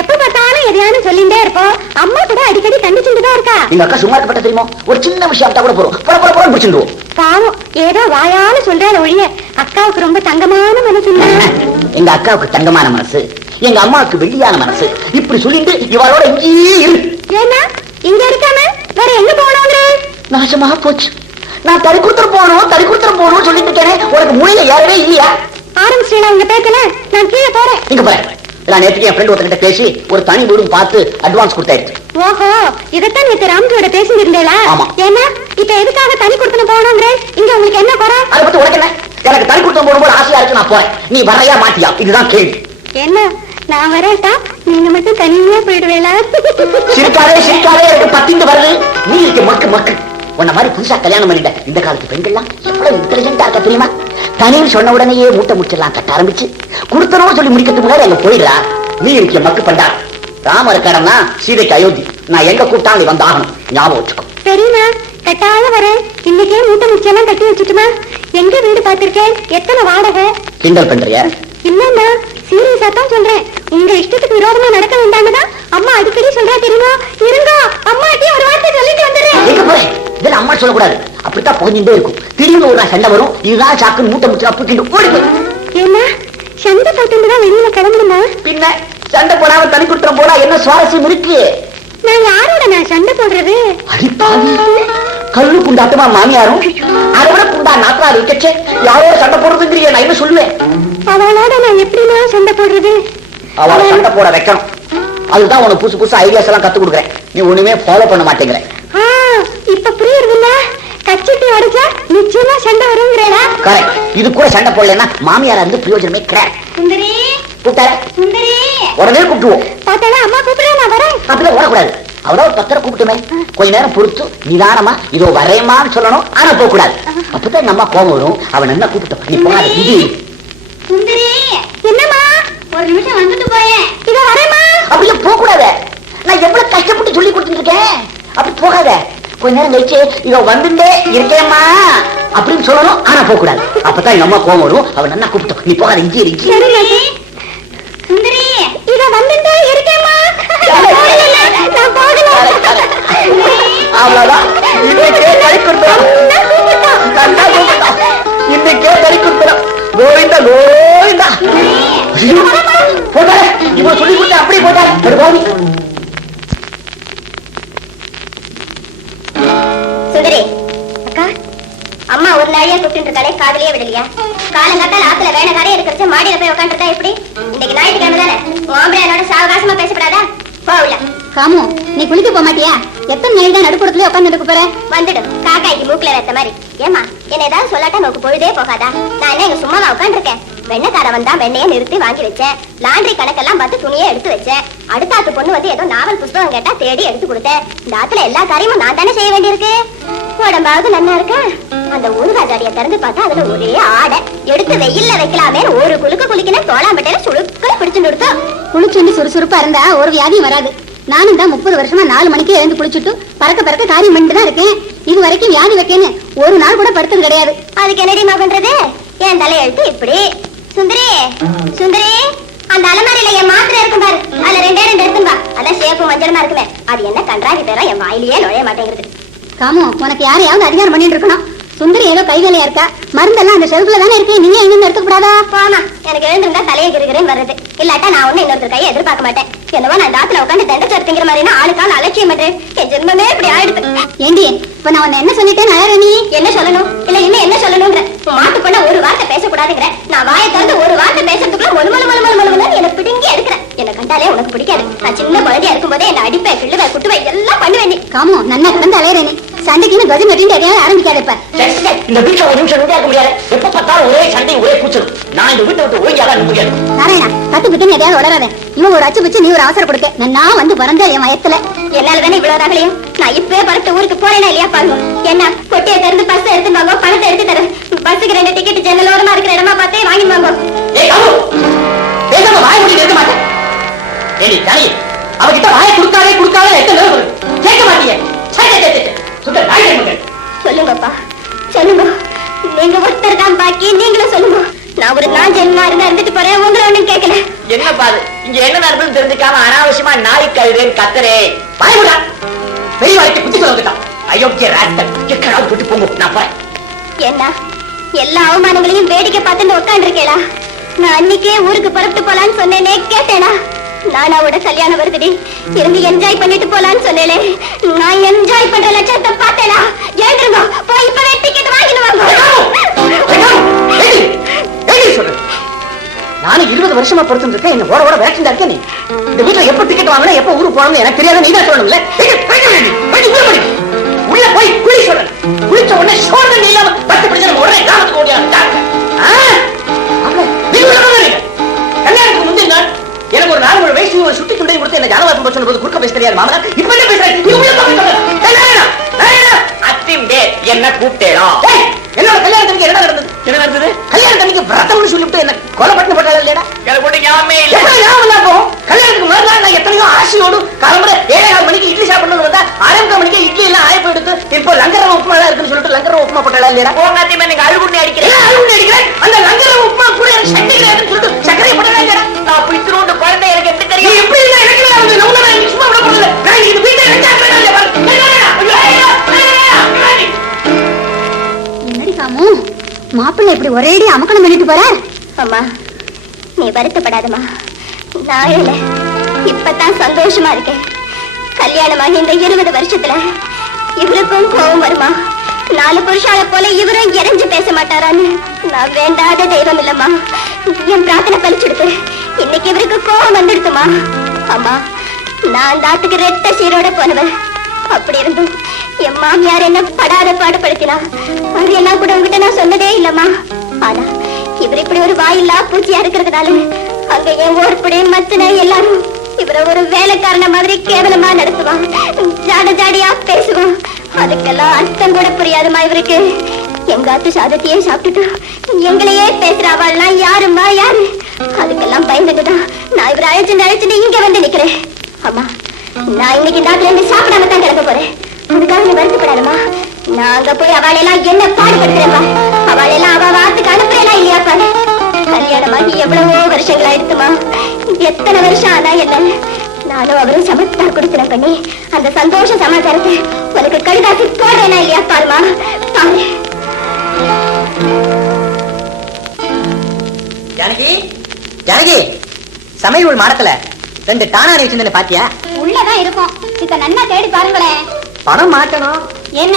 எப்ப பார்த்தாலும் எதையானு சொல்லிட்டே இருப்போம். அம்மா கூட அடிக்கடி கண்டிச்சுட்டுதான் இருக்கா. எங்க அக்கா சும்மா இருக்கப்பட்ட தெரியுமா, ஒரு சின்ன விஷயம் கூட போறோம் புற புற புற முடிச்சுடுவோம். பாவம் ஏதோ வாயால சொல்றாரு ஒழிய அக்காவுக்கு ரொம்ப தங்கமான மனசு. எங்க அக்காவுக்கு தங்கமான மனசு, எங்க அம்மாவுக்கு வெள்ளியான மனசு. இப்படி சொல்லிட்டு இவளோட இங்கேயே இரு. ஏன்னா இங்க இருக்காம வேற எங்க போனோங்க? நாசமா போச்சு. நான் தறி கொடுத்துட்டு போகணும் சொல்லிட்டு இருக்கேன். உனக்கு மூளையில ஏறவே இல்லையா? ஆரம்பிச்சிட்டா உங்க பேக்கல. நான் கீழே போறேன். இங்க போறேன். நான் நேற்றுக்கு என் ஃப்ரெண்ட் ஒருத்தர்கிட்ட பேசி ஒரு தனி வீடும் பார்த்து அட்வான்ஸ் கொடுத்தாச்சு. ஓஹோ, இதத்தான் நேற்று ராம்ஜியோட பேசி இருந்தேளா? ஆமா. ஏன்னா இப்ப எதுக்காக தனி கொடுத்து போனோங்கிற? இங்க உங்களுக்கு என்ன குறை? அதை பத்தி உனக்கு என்ன? எனக்கு தனி கொடுத்து போடும்போது ஆசையா இருக்கு, நான் போறேன். நீ வரையா மாட்டியா? இதுதான் கேள்வி. என்ன நான் வரேட்டா, நீங்க மட்டும் தனியா போயிடுவேளா? சிரிக்காதே எனக்கு பத்திண்டு வருது. நீ இருக்க மக்கு மக்கு. உன்ன மாதிரி புதுசா கல்யாணம் பண்ணிட்ட இந்த காலத்து பெண்கள்லாம் எவ்வளவு இன்டெலிஜென்டா இருக்க தெரியுமா? தனின்னு சொன்ன உடனேயே மூட்டை முச்செல்லாம் கட்ட ஆரம்பிச்சு கொடுத்தனோ சொல்லி முடிக்கிறதுக்கு முன்னாடி அங்க போயிடுறா. நீ இருக்க மக்கு பண்டா. ராம இருக்கடம்னா சீதைக்கு அயோத்தி. நான் எங்க கூப்பிட்டாலும் நீ வந்தாகணும், ஞாபகம் வச்சுக்கோ. சரிண்ணா, கட்டாயம் வரேன். இன்னைக்கே மூட்டை முச்செல்லாம் கட்டி வச்சுட்டுமா? எங்க வீடு பார்த்திருக்கேன், எத்தனை வாடகை? கிண்டல் பண்றியா? இல்லண்ணா, சீரியஸா தான் சொல்றேன். உங்க இஷ்டத்துக்கு விரோதமா நடக்க வேண்டாம்னுதான் அம்மா அடிக்கடி சொல்றா தெரியுமா? இருங்க, அம்மாட்டியும் ஒரு வார்த்தை சொல்லிட்டு வந்துடுறேன். எங்க போறேன்? இதெல்லாம் அம்மா சொல்லக்கூடாது. அப்படித்தான் புகஞ்சுட்டே இருக்கும். திடீர்னு ஒரு நாள் சண்டை வரும். இதுதான் சாக்குன்னு மூட்டை முச்சா தூக்கிட்டு ஓடி போய். என்ன சண்டை போட்டுதான் வெளியில கிளம்பணுமா? பின்ன சண்டை போடாம தனி குற்றம் போனா என்ன சுவாரஸ்யம் இருக்கு? நான் யாரோட நான் சண்டை போடுறது? அடிப்பாவி, கல்லு குண்டாட்டமா மாமியாரும் அதை விட குண்டா நாத்தனார் இருக்கச்சே யாரோட சண்டை போடுறதுங்கிறிய நான் என்ன சொல்லுவேன்? அவளோட நான் எப்படிமா சண்டை போடுறது? அவளை சண்டை போட வைக்கணும். அதுதான் உனக்கு புதுசு புதுசு ஐடியாஸ் எல்லாம் கத்து கொடுக்குறேன். நீ ஒண்ணுமே ஃபாலோ பண்ண மாட்டேங்கிற. இப்ப புரியுது இல்ல? கச்சிட்டு அடிச்சா நிச்சயமா சண்டை வருங்கிறா. கரெக்ட். இது கூட சண்டை போடலன்னா மாமியாரா இருந்து பிரயோஜனமே கிடையாது. சுந்தரி கூப்பிட்டார சுந்தரி உடனே கூப்பிட்டுவோம். பார்த்தாடா அம்மா கூப்பிடுறேன், நான் வரேன். அப்படிலாம் ஓடக்கூடாது. அவரால் பத்தரை கூப்பிட்டுமே கொஞ்ச நேரம் பொறுத்து நிதானமா இதோ வரேமான்னு சொல்லணும். ஆனா போக கூடாது. அப்பதான் நம்ம கோபம் வரும். அவன் என்ன கூப்பிட்டோம், நீ போகாத. இது சுந்தரி என்னம்மா? ஒரு நிமிஷம் வந்துட்டு போயேன். இதோ வரேம்மா. அப்படியே போக கூடாது. நான் எவ்வளவு கஷ்டப்பட்டு சொல்லி கொடுத்துட்டு இருக்கேன். அப்படி போகாத. கொஞ்ச நேரம் கழிச்சு இதோ வந்துட்டே இருக்கேம்மா அப்படின்னு சொல்லணும். ஆனா போக கூடாது. அப்பதான் எங்க அம்மா கோபம் வரும். அவன் என்ன கூப்பிட்டோம், நீ போகாத. இஞ்சி இருக்கு. சுந்தரி இதோ வந்துட்டே இருக்கேம்மா. நான் போகல. அவ்வளவுதான். இன்னைக்கே கறி கொடுத்துறோம். இன்னைக்கே கறி கொடுத்துறோம். கோவிந்தா கோவிந்தா. போட்டாரு இவன் சொல்லி கொடுத்த அப்படியே போட்டாரு. கோவி சுந்தரி அக்கா, அம்மா ஒரு நாளையா கூப்பிட்டு இருக்காளே, காதலியே விடலையா? காலங்காத்தால ஆத்துல வேலைக்காரே இருக்கிறச்ச மாடியில போய் உட்காந்துருக்கா எப்படி? இன்னைக்கு ஞாயிற்றுக்கிழமை தானே, ஆம்பளையானோட சாவகாசமா பேசப்படாதா? போகல. காமு, நீ குளிக்க போக மாட்டியா? எத்தனை நாள் தான் நடுப்புறத்துல உட்காந்து போற? வந்துடும், காக்காய்க்கு மூக்குல வைத்த மாதிரி. ஏமா என்ன ஏதாவது சொல்லாட்டா நமக்கு பொழுதே போகாதா? நான் என்ன இங்க சும்மாவா உட்காந்துருக்கேன்? வெண்ணக்கார வந்தா வெண்ணைய நிறுத்தி வாங்கி வச்சேன். லாண்டரி கணக்கெல்லாம் பார்த்து துணியை எடுத்து வச்சேன். அடுத்தாத்து பொண்ணு வந்து ஏதோ நாவல் புஸ்தகம் கேட்டா தேடி எடுத்து கொடுத்தேன். இந்த ஆத்துல எல்லா காரியமும் நான் தானே செய்ய வேண்டியிருக்கு. உடம்பாவது நல்லா இருக்கா? அந்த ஊறுகாஜாடியை திறந்து பார்த்தா அதுல ஒரே ஆடை. எடுத்து வெயில்ல வைக்கலாமே ஒரு குலுக்கு குளிக்கின தோளாம்பட்டையில சுழுக்க பிடிச்சுட்டு கொடுத்தோம். குளிச்சுண்டு சுறுசுறுப்பா இருந்தா ஒரு வியாதியும் வராது. நானும் தான் 30 வருஷமா 4 மணிக்கு எழுந்து குளிச்சுட்டு பறக்க காரியம் பண்ணிட்டு தான் இருக்கேன். இது வரைக்கும் வியாதி வைக்கேன்னு ஒரு நாள் கூட படுத்தது கிடையாது. அதுக்கு என்னடிமா பண்றது? என் தலையெழுத்து இப்படி. சுந்தரி சுந்தரி, அந்த அலமாரியில என் மாத்திரை இருக்கும் பாரு, அதுல 2 எடுத்தும்பா. அதான் சேப்பு மஞ்சளுமா இருக்குமே, அது என்ன கன்றாவி பேரா என் வாயிலேயே நுழைய மாட்டேங்குது. காமு, உனக்கு யாரையாவது அதிகாரம் பண்ணிட்டு இருக்கணும். சுந்தரி ஏதோ கைவேலையா இருக்கா. மருந்தெல்லாம் அந்த ஷெல்ஃப்ல தானே இருக்கு, நீங்க எங்க எடுத்துக்க கூடாதா? ஆமா, எனக்கு எழுந்திருந்தா தலையை கிருகிறேன்னு வருது. இல்லாட்டா நான் ஒண்ணு இன்னொருத்தர் கையை எதிர்பார்க்க மாட்டேன். என்னவோ நான் தாத்துல உட்காந்து தண்டை சோறுங்கிற மாதிரினா ஆளுக்கால் அலட்சியம் பண்றேன். என் ஜென்மமே இப்படி ஆயிடுது. ஏண்டி, இப்ப நான் உன்னை என்ன சொல்லிட்டேன்? அழற நீ என்ன சொல்லணும்? இல்ல இன்னும் என்ன சொல்லணும்ங்கிற? மாட்டு பண்ண ஒரு வார்த்தை பேசக்கூடாதுங்கிற. நான் வாயை திறந்து ஒரு வார்த்தை பேசுறதுக்குள்ள மொழு என்ன பிடுங்கி எடுக்கிறேன். என்ன கண்டாலே உனக்கு பிடிக்காது. நான் சின்ன குழந்தையா இருக்கும் போதே என்ன அடிப்பை கிள்ளுவை குட்டுவை எல்லாம் பண்ணுவேன். காமோ, நன்னா கிடந்து அலையறேன். சண்டைக்கு கதி கட்டின்னு எதையாவது ஆரம்பிக்காதப்ப. இந்த வீட்டுல ஒரு நிமிஷம் நிம்மதியா இருக்க முடியாது. எப்ப பார்த்தாலும் ஒரே சண்டை ஒரே கூச்சல். நான் இந்த வீட்டை விட்டு ஒழுங்காக முடியாது. நாராயணா, தட்டு பிட்டுன்னு எதையாவது உளராத. இவன் ஒரு அச்சு பிச்சு, நீ ஒரு அவசர கொடுக்க. நான் வந்து பிறந்த என் வயத்துல என்னாலதானே இவ்வளவு ரகலையும். நான் இப்பவே பறத்து ஊருக்கு போறேனா இல்லையா பாருங்க. என்ன கொட்டியை திறந்து பஸ் எடுத்து வாங்க, பணத்தை எடுத்து தரேன். பஸ்ஸுக்கு 2 டிக்கெட் ஜன்னல் ஓரமா இருக்கிற இடமா பார்த்தே வாங்கி வாங்க. வாய் மூடி நிறுத்த மாட்டேன். ஏடி தாயி, அவகிட்ட வாயை கொடுக்காதே கேட்க மாட்டீங்க. சொல்லுங்கப்பா, சொல்லுங்க. நீங்க ஒருத்தர் தான் பாக்கி, நீங்களும் சொல்லுங்க. நான் ஒரு நாள் ஜென்மா இருந்தா இருந்துட்டு போறேன், உங்களை ஒண்ணும் கேட்கல. என்ன பாது இங்க என்ன நடக்குதுன்னு தெரிஞ்சுக்காம அனாவசியமா நாய் கழுதேன்னு கத்துறே. பயமுடா பெரிய வாய்க்கு புத்தி சொல்ல வந்துட்டான். அயோக்கிய ராஸ்கல், எக்கடாவது போட்டு போங்க, நான் போறேன். என்ன எல்லா அவமானங்களையும் வேடிக்கை பார்த்துட்டு உட்காந்துருக்கேளா? நான் அன்னைக்கே ஊருக்கு புறப்பட்டு போலான்னு சொன்னேனே, கேட்டேனா? நானாவோட கல்யாணம் வருதுடி, இருந்து என்ஜாய் பண்ணிட்டு போலான்னு சொன்னேனே, நான் என்ஜாய் பண்ற லட்சத்தை பார்த்தேனா? ஏந்திருங்க, போய் இப்பவே டிக்கெட் வாங்கிட்டு வாங்க. நானும் 20 வருஷமா பொறுத்து இருக்கேன். என்ன ஓட ஓட வேக்சின் இருக்கேன். நீ இந்த வீட்டுல எப்ப டிக்கெட் வாங்கணும், எப்ப ஊருக்கு போகணும் எனக்கு தெரியாத. நீ தான் சொல்லணும்ல. உள்ள போய் குளி சொல்றேன். குளிச்ச உடனே சோழ நீ இல்லாம 10 படிச்சு உடனே கிராமத்துக்கு ஓடியாங்க. கல்யாணத்துக்கு முந்தைய நாள் எனக்கு ஒரு 4 வயசு ஒரு சுட்டி துண்டை கொடுத்து என்ன ஜானவாசம் போச்சு போது குறுக்க பேச தெரியாது. மாமனா இப்ப என்ன பேசுறேன்? என்ன கூப்பிட்டேடா? என்னோட கல்யாணத்துக்கு என்ன நடந்தது? என்ன நடந்தது? கல்யாணத்துக்கு பிரதம்னு சொல்லிவிட்டு என்ன கொலை பண்ணி போட்டால இல்லையா? எனக்கு ஒண்ணு ஞாபகமே இல்ல. எப்படி ஞாபகம் இல்ல? அப்போ கல்யாணத்துக்கு முதல் நாள் நான் எத்தனையோ ஆசையோடு காலம்பர 7:30 மணிக்கு இட்லி சாப்பிடணும்னு வந்தா 6:30 மணிக்கு இட்லி எல்லாம் ஆயப்ப எடுத்து இப்போ லங்கரவ உப்புமா இருக்குன்னு சொல்லிட்டு லங்கரவ உப்புமா போட்டால இல்லையா? போங்காத்தியமா நீங்க அழுகுண்ணி அடிக்கிறேன். அழுகுண்ணி அடிக்கிறேன். அந்த லங்கரவ உப்புமா கூட எனக்கு சண்டைக்குன்னு சொல்லிட்டு சக்கரை போட்டால இல்லையா? நான் அப்படி திரும்ப குழந்தை எனக்கு எப்படி தெரியும்? எப்படி இல்ல எனக்கு இல்ல. வந்து நம்ம நான் சும்மா விட போறல. நான் இந்த வீட்டை வெச்சாக்கறேன் இல்ல பாரு. என்னடி காமு, மாப்பிள்ளை இப்படி ஒரேடி அமக்கணம் பண்ணிட்டு போற? அம்மா நீ வருத்தப்படாதம்மா, நான் இல்ல இப்பதான் சந்தோஷமா இருக்கேன். கல்யாணமாகி இந்த 20 வருஷத்துல இவருக்கும் கோபம் வருமா? 4 புருஷால போல இவரும் இறஞ்சு பேச மாட்டாரான்னு நான் வேண்டாத தெய்வம் இல்லம்மா. என் பிரார்த்தனை பலிச்சுடுத்து. இன்னைக்கு இவருக்கு கோபம் வந்துடுத்துமா. அம்மா நான் அந்த ஆத்துக்கு ரெட்ட சீரோட போனவன். அப்படி இருந்தும் என் மாமியார் என்ன படாத பாடுபடுத்தினா அது என்ன கூட உங்ககிட்ட நான் சொன்னதே இல்லம்மா. ஆனா இவர் இப்படி ஒரு வாயில்லா பூச்சியா இருக்கிறதுனால அங்க என் ஓர்படி மத்தன எல்லாரும் இவரை ஒரு வேலைக்காரன மாதிரி கேவலமா நடத்துவான், ஜாட ஜாடியா பேசுவான். அதுக்கெல்லாம் அர்த்தம் கூட புரியாதுமா இவருக்கு. எங்காத்து சாதத்தையே சாப்பிட்டுட்டு எங்களையே பேசுறாவாள்லாம் யாருமா யாரு? அதுக்கெல்லாம் பயந்துட்டுதான் நான் இவரை அழைச்சுட்டு இங்க வந்து நிக்கிறேன். அம்மா நான் இன்னைக்கு ராத்திரி இருந்து சாப்பிடாம தான் கிளம்ப போறேன். அதுக்காக நீ வருத்தப்படாதம்மா. நான் அங்க போய் அவளெல்லாம் என்ன பாடுபடுத்துறேன்ப்பா. அவளெல்லாம் அவ வாத்துக்கு அனுப்புறேனா இல்லையாப்பா? கல்யாணமாகி எவ்வளவோ வருஷங்கள் ஆயிடுத்துமா. எத்தனை வருஷம் ஆனா என்ன, நானும் அவரும் சமத்தா கொடுத்துன பண்ணி அந்த சந்தோஷ சமாச்சாரத்தை உனக்கு கடிதாசி போடுறேனா இல்லையா? பாருமா பாரு. ஜானகி, ஜானகி, சமையல் மாடத்துல 2 டானாரி வச்சிருந்தேன் பாத்தியா? உள்ளதான் இருக்கும். இத நன்னா தேடி பாருங்களேன். பணம் மாட்டணும். என்ன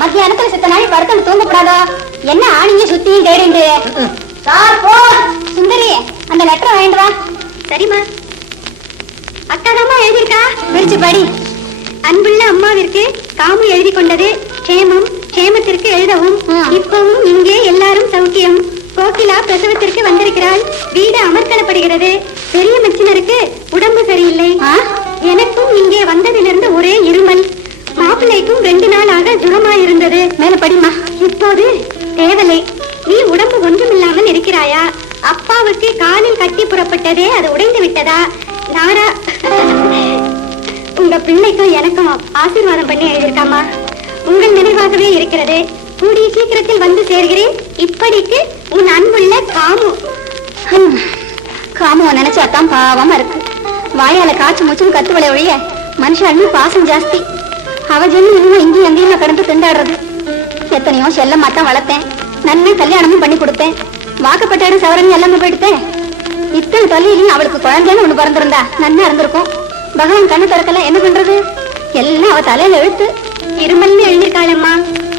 மத்தியானத்துல சித்த நாளை படுத்து தூங்கப்படாதோ? என்ன ஆணிங்க சுத்தியும் தேடிண்டு? சார் போ. சுந்தரி அந்த லெட்டர் வாங்கிட்டு வா. சரிம்மா. அக்கா தாமா எழுதியிருக்கா, விரிச்சு படி. அன்புள்ள அம்மாவிற்கு காமு எழுதி கொண்டது க்ஷேமம், க்ஷேமத்திற்கு எழுதவும். இப்பவும் இங்கே எல்லாரும் சௌக்கியம். கோகிலா பிரசவத்திற்கு வந்திருக்கிறாள். வீடு அமர்த்தப்படுகிறது. பெரிய மச்சினருக்கு உடம்பு சரியில்லை. எனக்கும் இங்கே வந்ததிலிருந்து ஒரே இருமல். மாப்பிள்ளைக்கும் 2 நாளாக ஜுரமா இருந்தது. மேல படிமா. இப்போது தேவலை, நீ உடம்பு ஒன்றுமில்லாமல் இருக்கிறாயா? அப்பாவுக்கு காலில் கட்டி புறப்பட்டதே அது உடைந்து விட்டதா? நாரா உங்க பிள்ளைக்கும் எனக்கும் ஆசீர்வாதம் பண்ணி எழுதியிருக்காமா. உங்கள் நினைவாகவே இருக்கிறது. கூடிய சீக்கிரத்தில் வந்து சேர்கிறேன். இப்படிக்கு உன் அன்புள்ள காமு. காமுவை நினைச்சாதான் பாவமா இருக்கு. வாயால காய்ச்சி மூச்சும் கத்துவளை ஒழிய மனுஷன் பாசம் ஜாஸ்தி. அவ ஜென்மம் இன்னும் இங்கேயும் எங்கேயும் கடந்து திண்டாடுறது. எத்தனையோ செல்ல மாத்தான் வளர்த்தேன். நல்லா கல்யாணமும் பண்ணி கொடுத்தேன். வாக்கப்பட்ட இடம் சவரன் எல்லாமே போயிடுத்தேன். இத்தனை தொல்லையிலையும் அவளுக்கு குழந்தைன்னு ஒண்ணு பிறந்திருந்தா நன்னா இருந்திருக்கும். பகவான் கண்ணு திறக்கல, என்ன பண்றது? எல்லாம் அவ தலையில எழுத்து. இருமல்னு எழுதியிருக்காளம்மா.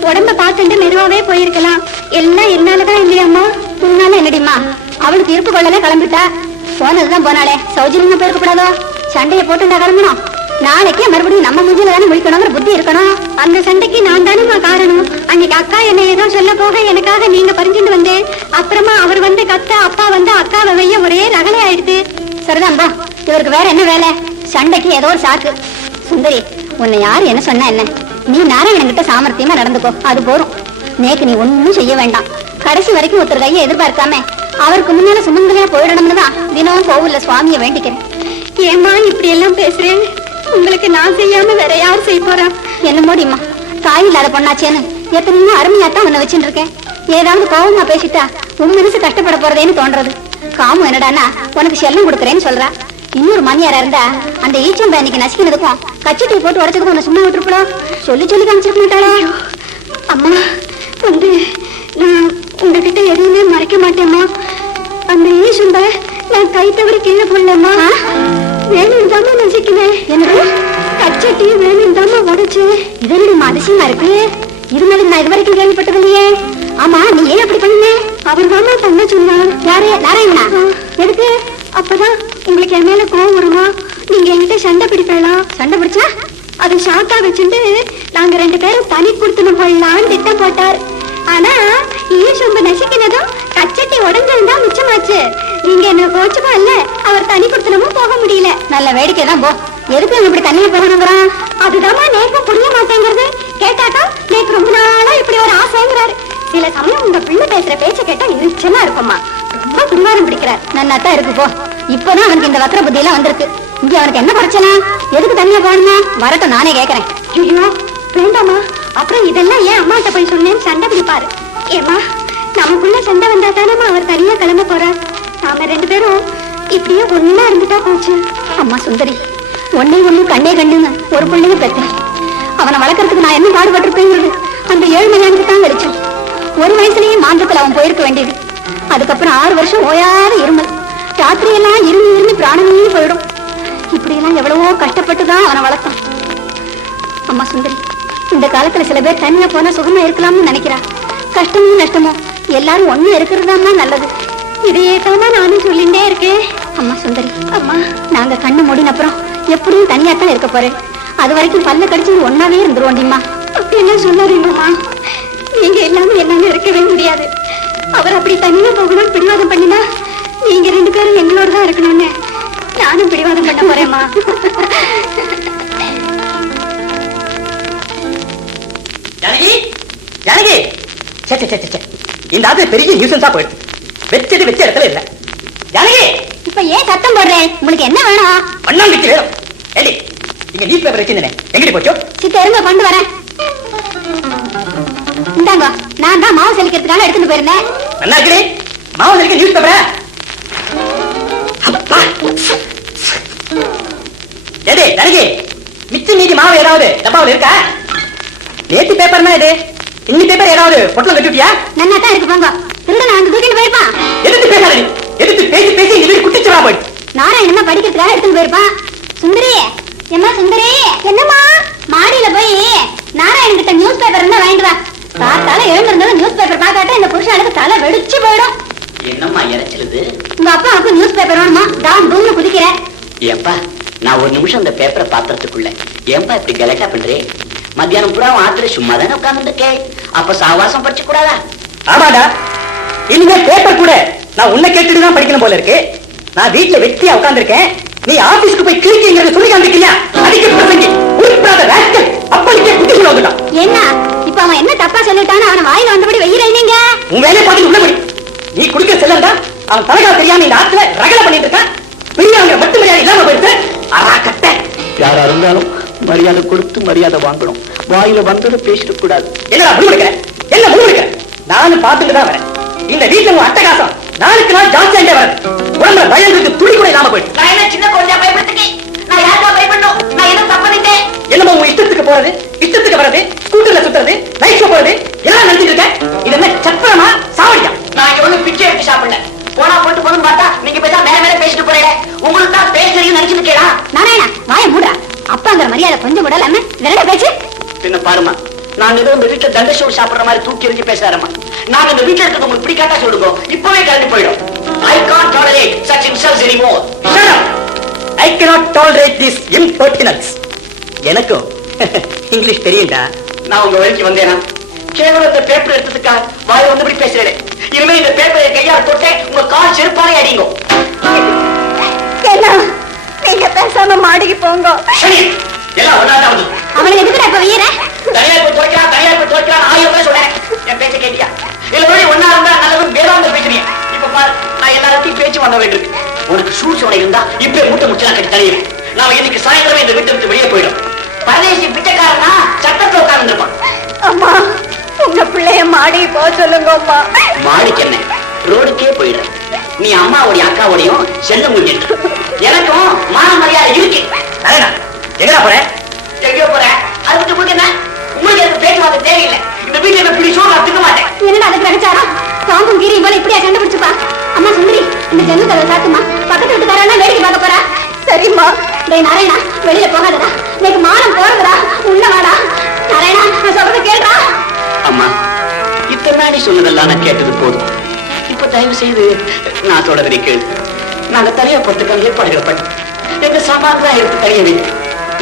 உடம்ப பார்த்துட்டு மெதுவாவே போயிருக்கலாம். எல்லாம் என்னாலதான் இல்லையாம்மா? உன்னால என்னடிம்மா? அவளுக்கு இருப்பு கொள்ளல கிளம்பிட்டா. போனதுதான் போனாலே, சௌஜன்யமா போயிருக்கப்படாதோ? சண்டையை போட்டுண்டா கிளம்பணும். நாளைக்கே மறுபடியும் நம்ம முஞ்சில தானே முடிக்கணுங்கிற புத்தி இருக்கணும். அந்த சண்டைக்கு நான் தானேமா காரணம். அன்னைக்கு அக்கா என்ன ஏதோ சொல்ல போக எனக்காக நீங்க பறிஞ்சுட்டு வந்தேன். அப்புறமா அவர் வந்து கத்த, அப்பா வந்து அக்காவை வைய ஒரே ரகலை ஆயிடுது. சரிதான்பா, இவருக்கு வேற என்ன வேலை? சண்டைக்கு ஏதோ ஒரு சாக்கு. சுந்தரி, உன்னை யாரு என்ன சொன்னா என்ன? நீ நாராயணன் கிட்ட சாமர்த்தியமா நடந்துக்கோ, அது போறோம். நேக்கு நீ ஒன்னும் செய்ய வேண்டாம். கடைசி வரைக்கும் ஒருத்தர் கையை எதிர்பார்க்காம அவருக்கு முன்னால சுமங்கலையா போயிடணும்னு தான் தினமும் கோவில்ல சுவாமியை வேண்டிக்கிறேன். ஏமா இப்படி எல்லாம் பேசுறேன்? உங்களுக்கு நான் செய்யாம வேற யார் செய்ய போறா? என்ன மோடிமா, தாய் இல்லாத பொண்ணாச்சேன்னு எத்தனையோ அருமையாத்தான் உன்னை வச்சுட்டு இருக்கேன். ஏதாவது கோவமா பேசிட்டா உன் மனசு கஷ்டப்பட போறதேன்னு தோன்றது. காமு என்னடான்னா உனக்கு செல்லம் கொடுக்குறேன்னு சொல்றா. இன்னொரு மணியாரா இருந்தா அந்த ஈச்சம்பை அன்னைக்கு நசிக்கிறதுக்கும் கச்சிட்டி போட்டு உடச்சதுக்கும் உன்னை சும்மா விட்டுருப்போம். சொல்லி சொல்லி காமிச்சிருக்க மாட்டாளே. அம்மா வந்து நான் உங்ககிட்ட எதுவுமே மறைக்க மாட்டேம்மா. அந்த ஈச்சம்பை நான் கை தவறி கீழே போடலம்மா. வேணும் தாமா நசிக்கிறேன். எனக்கு கச்சட்டி வேணும் தாமா உடைச்சு. இதெல்லாம் அதிசயமா இருக்கு. இது மேல நான் இது வரைக்கும் கேள்விப்பட்டதில்லையே. ஆமா நீ ஏன் அப்படி பண்ண? அவர் தாமா பண்ண சொன்னார். யாரு? நாராயணா. எதுக்கு? அப்பதான் உங்களுக்கு என் மேல கோவம் வருமா? நீங்க என்கிட்ட சண்டை பிடிக்கலாம். சண்டை பிடிச்சா அதை ஷார்ட்டா வச்சுட்டு நாங்க 2 பேரும் தனி கொடுத்துன்னு போடலான்னு திட்டம் போட்டார். ஆனா ஈசொம்பு நசிக்கினதும் கச்சட்டி உடஞ்சதுதான் மிச்சமாச்சு. நீங்க என்ன கோச்சுமா இல்ல, அவர் தனி கொடுத்தனமும் போக முடியல. நல்ல வேடிக்கை தான் போ. எதுக்கு இப்படி தண்ணியை போகணுங்கிறான்? அதுதாமா நேக்கும் புரிய மாட்டேங்கிறது. கேட்டாக்கா நேக்கு ரொம்ப நாளா இப்படி ஒரு ஆசைங்கிறாரு. சில சமயம் உங்க பிள்ளை பேசுற பேச்ச கேட்டா இருச்சமா இருக்குமா. ரொம்ப குடிவாரம் பிடிக்கிறார். நன்னாத்தான் இருக்கு போ. இப்பதான் அவனுக்கு இந்த வக்கர புத்தி எல்லாம் வந்திருக்கு. இங்க அவனுக்கு என்ன பிரச்சனை? எதுக்கு தண்ணியை போடணுமா? வரட்டும், நானே கேக்குறேன். ஐயோ வேண்டாமா, அப்புறம் இதெல்லாம் ஏன் அம்மாட்ட போய் சொன்னேன்னு சண்டை பிடிப்பாரு. ஏமா நமக்குள்ள சண்டை வந்தா தானம்மா அவர் தனியா கிளம்ப போறார். நாம 2 பேரும் இப்படியே ஒன்னா இருந்துட்டா போச்சு. அம்மா சுந்தரி, ஒன்னு கண்ணே கண்ணுங்க ஒரு பிள்ளைங்க பெற்றேன். அவனை வளர்க்கறதுக்கு நான் என்ன பாடுபட்டிருப்பேங்கிறது அந்த 7 மணிக்கு தான் வெளிச்சம். ஒரு வயசுலயே மாந்தத்துல அவன் போயிருக்க வேண்டியது. அதுக்கப்புறம் 6 வருஷம் ஓயாத இருமல். ராத்திரியெல்லாம் இருமி பிராணமே போயிடும். இப்படி எல்லாம் எவ்வளவோ கஷ்டப்பட்டுதான் அவனை வளர்த்தான். அம்மா சுந்தரி, இந்த காலத்துல சில பேர் தனியா போனா சுகமா இருக்கலாம்னு நினைக்கிறா. கஷ்டமும் நஷ்டமோ எல்லாரும் ஒண்ணு இருக்கிறதாம்மா நல்லது. இதையே தாமா நானும் சொல்லிட்டே இருக்கேன். அம்மா சுந்தரி, அம்மா நாங்க கண்ணு மூடின அப்புறம் எப்படியும் தனியாத்தான் இருக்க போறேன். அது வரைக்கும் பல்ல கடிச்சு ஒன்னாவே இருந்துருவோண்டிம்மா. அப்படி என்ன சொல்லாதீங்கம்மா. நீங்க எல்லாமே எல்லாமே இருக்கவே முடியாது. அவர் அப்படி தனியா போகணும் பிடிவாதம் பண்ணினா நீங்க 2 பேரும் எங்களோட தான் இருக்கணும்னு நானும் பிடிவாதம் பண்ண போறேம்மா. ஜானகி, ஜானகி, இந்த ஆத்துல பெரிய நியூசன்ஸா போயிடுச்சு. வெச்சது வெச்ச இடத்துல இல்ல. ஜானகி, இப்ப ஏன் சத்தம் போடுறேன்? உங்களுக்கு என்ன வேணும்? அண்ணாம்பிக்கு வேணும். ஏடி, இங்க நியூஸ் பேப்பர் வச்சிருந்தேன், எங்கடி போச்சோ? சித்த இருங்க, கொண்டு வரேன். இந்தாங்க, நான் தான் மாவு செலிக்கிறதுக்காக எடுத்துட்டு போயிருந்தேன். நல்லா இருக்கே, மாவு செலிக்க நியூஸ் பேப்பரா? அப்பா, ஏடி ஜானகி, மிச்சம் மீதி மாவு ஏதாவது டப்பாவில் இருக்கா? நேத்து பேப்பர்னா இது, இன்னி பேப்பர் ஏதாவது பொட்டலம் கட்டிவிட்டியா? நன்னா தான் இருக்கு போங்க. திருட நான் தூக்கிட்டு போயிருப்பான். எதிர்த்து பேசாத, எதிர்த்து பேசி பேசி இது குட்டிச்சவா போயிட்டு. நாராயணமா படிக்கிறதுக்காக எடுத்துட்டு போயிருப்பான். சுந்தரி, எம்மா சுந்தரி, என்னம்மா? மாடியில போய் நாராயணன் கிட்ட நியூஸ் பேப்பர் இருந்தா வாங்கிட்டு வா. காத்தால எழுந்திருந்தது நியூஸ் பேப்பர் பார்க்காட்ட இந்த புருஷனுக்கு தலை வெடிச்சு போயிடும். என்னம்மா இறைச்சிருது? உங்க அப்பாவுக்கு நியூஸ் பேப்பர் வேணுமா? தான் பூமி குதிக்கிற. ஏப்பா, நான் ஒரு நிமிஷம் அந்த பேப்பரை பாத்திரத்துக்குள்ள ஏன்பா இப்படி கலட்டா பண்றே? மத்தியானம் பூரா ஆத்துல சும்மா தானே உட்கார்ந்துருக்கேன். அப்ப சாவாசம் படிச்சு கூடாதா? ஆமாடா, இனிமே பேப்பர் கூட நான் உன்னை கேட்டுட்டு தான் படிக்கணும் போல இருக்கு. நான் வீட்டுல வெட்டியா உட்கார்ந்துருக்கேன். நீ ஆபீஸ்க்கு போய் கிழிக்கிறத சொல்லி காமிக்கிறியா? அடிக்க பிரசங்கி உருப்படாத ராஸ்கல். அப்பளிக்கே புத்தி சொல்ல வந்துட்டான். என்ன இப்ப அவன் என்ன தப்பா சொல்லிட்டான்னு அவன் வாயில வந்தபடி வெயிறீங்க. உன் வேலையை பார்த்து உள்ள போய் நீ குடிக்க செல்லண்டா. அவன் தலைகால தெரியாம இந்த ஆத்துல ரகலை பண்ணிட்டு இருக்கான். பெரியவங்க மட்டும் மரியாதை இல்லாம போயிட்டு அராக்கட்ட. யாரா இருந்தாலும் மரியாதை கொடுத்து மரியாதை வாங்கணும். வாயில வந்ததை பேசிட்டு கூடாது. என்னடா முடிவெடுக்கிற? என்ன முடிவெடுக்கிற? நானும் பார்த்துட்டு தான் வரேன். இந்த வீட்டுல உன் அட்டகாசம் நாளுக்கு நாள் ஜாஸ்தியாண்டே வருது. உடம்புல பயந்துக்கு துளி கூட இல்லாம போயிட்டு. நான் என்ன சின்ன குழந்தையா பயப்படுத்துக்கேன்? நான் யாருக்கா பயப்படணும்? நான் என்ன தப்பு பண்ணிட்டேன்? என்னமோ உன் இஷ்டத்துக்கு போறது, இஷ்டத்துக்கு வர்றது, ஸ்கூட்டர்ல சுத்துறது, நைட் ஷோ போறது எல்லாம் நினைச்சிட்டு இருக்க. இது என்ன சத்திரமா சாவடியா? நான் இங்க ஒண்ணு பிச்சை எடுத்து சாப்பிடல. போனா போட்டு போதும் பார்த்தா நீங்க பேசா மேல மேல பேசிட்டு போறீங்க. உங்களுக்கு தான் பேசுறீங்கன்னு நினைச்சிட்டு கேளா? நாராயணா வாய மூடா. அப்பாங்கிற மரியாதை கொஞ்சம் கூட இல்லாம விரட பேச்சு. பின்ன பாருமா, நாங்க ஏதோ இந்த வீட்டுல தண்ட சோறு சாப்பிடுற மாதிரி தூக்கி எறிஞ்சு பேசுறாரம்மா. நாங்க இந்த வீட்டுல இருக்கிறது உங்களுக்கு பிடிக்காட்டா சொல்லுங்க, இப்பவே கிளம்பி போயிடும். I can't tolerate such insults anymore. Shut up! I cannot tolerate this impertinence. எனக்கும் இங்கிலீஷ் தெரியும்டா. நான் உங்க வரைக்கும் வந்தேனா? கேவலம் இந்த பேப்பர் எடுத்ததுக்கா வாய் வந்தபடி பேசுறேன். இனிமே இந்த பேப்பரை கையால் தொட்டே உங்க கால் செருப்பாலே அடிங்க. நீங்க பேசாம மாடிக்கு போங்க. சரி, எல்லாம் ஒன்னாதான் வந்து. அவனுக்கு எதுக்குடா இப்ப வீர? தனியா போய் துவைக்கலாம், தனியா போய் துவைக்கலாம். 1000 பேர் சொல்றேன். என் பேச்ச கேட்டியா? இல்ல ஒன்னா இருந்தா நல்லது வேதாந்த பேசுறீங்க. இப்ப பாரு, நான் எல்லார்ட்டையும் பேச்சு வாங்க வேண்டியிருக்கு. உனக்கு சூழ்ச்சியோட இருந்தா இப்ப மூட்டை முச்சலா கட்டி தனியும். நாம இன்னைக்கு சாயந்தரம் இந்த வீட்டை விட்டு வெளியே போயிடும். பரதேசி பிச்சைக்காரனா சட்டத்தை உட்கார்ந்து இருப்பான். பிள்ளைய மாடி போக சொல்லுங்க அம்மா. மாடிக்கு என்ன, ரோடுக்கே போயிடுற. நீ அம்மாவுடைய அக்காவுடையும் செல்ல முடியும். எனக்கும் மான மரியாதை இருக்கு. எங்கடா போற? எங்கேயோ போற? அது பத்தி உங்களுக்கு என்ன? உங்களுக்கு எனக்கு பேசுவாங்க தேவையில்லை. இந்த வீட்டுல என்ன பிடி சோறு நான் திங்க மாட்டேன். என்னடா அதுக்கு நினைச்சாரா? பாம்பும் கீரி போல இப்படியா கண்டுபிடிச்சுப்பா. அம்மா சுந்தரி, இந்த ஜன்னல் கதவை சாத்துமா. பக்கத்து வீட்டுக்காரனா வேடிக்கை பார்க்க போறா. சரிம்மா. டேய் நாராயணா, வெளியில போகாதடா. எனக்கு மானம் போறதுடா. உள்ள வாடா. நாராயணா, நான் சொல்றது கேளுடா. அம்மா, இத்தனை நாடி சொன்னதெல்லாம் நான் கேட்டது போதும். இப்ப தயவு செய்து நான் சொல்றதை கேளு. நாங்க தனியா பொறுத்துக்கான ஏற்பாடுகள் பண்ணி எங்க சாமான் தான் எடுத்து தனிய வைத்து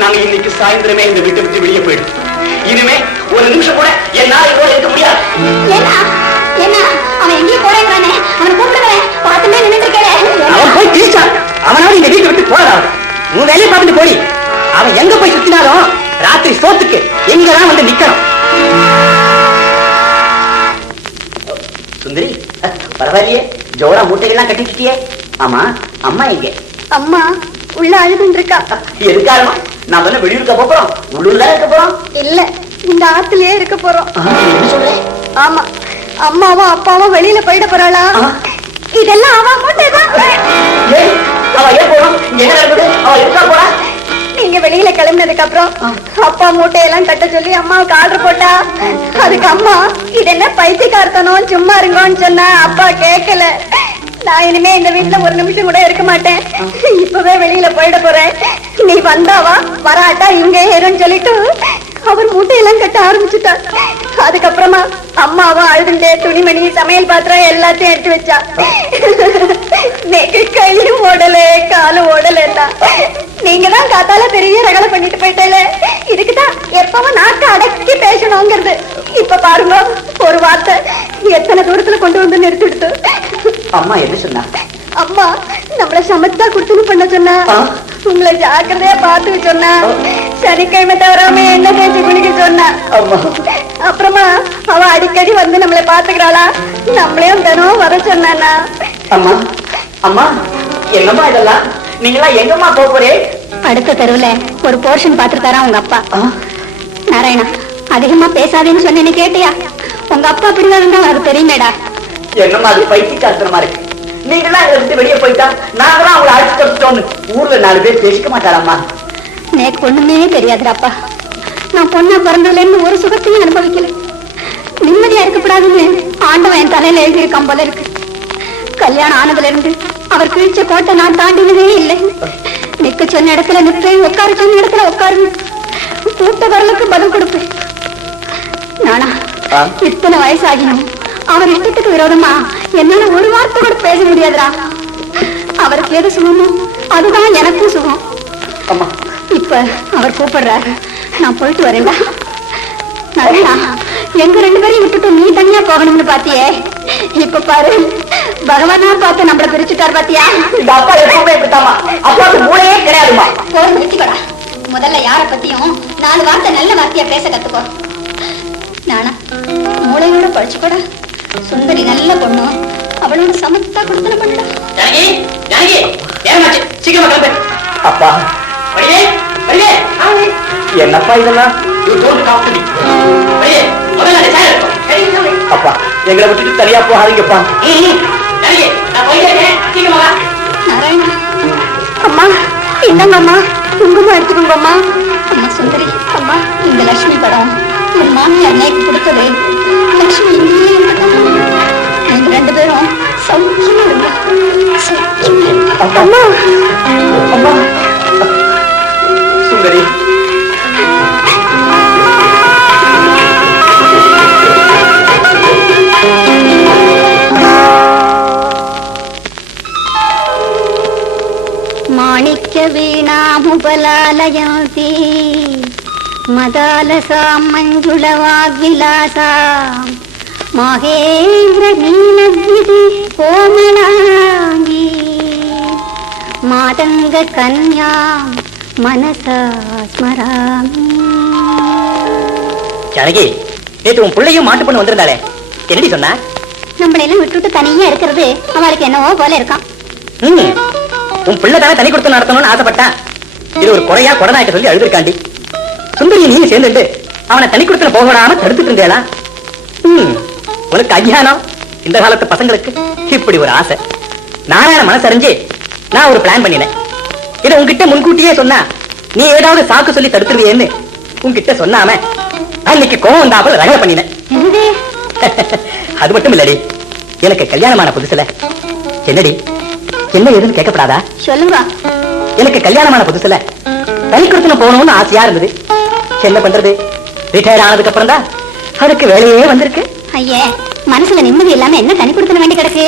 நாங்க இன்னைக்கு சாயந்தரமே இந்த வீட்டை விட்டு வெளியே போயிடும். இனிமே ஒரு நிமிஷம் கூட என்னால கூட இருக்க முடியாது. என்ன என்ன அவன் எங்கேயும் போறேங்கிறானே, அவனை கூப்பிடுறேன். பார்த்துமே நின்றுட்டு இருக்கேன். அவன் போய் கிழிச்சான். அவனால இந்த வீட்டை விட்டு போறான். உன் வேலையை பார்த்துட்டு போய் அவன் எங்க போய் சுத்தினாலும் ராத்திரி சோத்துக்கு எங்கதான் வந்து நிக்கணும். சுந்தரி, பரவாயில்லையே, ஜோரா மூட்டைகள்லாம் கட்டிக்கிட்டியே. ஆமா, அம்மா எங்க? அம்மா உள்ள அழுதுன்னு இருக்கா. எது காரணம்? நான் வந்து வெளியூருக்க போறோம், உள்ளூர்ல இருக்க போறோம். இல்ல, இந்த ஆத்துலயே இருக்க போறோம். என்ன சொல்றேன்? ஆமா, அம்மாவும் அப்பாவும் வெளியில போயிட போறாளா. இதெல்லாம் அவன் மூட்டைதான். அவ ஏன் போறோம்? என்ன நடக்குது? அவ இருக்கா போறா? நீங்க வெளியில கிளம்பினதுக்கு அப்புறம் அப்பா மூட்டையெல்லாம் கட்ட சொல்லி அம்மாவுக்கு ஆர்டர் போட்டா, அதுக்கு அம்மா இது என்ன பைத்தியக்காரத்தனம், சும்மா இருங்கன்னு சொன்னா அப்பா கேட்கல. நான் இனிமே இந்த வீட்டுல ஒரு நிமிஷம் கூட இருக்க மாட்டேன். இப்பவே வெளியில போயிட போறேன். நீ வந்தாவா வராட்டா இங்க ஏறுன்னு சொல்லிட்டு அவர் மூட்டையெல்லாம் கட்ட ஆரம்பிச்சுட்டா. அதுக்கப்புறமா அம்மாவும் அழுதுண்டே துணிமணி சமையல் பாத்திரம் எல்லாத்தையும் எடுத்து வச்சா. நேற்று கையும் ஓடல காலும் ஓடலன்னா நீங்க தான் காத்தால பெரிய ரகலை பண்ணிட்டு போயிட்டேல. இதுக்குதான் எப்பவும் நாக்கு அடக்கி பேசணுங்கிறது. இப்ப பாருங்க, ஒரு வார்த்தை எத்தனை தூரத்துல கொண்டு வந்து நிறுத்திடுத்து. அம்மா என்ன சொன்னா? அம்மா நம்மள சமத்தா குடுத்துன்னு பண்ண சொன்னா, உங்களை ஜாக்கிரதையா பாத்துக்க சொன்னா, சனிக்கிழமை தவறாம என்ன தேய்ச்சி குளிக்க சொன்னா. அப்புறமா அவ அடிக்கடி வந்து நம்மளை பாத்துக்கிறாளா, நம்மளையும் தினம் வர சொன்னானா. அம்மா அம்மா, என்னம்மா இதெல்லாம்? நீங்களா எங்கம்மா போறே? அடுத்த தெருவுல ஒரு போர்ஷன் பாத்துருக்காரா உங்க அப்பா. நாராயணா, அதிகமா பேசாதேன்னு சொன்னேன்னு கேட்டியா? உங்க அப்பா அப்படிதான் உனக்கு தெரியுமேடா. என்னம்மா அது பைத்தியக்காரத்தனமா இருக்கு. நீங்களா இதை விட்டு வெளியே போயிட்டா நாங்களாம் அவங்களை அழைச்சு தப்பிட்டோன்னு ஊர்ல 4 பேர் பேசிக்க மாட்டாராம்மா. எனக்கு ஒண்ணுமே தெரியாதுடாப்பா. நான் பொண்ணா பிறந்ததுல இருந்து ஒரு சுகத்தையும் அனுபவிக்கல. நிம்மதியா இருக்கக்கூடாதுன்னு ஆண்டவன் என் தலையில எழுதியிருக்கான் போல இருக்கு. கல்யாணம் ஆனதுல இருந்து அவர் கிழிச்ச கோட்டை நான் தாண்டினதே இல்லை. நிக்க சொன்ன இடத்துல நிற்பேன், உட்கார சொன்ன இடத்துல உட்காருவேன், கூட்ட வரலுக்கு பதில் கொடுப்பேன். நானா இத்தனை வயசாகினும் அவர் இஷ்டத்துக்கு விரோதமா என்னால ஒரு வார்த்தை கூட பேச முடியாதுடா. அவருக்கு எது சுகமோ அதுதான் எனக்கும் சுகம். இப்ப அவர் கூப்பிடுறாரு, நான் போயிட்டு வரேன்டா. நல்லா எங்க 2 பேரையும் விட்டுட்டு நீ தனியா போகணும்னு பாத்தியே, இப்ப பாரு பகவானா பார்த்து நம்மள பிரிச்சுட்டார் பாத்தியா. அப்பா எப்பவுமே இப்படித்தாமா, அப்பாவுக்கு மூளையே கிடையாதுமா. போர் நிறுத்திக்கடா. முதல்ல யார பத்தியும் 4 வார்த்தை நல்ல வார்த்தையா பேச கத்துக்கோ. நானா மூளையோட படிச்சுக்கோடா. சுந்தரி நல்ல பொண்ணு, அவளோட சமத்தா கொடுத்தன பண்ணடா. ஜானகி, ஜானகி, ஏமாச்சு, சீக்கிரமா கிளம்பு. அப்பா, வழியே, வழியே. என்னப்பா இதெல்லாம்? You don't talk to me. வழியே, முதல்ல அந்த சாயல் இருக்கும். அப்பா, எங்களை விட்டுட்டு தனியா போகாதீங்கப்பா. ஜானகி, நான் போயிட்டேன், சீக்கிரமா வா. நாராயணா, அம்மா இந்தாங்க அம்மா, குங்குமம் எடுத்துக்கோங்க அம்மா. அம்மா சுந்தரி, அம்மா இந்த லட்சுமி படம் என் மாமியார் நேக்கு கொடுத்தது. லட்சுமி இங்கேயே இருக்கட்டும். நீங்க 2 பேரும் சௌக்கியமா இருங்க. அம்மா, அம்மா, சுந்தரி. மாணிக்க வீணாமுபலாலயாதி மதாலசா மஞ்சுள வாக்விலாசா மகேந்திர நீலகிரி கோமலாங்கி மாதங்க கன்யா மனசா ஸ்மராமி. ஜானகி, நேற்று உன் பிள்ளையும் மாட்டு பண்ண வந்திருந்தாளே, என்னடி சொன்னா? நம்மள எல்லாம் விட்டுட்டு தனியா இருக்கிறது அவளுக்கு என்னவோ போல இருக்கான். உன் பிள்ளை தானே தனி கொடுத்து நடத்தணும்னு ஆசைப்பட்டா. இது ஒரு குறையா கொடநாய்க்க சொல்லி அழுதுருக்காண்டி. சுந்தரி நீ சேர்ந்துட்டு அவனை தனி கொடுத்துல போக விடாம தடுத்துட்டு இருந்தேளா? உனக்கு அஜ்ஞானம். இந்த காலத்து பசங்களுக்கு இப்படி ஒரு ஆசை. நாராயண மனசறிஞ்சு நான் ஒரு பிளான் பண்ணினேன். இதை உன்கிட்ட முன்கூட்டியே சொன்னா நீ ஏதாவது சாக்கு சொல்லி தடுத்துருவியேன்னு உன்கிட்ட சொன்னாம அன்னைக்கு கோவம் வந்தாப்புல ரகலை பண்ணினேன். அது மட்டும் இல்லடி, எனக்கு கல்யாணமான புதுசுல என்னடி என்ன ஏதுன்னு கேட்கப்படாதா? சொல்லுங்க. எனக்கு கல்யாணமான புதுசுல பள்ளிக்கூடத்துல போகணும்னு ஆசையா இருந்தது. என்ன பண்றது, ரிட்டையர் ஆனதுக்கு அப்புறம் தான் அதுக்கு வேலையே வந்திருக்கு. ஐயே, மனசுல நிம்மதி இல்லாம என்ன தனி கொடுத்துட வேண்டி கிடக்கு.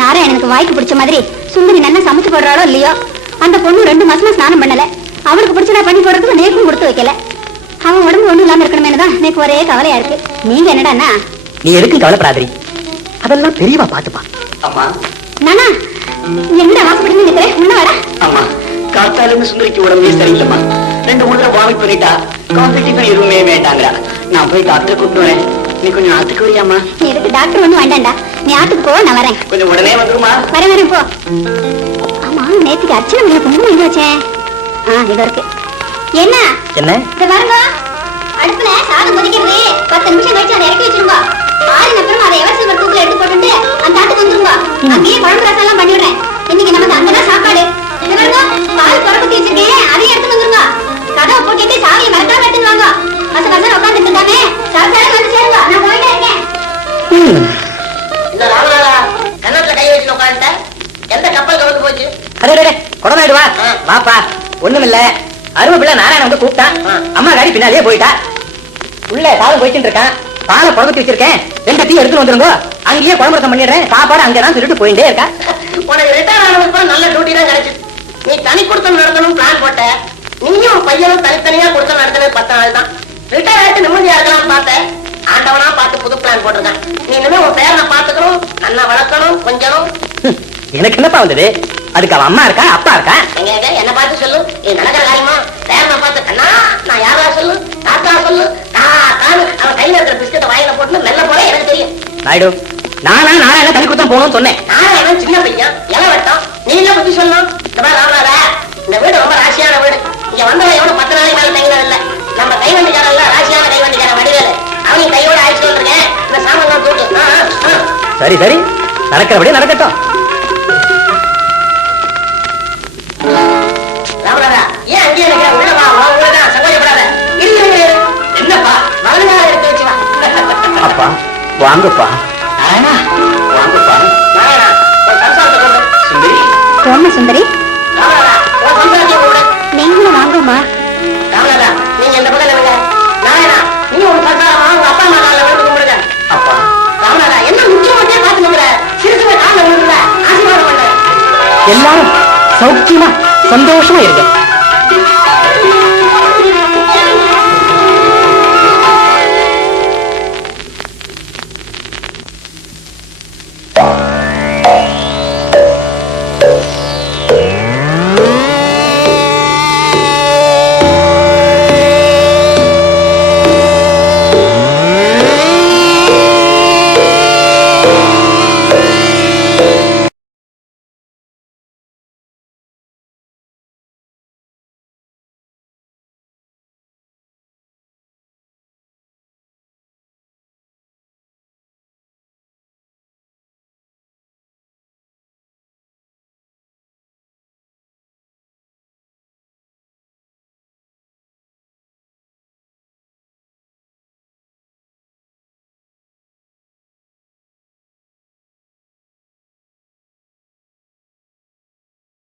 நாராயணனுக்கு வாய்க்கு பிடிச்ச மாதிரி சுந்தரி நல்லா சமைச்சு போடுறாளோ இல்லையோ, அந்த பொண்ணு 2 மாசமா ஸ்நானம் பண்ணல. அவளுக்கு பிடிச்சதா பண்ணி போடுறதுக்கு நேக்கும் கொடுத்து வைக்கல. அவன் உடம்பு ஒண்ணும் இல்லாம இருக்கணுமே தான் எனக்கு ஒரே கவலையா இருக்கு. நீங்க என்னடான்னா? நீ எதுக்கும் கவலைப்படாதீ, அதெல்லாம் பெரியவா பாத்துப்பா. அம்மா நானா என்ன வாசப்படி நிக்கிறேன், உள்ள வாடா. அம்மா, காத்தால இருந்து சுந்தரிக்கு உடம்பே சரியில்லைம்மா. 2-3 தடவை வாமிட் பண்ணிட்டா. காஃபி டிஃபன் எதுவுமே வேண்டாங்கிறா. நான் போய் டாக்டரை கூப்பிட்டு வரேன். நீ கொஞ்சம் ஆத்துக்கு வரியாமா? நீ எதுக்கு டாக்டர் ஒண்ணும் வேண்டாம்டா, நீ ஆத்துக்கு போ, நான் வரேன். கொஞ்சம் உடனே வந்துருமா? வரேன் போ. ஆமா, நேத்துக்கு அர்ச்சனை பண்ண குங்குமம் எங்க வச்சேன்? இது இருக்கு. என்ன என்ன இது பாருங்க, அடுப்புல சாதம் கொதிக்கிறது. 10 நிமிஷம் கழிச்சு அதை இறக்கி வச்சிருங்க. ஆறின அப்புறம் அதை எவசியம் தூக்கில எடுத்து போட்டுட்டு அந்த ஆட்டுக்கு வந்துருங்க. அங்கேயே குழம்பு ரசம் எல்லாம் பண்ணிடுறேன். இன்னைக்கு நமக்கு அங்கதான் சாப்பாடு. இது பாருங்க, பால் குறப்பத்தி வச்சிருக்கேன், அதையும் எடுத்து வந்துருங்க. கதவை போட்டுட்டு சாவியை மறக்காம எடுத்துன்னு வாங்க. பச பசங்க உட்காந்துட்டு இருக்காமே, சாப்பிட்டாலும் வந்து சேருங்க. நான் போயிட்டே இருக்கேன். இந்த ராமநாதா கன்னத்துல கை வச்சு உட்காந்துட்ட, எந்த கப்பல் கவுந்து போச்சு? அரே குடமாயிடு வா. வாப்பா, ஒண்ணுமில்ல. அருமை பிள்ளை நாராயணன் வந்து கூப்பிட்டான். அம்மா காரி பின்னாலேயே போயிட்டா. உள்ள சாதம் போயிட்டு இருக்கான். பாலை புடம்பத்தி வச்சிருக்கேன், 2 டீ எடுத்துட்டு வந்துருங்க. அங்கேயே குழம்பு ரசம் பண்ணிடுறேன். சாப்பாடு அங்கதான் சொல்லிட்டு போயிட்டே இருக்கா. உனக்கு ரிட்டையர் ஆனதுக்கு நல்ல டியூட்டி தான் கிடைச்சு. நீ தனி கொடுத்தம் நடத்தணும் பிளான் போட்ட. நீயும் பையனும் தனித்தனியா கொடுத்தம் நடத்தினது 10 நாள் தான். ரிட்டையர் ஆயிட்டு நிம்மதியா இருக்கலாம் பார்த்தேன். ஆண்டவனா பார்த்து புது பிளான் போட்டிருக்கேன். நீ இனிமே உன் பேரனை பார்த்துக்கணும், நல்லா வளர்க்கணும், கொஞ்சம். எனக்கு என்னப்பா வந்தது? அதுக்கு அவன் அம்மா இருக்கா, அப்பா இருக்கா? எங்க என்ன பார்த்து சொல்லு, இது நடக்கிற காரியமா? பேரனை பார்த்து கண்ணா நான் யாரா சொல்லு, தாத்தா சொல்லு, தானு அவன் கையில இருக்கிற பிஸ்கட்டை வாயில போட்டு மெல்ல போல எனக்கு தெரியும். நாயுடு, நாராயண தனி கொடுத்தம் போகணும்னு சொன்னேன். நாராயணன் சின்ன பையன், இலை வெட்டம். நீ என்ன புத்தி சொல்லணும்? ராமநாதா, இந்த வீடு ரொம்ப ராசியான வீடு. இங்க வந்தவன் எவனும் 10 நாளைக்கு மேல தங்கினது இல்ல. நம்ம கைவண்டிக்காரன் ராசியான கைவண்டிக்காரன் வடிவேலு, அவனையும் கையோட அழைச்சிட்டு வந்திருக்கேன். இந்த சாமான் தூட்டு. சரி சரி, நடக்கிறபடியே நடக்கட்டும். ராமநாதா, ஏன் அங்கேயே நிக்கிற? உள்ள வா, உள்ளதான் சங்கோஜப்படாத. என்னப்பா மகனாக எடுத்து வச்சு வா. அப்பா வாங்கப்பா. நாராயணா வாங்கப்பா. நாராயணா, ஒரு சம்சாரத்தை கொண்டு. சுந்தரி, போன சுந்தரி, ராமநாதா, ஒரு சம்சாரத்தை கொண்டு. நீங்களும் வாங்கம்மா. ராமநாதா, நீங்க இந்த பக்கம் நில்லுங்க. நாராயணா, நீங்க ஒரு சம்சாரமா உங்க அப்பா அம்மா காலில் விழுந்து கும்பிடுங்க. அப்பா. ராமநாதா, என்ன முக்கியமாட்டே பார்த்து நிக்கிற? சிறுசுமே காலில் விழுந்துற, ஆசீர்வாதம் பண்ண. எல்லாரும் சௌக்கியமா சந்தோஷமா இருக்க.